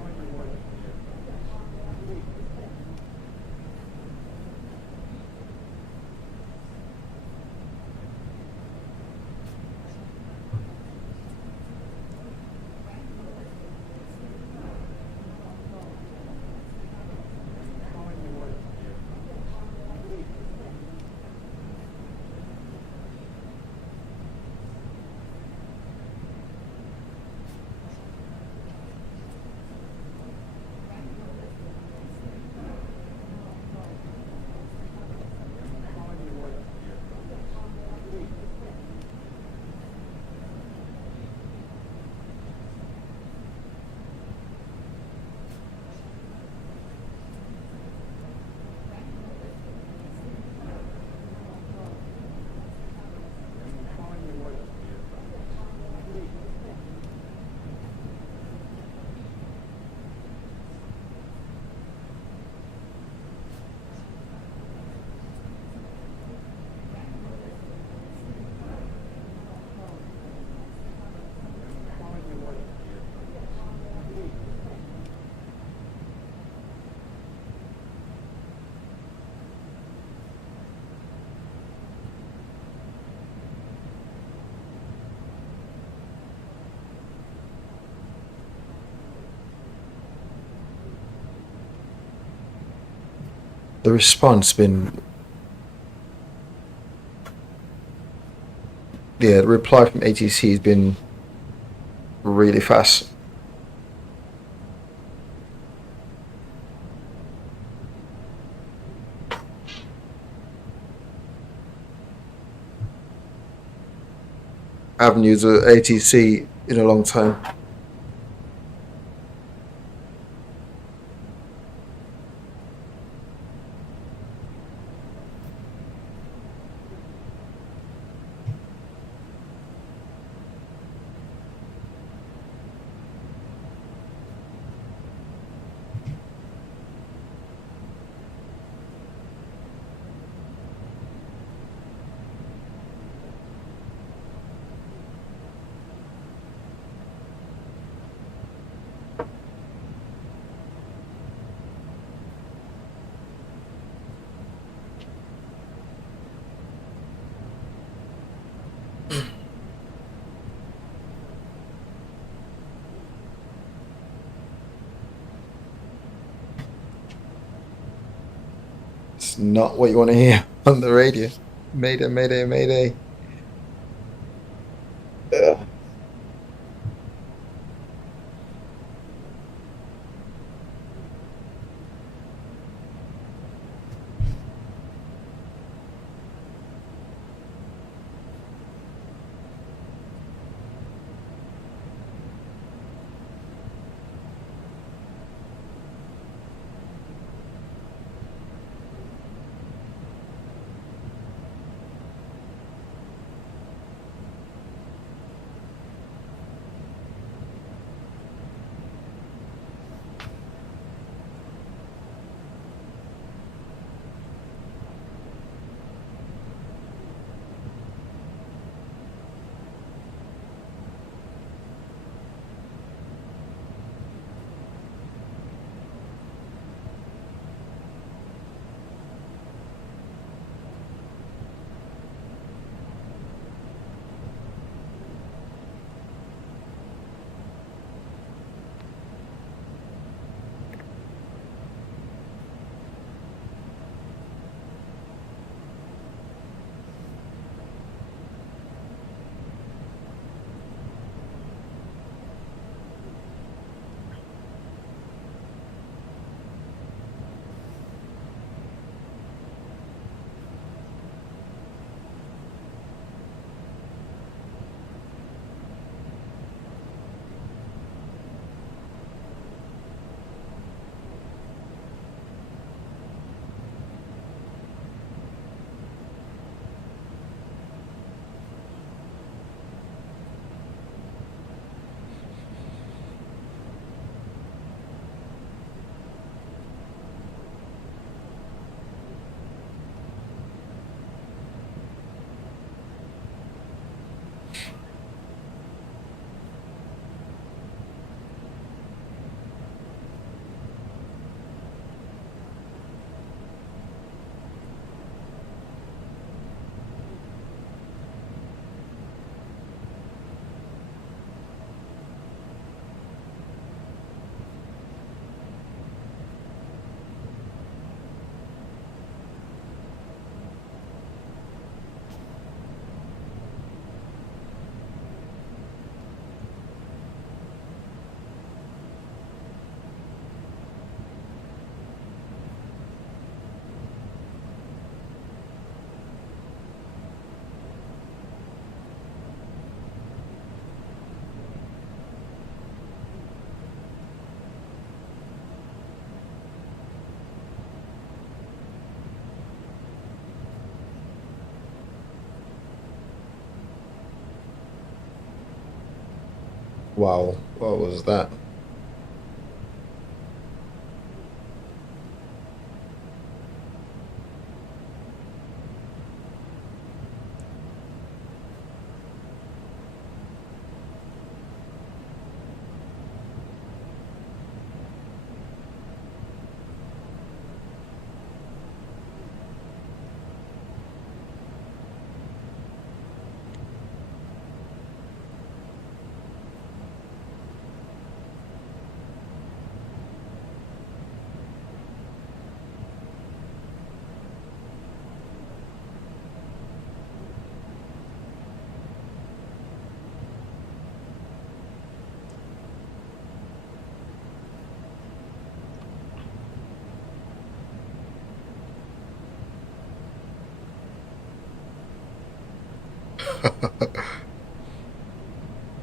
the response been... Yeah, the reply from ATC has been really fast. I haven't used ATC in a long time. It's not what you want to hear on the radio. Mayday, mayday, mayday. Ugh. Wow, what was that?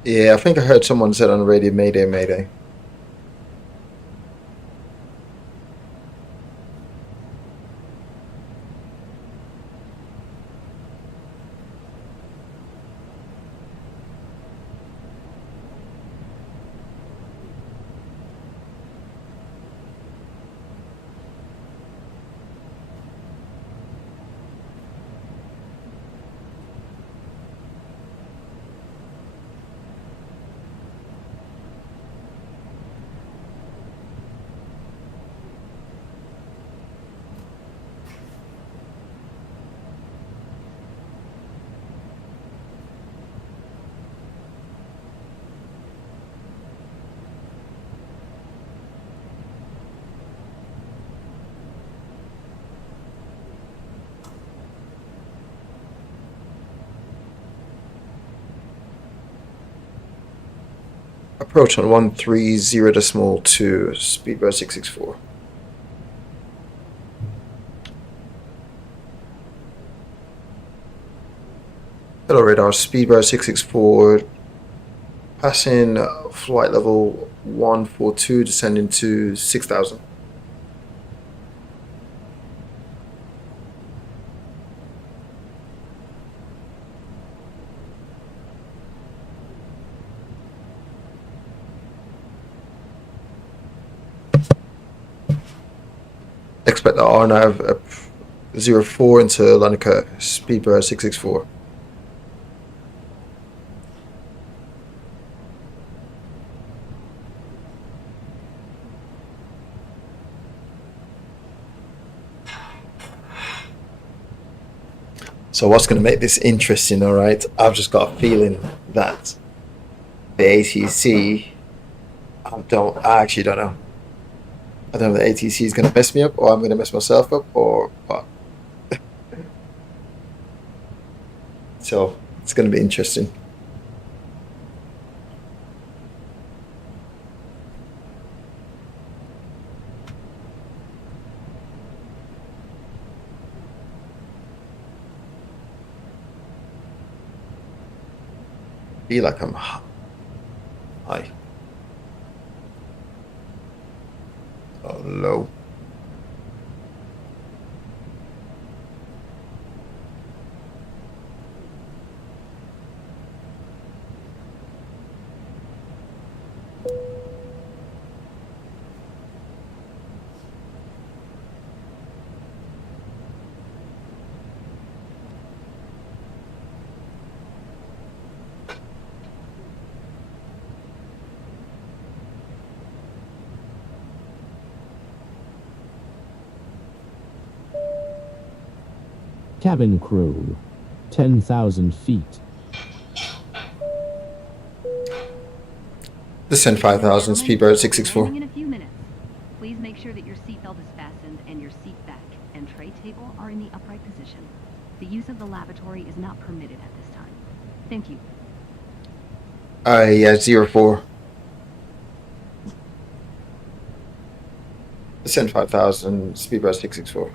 Yeah, I think I heard someone said on the radio, Mayday, Mayday. Approach on 130.2, speedbird 664. Hello radar, speedbird 664, passing flight level 142, descending to 6,000. Expect the RNAV 04 into Larnaca, speedbird 664. So what's going to make this interesting, all right? I've just got a feeling that the ATC, I actually don't know. I don't know if the ATC is going to mess me up, or I'm going to mess myself up, or what. So it's going to be interesting. Feel like I'm high. Oh, low. Cabin crew, 10,000 feet. Descend 5,000, speedbird 664. In a few minutes. Please make sure that your seatbelt is fastened and your seat back and tray table are in the upright position. The use of the lavatory is not permitted at this time. Thank you. Yeah, 04. Descend 5,000, speedbird 664.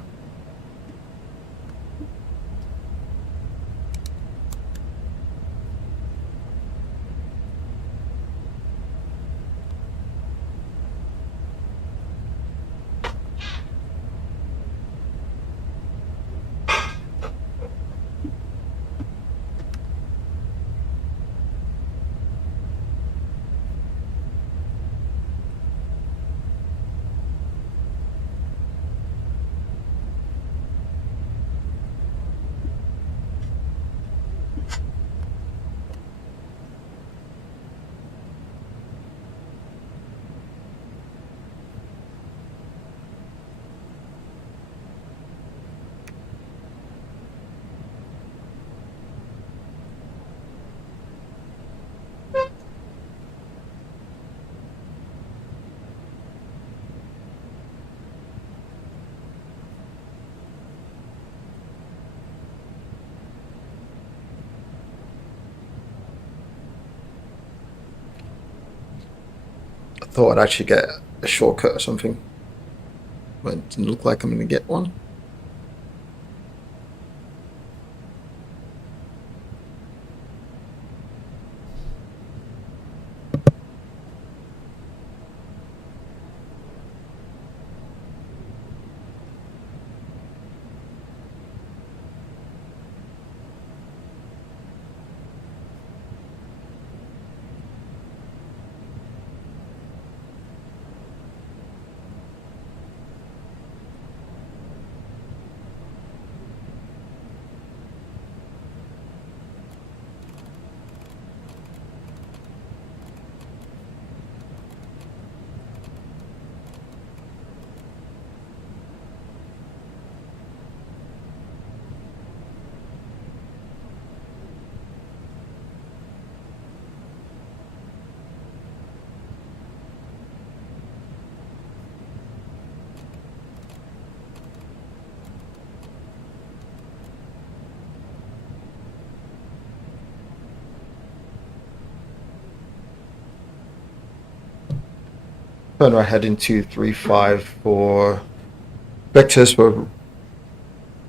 Thought I'd actually get a shortcut or something, but it didn't look like I'm going to get one. Turn right heading 235 for vectors for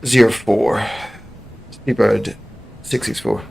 04. Speedbird 664.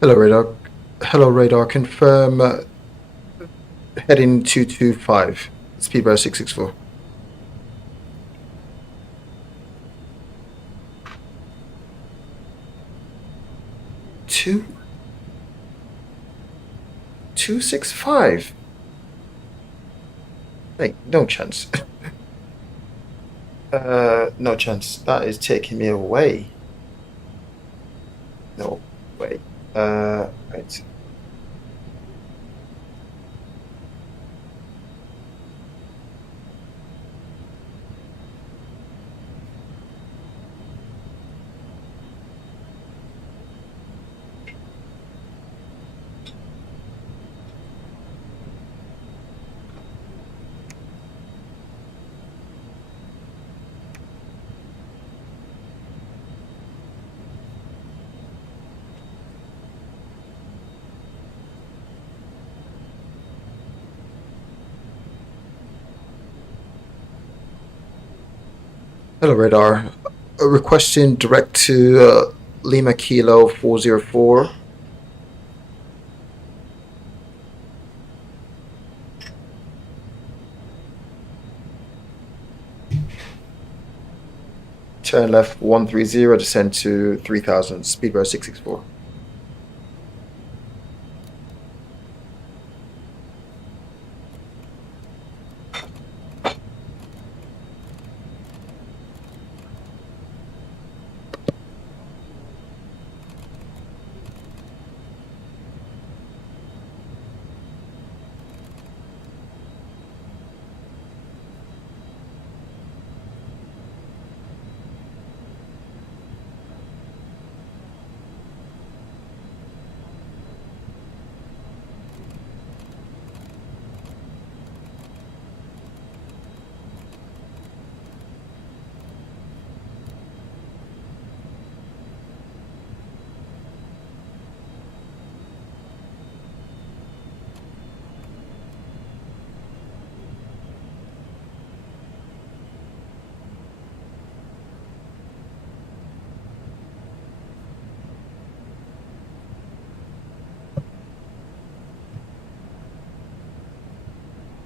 Hello radar. Hello radar. Confirm heading 225. Speedbird 664. 265. Hey, no chance. No chance. That is taking me away. No way. Right. Hello radar. Requesting direct to Lima Kilo 404. Turn left 130, descend to 3000, speedbird 664.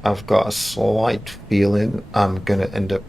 I've got a slight feeling I'm gonna end up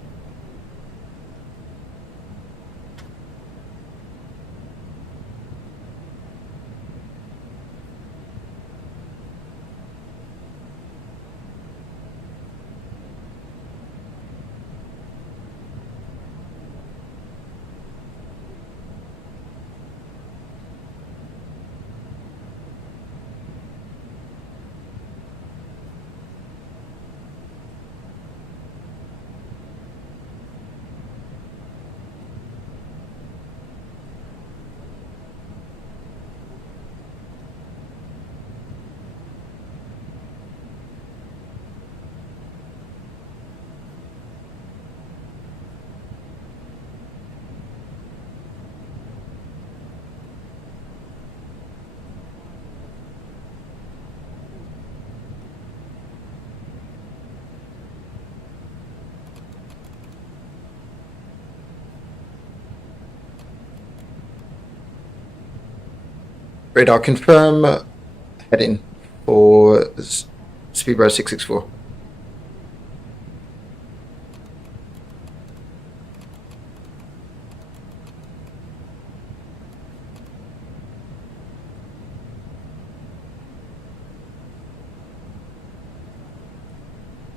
radar confirm heading for Speedbird 664.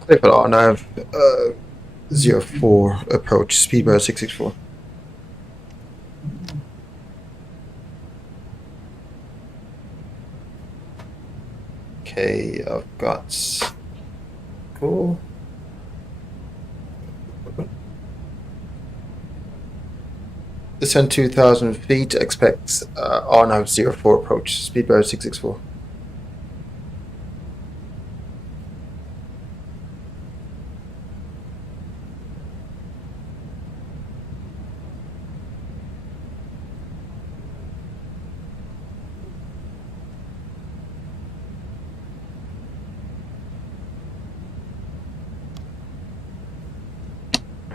Clear for RNAV 04 approach Speedbird 664. Okay, I've got cool. Descend 2,000 feet. Expect RNAV 04 approach Speedbird 664.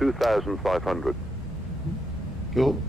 $2,500. Cool.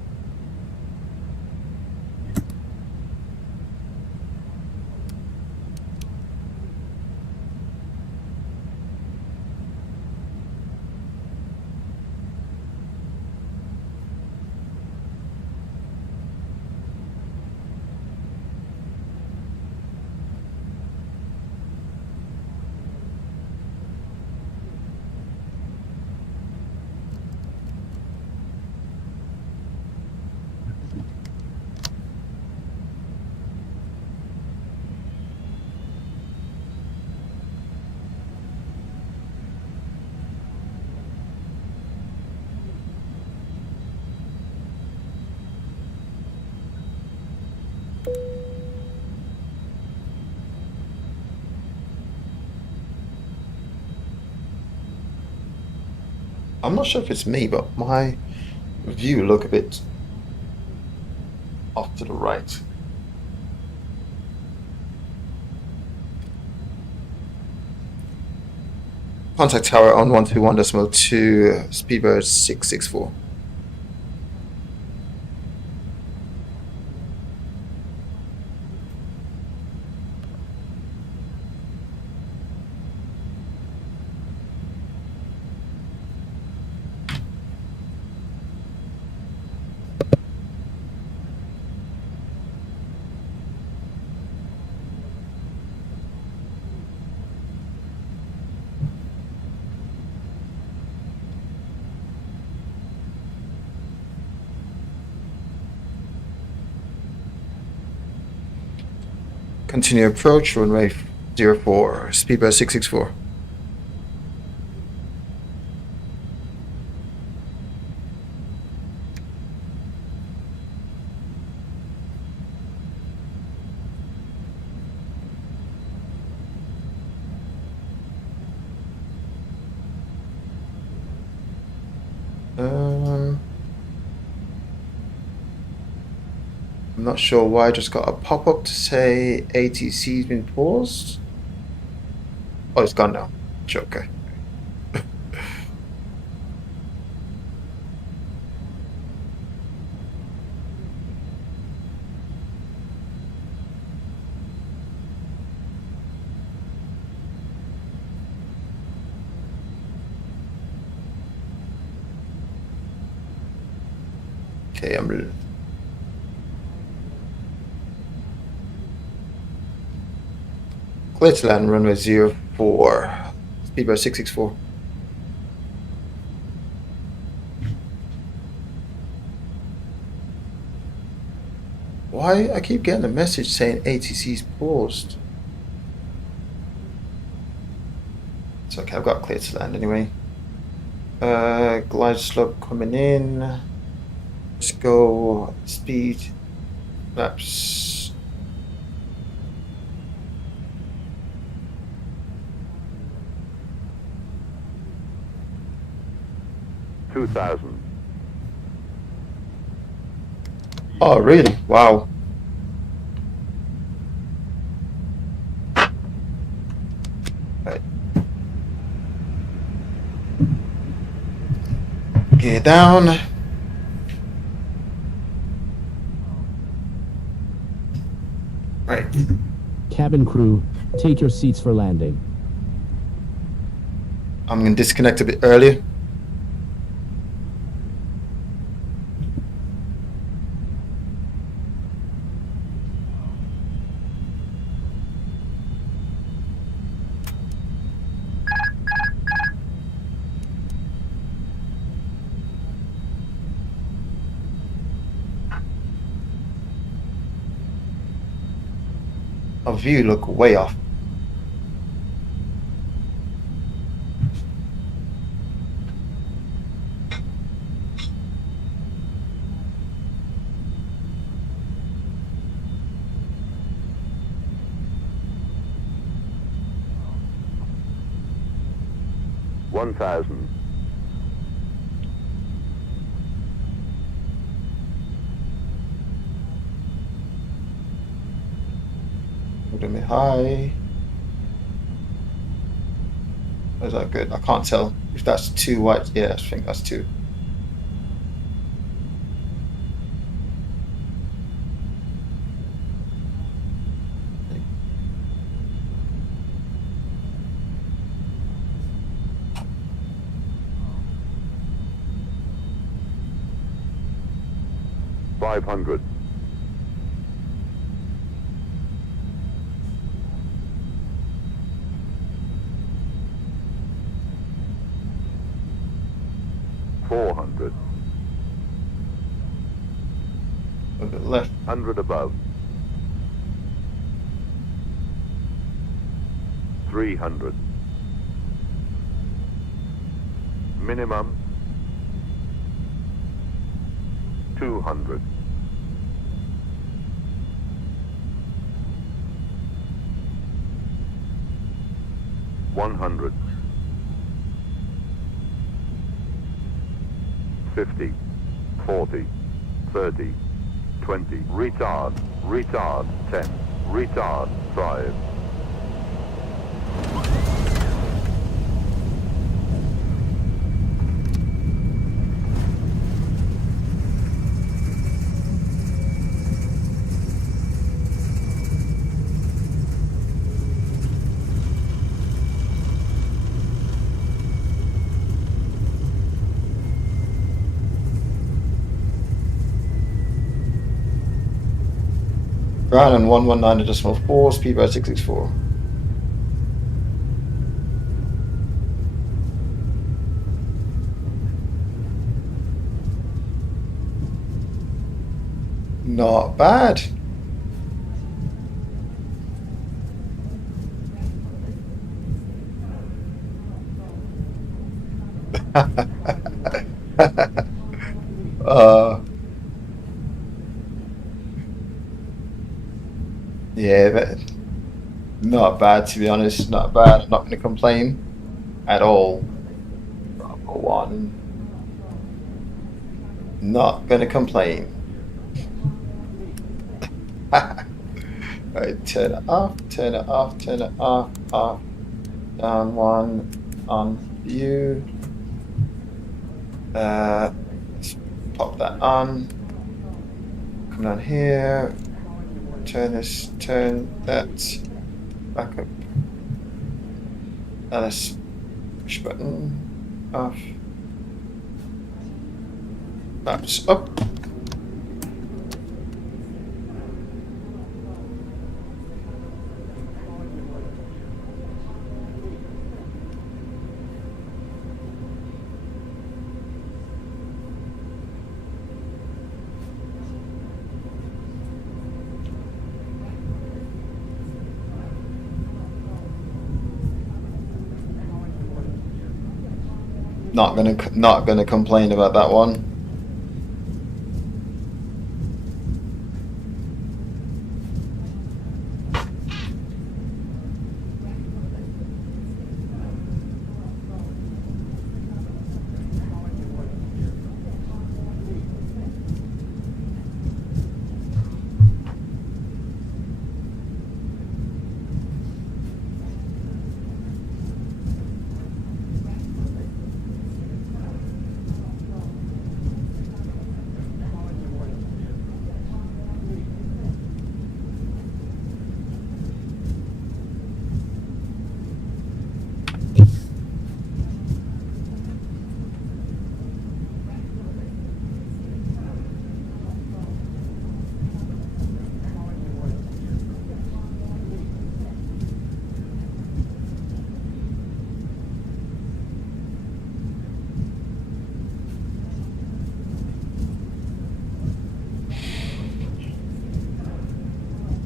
I'm not sure if it's me, but my view look a bit off to the right. Contact tower on 121.2, Speedbird 664. Continue approach, runway 04, Speedbird 664. I'm not sure why I just got a pop-up to say ATC's been paused. Oh, it's gone now. Sure, okay. Okay, I'm clear to land runway 04. Speed by 664. Why I keep getting a message saying ATC's paused? It's okay, I've got clear to land anyway. Glide slope coming in. Let's go speed. Maps. $2,000. Oh, really? Wow. Right. Gear down. Right. Cabin crew, take your seats for landing. I'm going to disconnect a bit earlier. Our view look way off. $1,000. Look at me high. Is that good? I can't tell if that's 2 white. Yeah, I think that's 2. $500. $400. A bit left. 100 above. 300. Minimum 200. 100. 50. 40. 30. 20. Retard. Retard. 10. Retard. 5. Ground on 119.4, speed by 664. Not bad. Yeah, not bad, to be honest. Not bad. I'm not going to complain at all. Bravo 1. Not going to complain. Right, turn it off, turn it off, turn it off, off. Down 1 on view. Let's pop that on. Come down here. Turn this, turn that. Back up. LS push button off. Maps up. Not gonna complain about that one.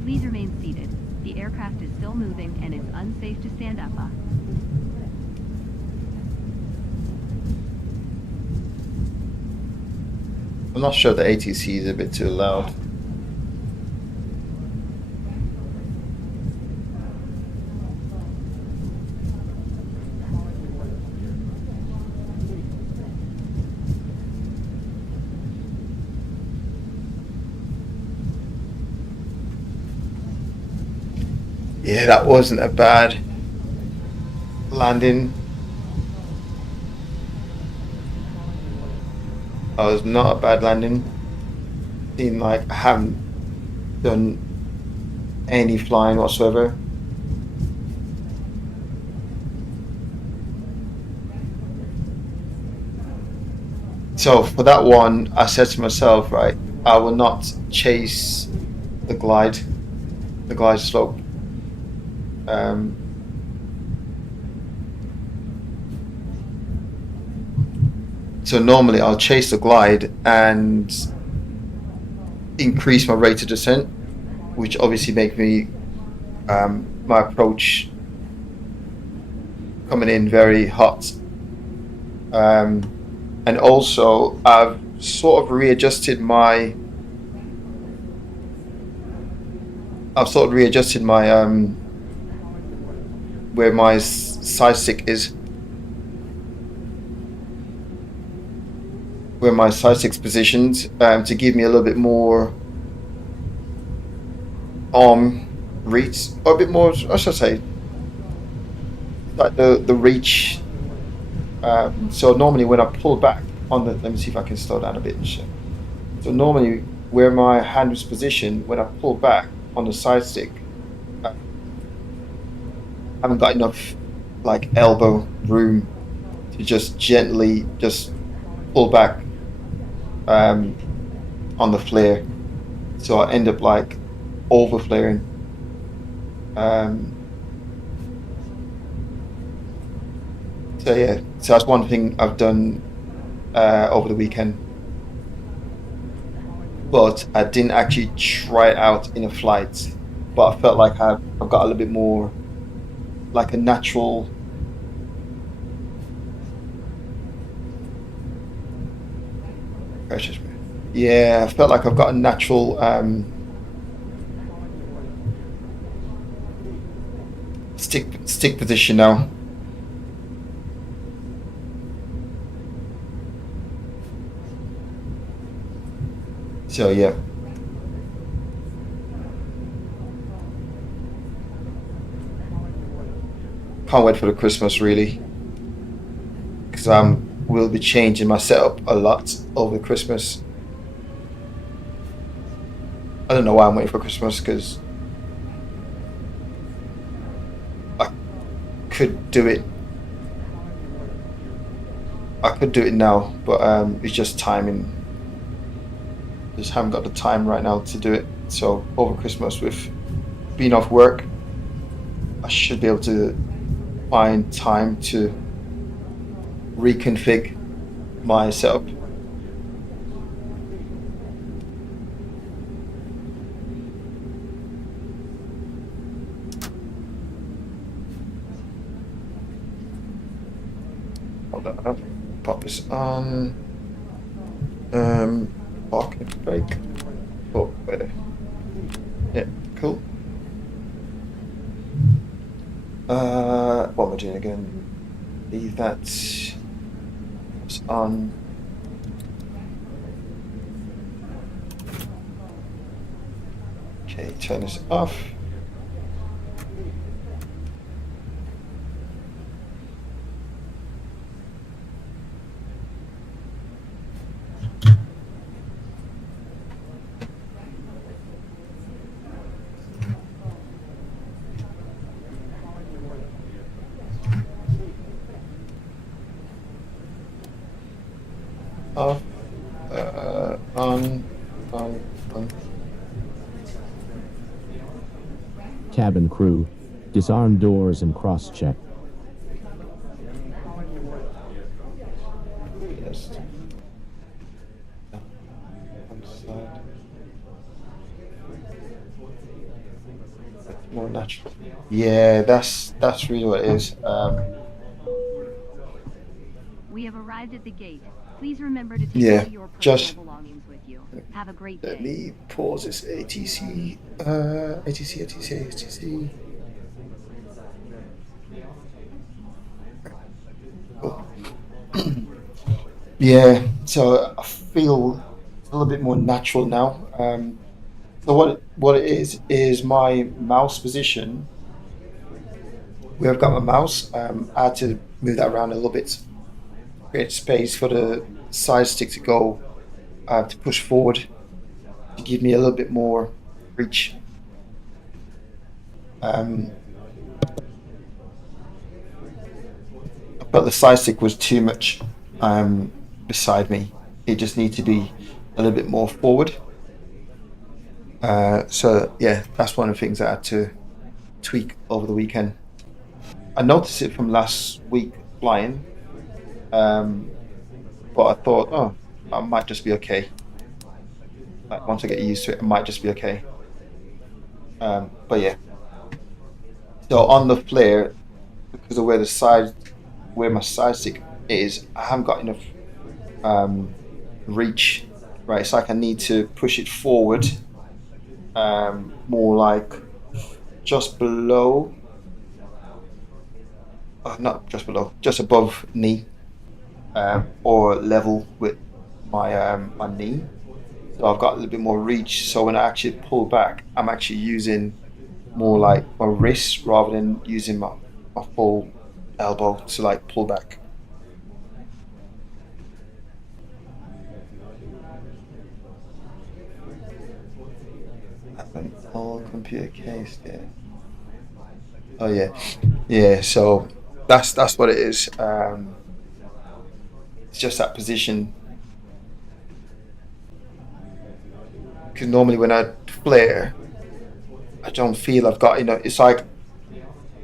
Please remain seated. The aircraft is still moving and it's unsafe to stand up. I'm not sure the ATC is a bit too loud. Yeah, that wasn't a bad landing. That was not a bad landing. Seemed like I haven't done any flying whatsoever. So for that one, I said to myself, right, I will not chase the glide slope. So normally I'll chase the glide and increase my rate of descent, which obviously make me my approach coming in very hot. And also I've sort of readjusted my where my side stick is, where my side stick's positioned, to give me a little bit more arm reach, or a bit more, I should say, like the reach. So normally when I pull back on the, let me see if I can slow down a bit and shit. So normally where my hand is positioned, when I pull back on the side stick, I haven't got enough like elbow room to just gently just pull back on the flare, so I end up like over flaring. So yeah, so that's one thing I've done over the weekend, but I didn't actually try it out in a flight, but I felt like I've got a little bit more like a natural pressure. Yeah, I felt like I've got a natural stick position now. So yeah. Can't wait for the Christmas really, because will be changing my setup a lot over Christmas. I don't know why I'm waiting for Christmas, because I could do it now, but it's just timing. Just haven't got the time right now to do it. So over Christmas, with being off work, I should be able to find time to reconfig my setup. Hold that up. pop this on. Parking brake. Oh, wait. Yeah, cool. What am I doing again? Leave that on. Okay, turn this off. Off. On. Cabin crew, disarm doors and cross-check. Yes. One side. That's more natural. Yeah, that's really what it is. We have arrived at the gate. Please remember to take Yeah, all your personal just belongings with you. Have a great day. let me pause this ATC. ATC. Oh. Yeah, so I feel a little bit more natural now. So what it is my mouse position. Where I've got my mouse, I had to move that around a little bit, create space for the side stick to go, to push forward, to give me a little bit more reach. I felt the side stick was too much beside me. It just needs to be a little bit more forward. So yeah, that's one of the things I had to tweak over the weekend. I noticed it from last week flying, but I thought, oh, I might just be okay. Like once I get used to it, I might just be okay. But yeah. So on the flare, because of where my side stick is, I haven't got enough reach. Right, it's like I need to push it forward, more like just below. Not just below, just above knee, or level with my my knee. So I've got a little bit more reach. So when I actually pull back, I'm actually using more like my wrist rather than using my full elbow to like pull back. All computer case there. Oh yeah. So that's what it is. It's just that position. Because normally when I flare, I don't feel I've got, it's like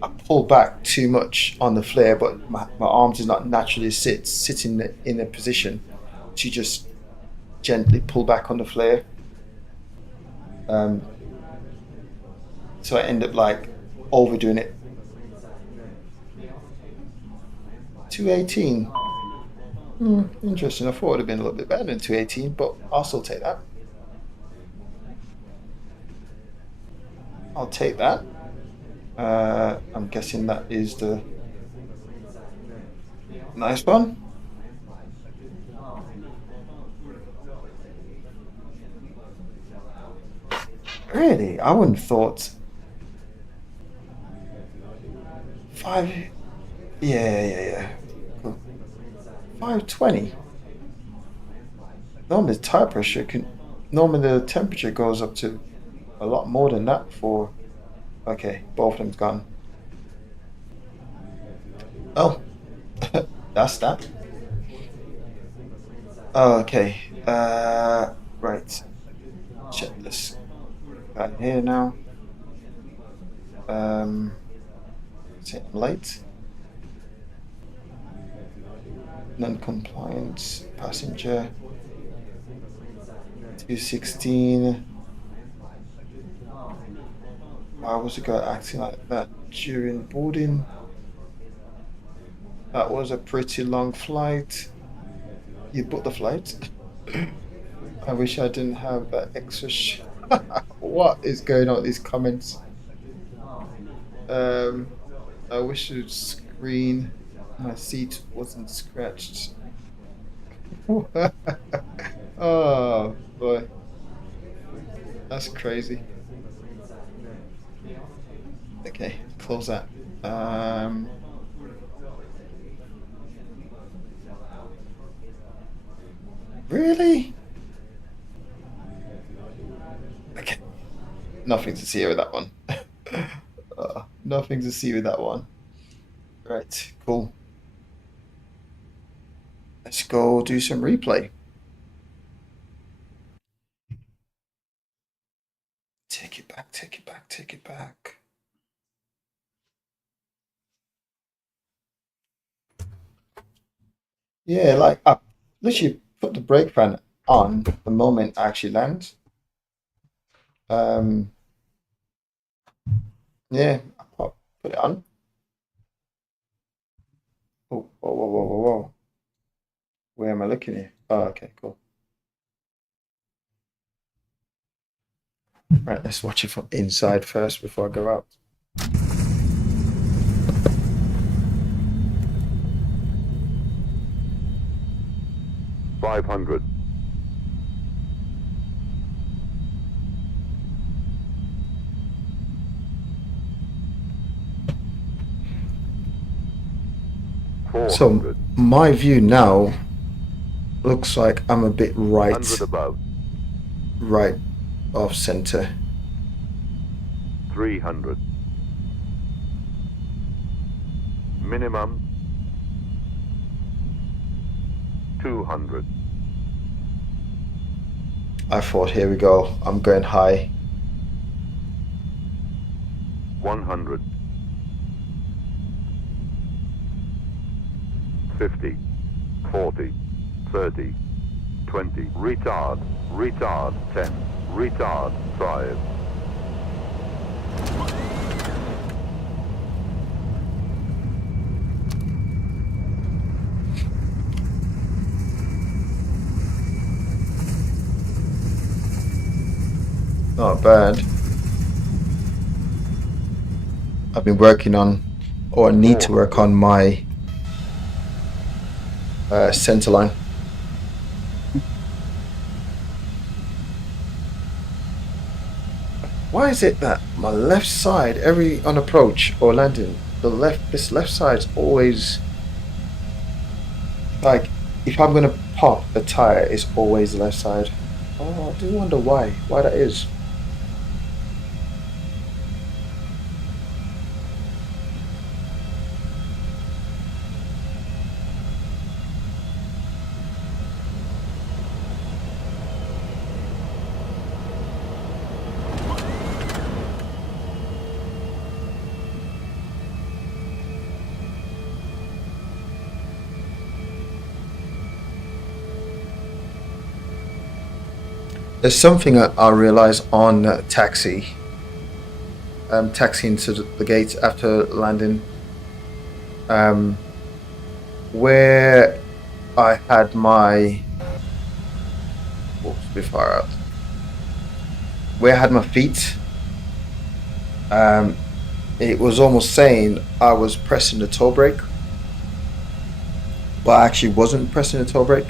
I pull back too much on the flare, but my arms is not naturally sitting in a position to just gently pull back on the flare. So I end up like overdoing it. 218. Interesting. I thought it would have been a little bit better than 218, but I'll still take that. I'll take that. I'm guessing that is the nice one. Really? I wouldn't have thought 5. Yeah. Cool. 520. Normally the tire pressure normally the temperature goes up to a lot more than that for. Okay, both of them's gone. Oh, that's that. Okay, right. Check this right here now. Say I'm late. Non-compliant passenger. 216. Why was the guy acting like that during boarding? That was a pretty long flight. You booked the flight? I wish I didn't have that extra What is going on with these comments? I wish the screen, my seat wasn't scratched. Oh boy, that's crazy. Okay, close that. Really? Okay, nothing to see with that one. Nothing to see with that one. Right, cool. Let's go do some replay. Take it back, take it back, take it back. Yeah, like I literally put the brake fan on the moment I actually land. Um, yeah, I put it on. Oh, whoa, whoa, whoa, whoa, whoa. Where am I looking here? Oh, okay, cool. Right, let's watch it from inside first before I go out. $500. 400. So my view now looks like I'm a bit right, 100 above. right off center. 300. Minimum 200. I thought, here we go. I'm going high. 100. 50. 40. 30. 20. Retard. Retard. 10. Retard. 5. Not bad. I've been working on, or I need to work on my center line. Why is it that my left side, on approach or landing, this left side's always like, if I'm gonna pop the tire, it's always the left side. Oh, I do wonder why that is. There's something I realized on taxi. Taxiing to the gate after landing. Where I had my... Oops, a bit far out. Where I had my feet, it was almost saying I was pressing the toe brake, but I actually wasn't pressing the toe brake.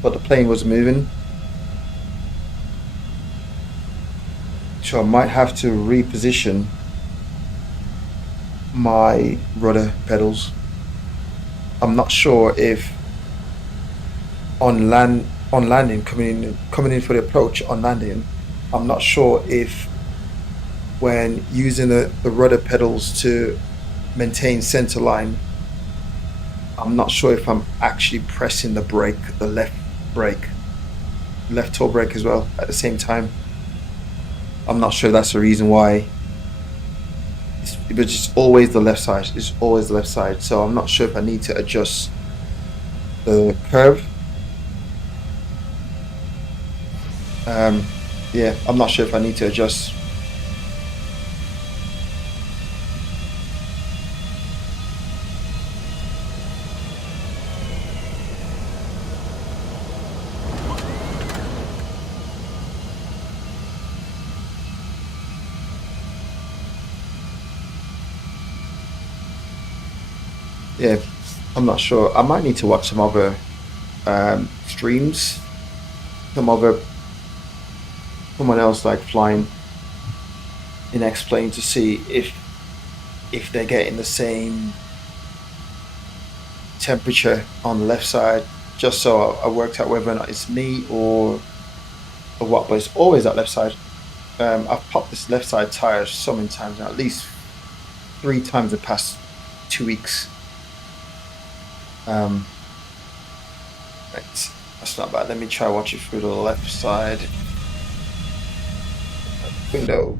But the plane was moving, so I might have to reposition my rudder pedals. I'm not sure if on landing, coming in for the approach on landing, I'm not sure if when using the rudder pedals to maintain center line, I'm not sure if I'm actually pressing the brake, the left toe brake as well at the same time. I'm not sure that's the reason why. But it's always the left side. It's always the left side. So I'm not sure if I need to adjust the curve. Yeah, I'm not sure if I need to adjust. yeah, I'm not sure. I might need to watch some other streams, someone else like flying in Xplane to see if they're getting the same temperature on the left side, just so I worked out whether or not it's me or what, but it's always that left side. I've popped this left side tire so many times now, at least 3 times the past 2 weeks. Right, that's not bad. Let me try watch it through the left side window.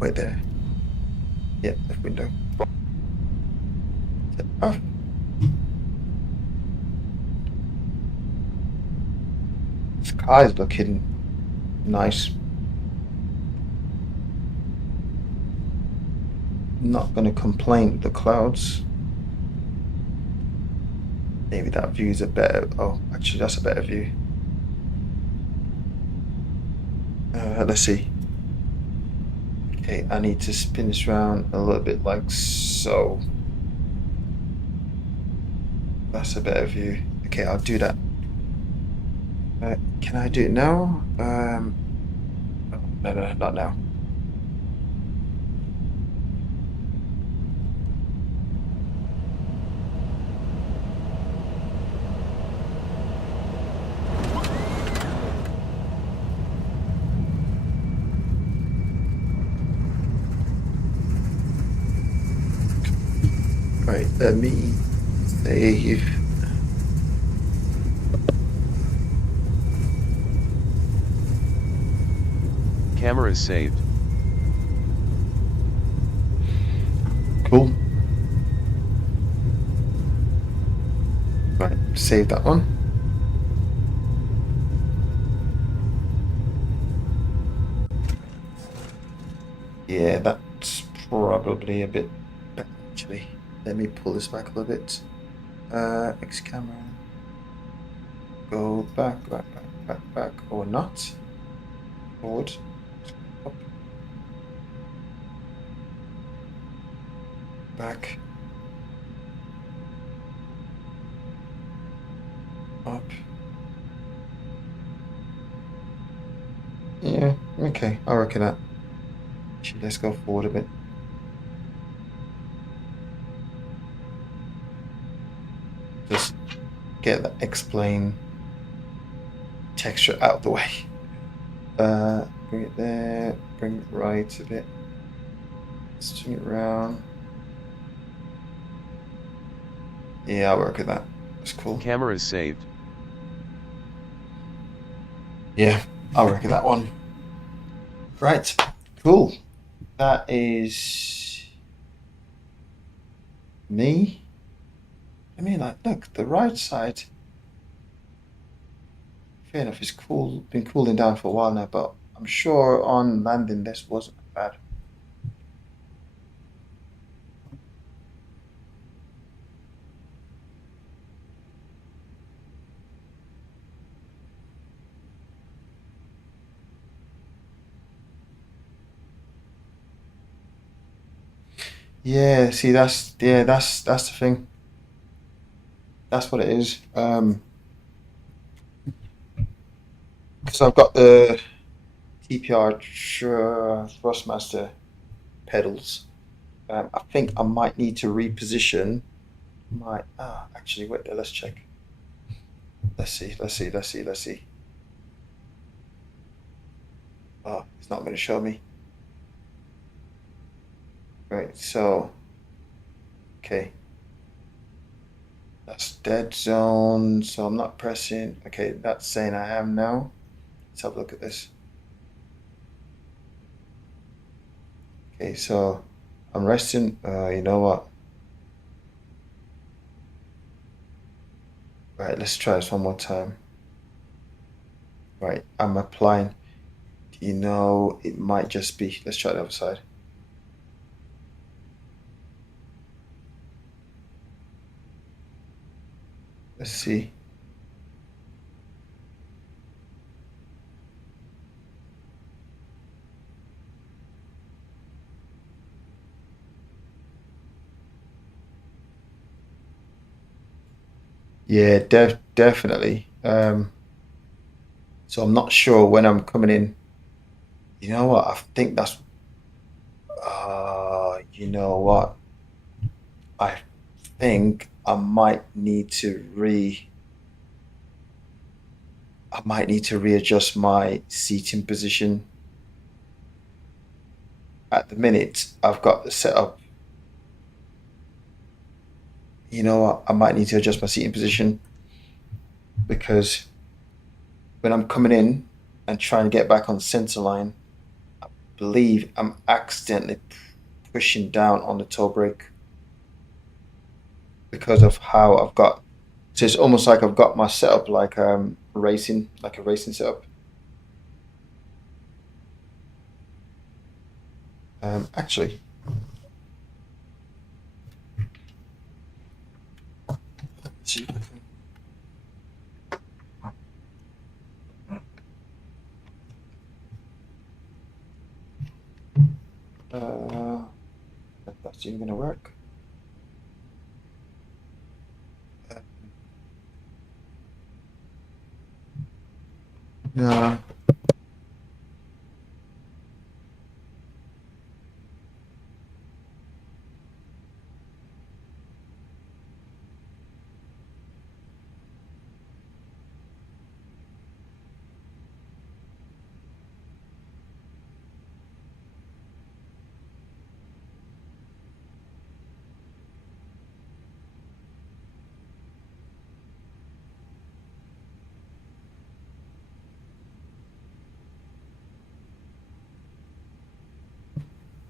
Wait there. Yeah, left window. Oh. Sky is looking nice. Not going to complain with the clouds. Maybe that view is a better. Oh, actually, that's a better view. Let's see. Okay, I need to spin this around a little bit like so. That's a better view. Okay, I'll do that. Can I do it now? No, not now. Right, let me save. Camera is saved. Cool. Right, save that one. Yeah, that's probably a bit better actually. Let me pull this back a little bit. X camera. Go back, or not. Forward. Up. Back. Up. Yeah, okay, I reckon that. Actually, let's go forward a bit. Just get the Xplane texture out of the way. Bring it there, bring it right a bit. Swing it around. Yeah, I'll work with that. That's cool. Camera is saved. Yeah, I'll work with that one. Right, cool. That is me. I mean, like, look, the right side. Fair enough, it's cool. Been cooling down for a while now, but I'm sure on landing this wasn't bad. Yeah, see, that's the thing. That's what it is. Because I've got the TPR Thrustmaster pedals. I think I might need to reposition my. Actually, wait there. Let's check. Let's see. Oh, it's not going to show me. Right. So, okay. That's dead zone. So I'm not pressing. Okay, that's saying I am now. Let's have a look at this. Okay, so I'm resting. You know what? Right, let's try this one more time. Right, I'm applying. You know, it might just be. Let's try the other side. Let's see. Yeah, definitely. So I'm not sure when I'm coming in. You know what? I think that's. You know what? I think I might need to readjust my seating position. At the minute, I've got the setup. You know what? I might need to adjust my seating position because when I'm coming in and trying to get back on center line, I believe I'm accidentally pushing down on the toe brake because of how I've got. So it's almost like I've got my setup like racing, like a racing setup. Actually, see. If that's even gonna work. No.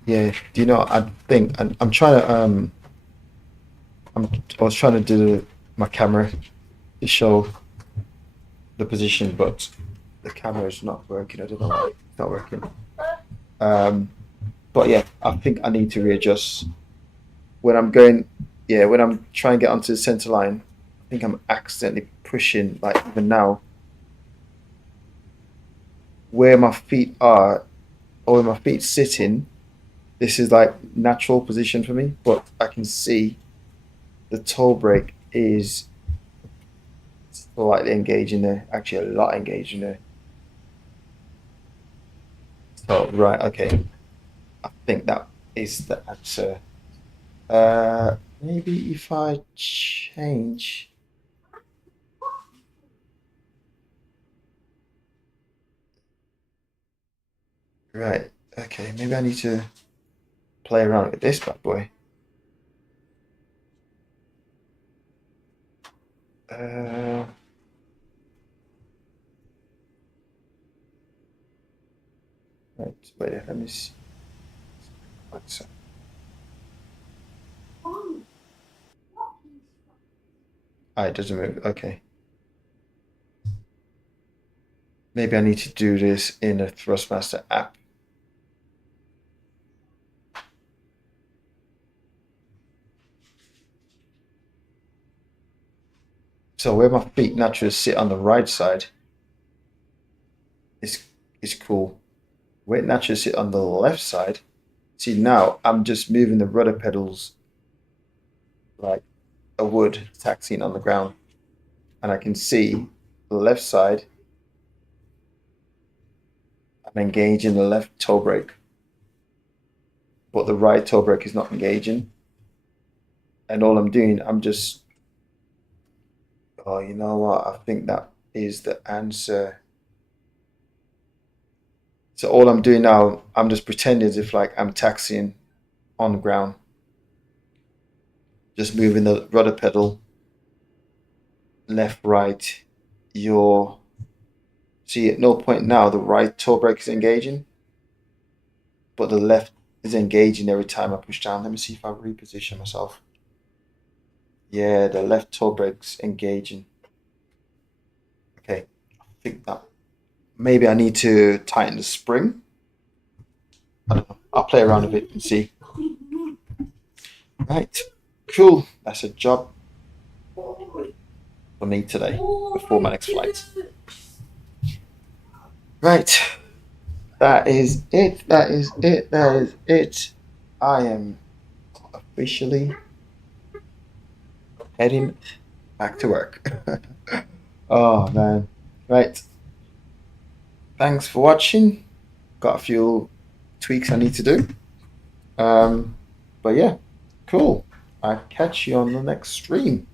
Yeah, do you know? I think I'm trying to I was trying to do my camera to show the position, but the camera is not working. I don't know why it's not working. Um, but yeah, I think I need to readjust when I'm going. Yeah, when I'm trying to get onto the center line, I think I'm accidentally pushing. Like even now, where my feet are or where my feet sitting, this is like natural position for me. But I can see the toe brake is slightly engaging there. Actually, a lot engaging there. So right, okay. I think that is the answer. Maybe if I change. Right, okay. Maybe I need to play around with this bad boy. Uh, right, wait. Let me see. What's it doesn't move. Okay. Maybe I need to do this in a Thrustmaster app. So where my feet naturally sit on the right side is cool. Where it naturally sit on the left side. See now I'm just moving the rudder pedals like a wood taxiing on the ground, and I can see the left side. I'm engaging the left toe brake, but the right toe brake is not engaging. And all I'm doing, I'm just, oh, you know what? I think that is the answer. So all I'm doing now, I'm just pretending as if like I'm taxiing on the ground, just moving the rudder pedal left, right. Your see at no point now the right toe brake is engaging, but the left is engaging every time I push down. Let me see if I reposition myself. Yeah, the left toe brake's engaging. Okay, I think that maybe I need to tighten the spring. I don't know. I'll play around with it and see. Right, cool. That's a job for me today before my next flight. Right, that is it. That is it. That is it. I am officially heading back to work. Oh man, right. Thanks for watching. Got a few tweaks I need to do. But yeah, cool. I'll catch you on the next stream.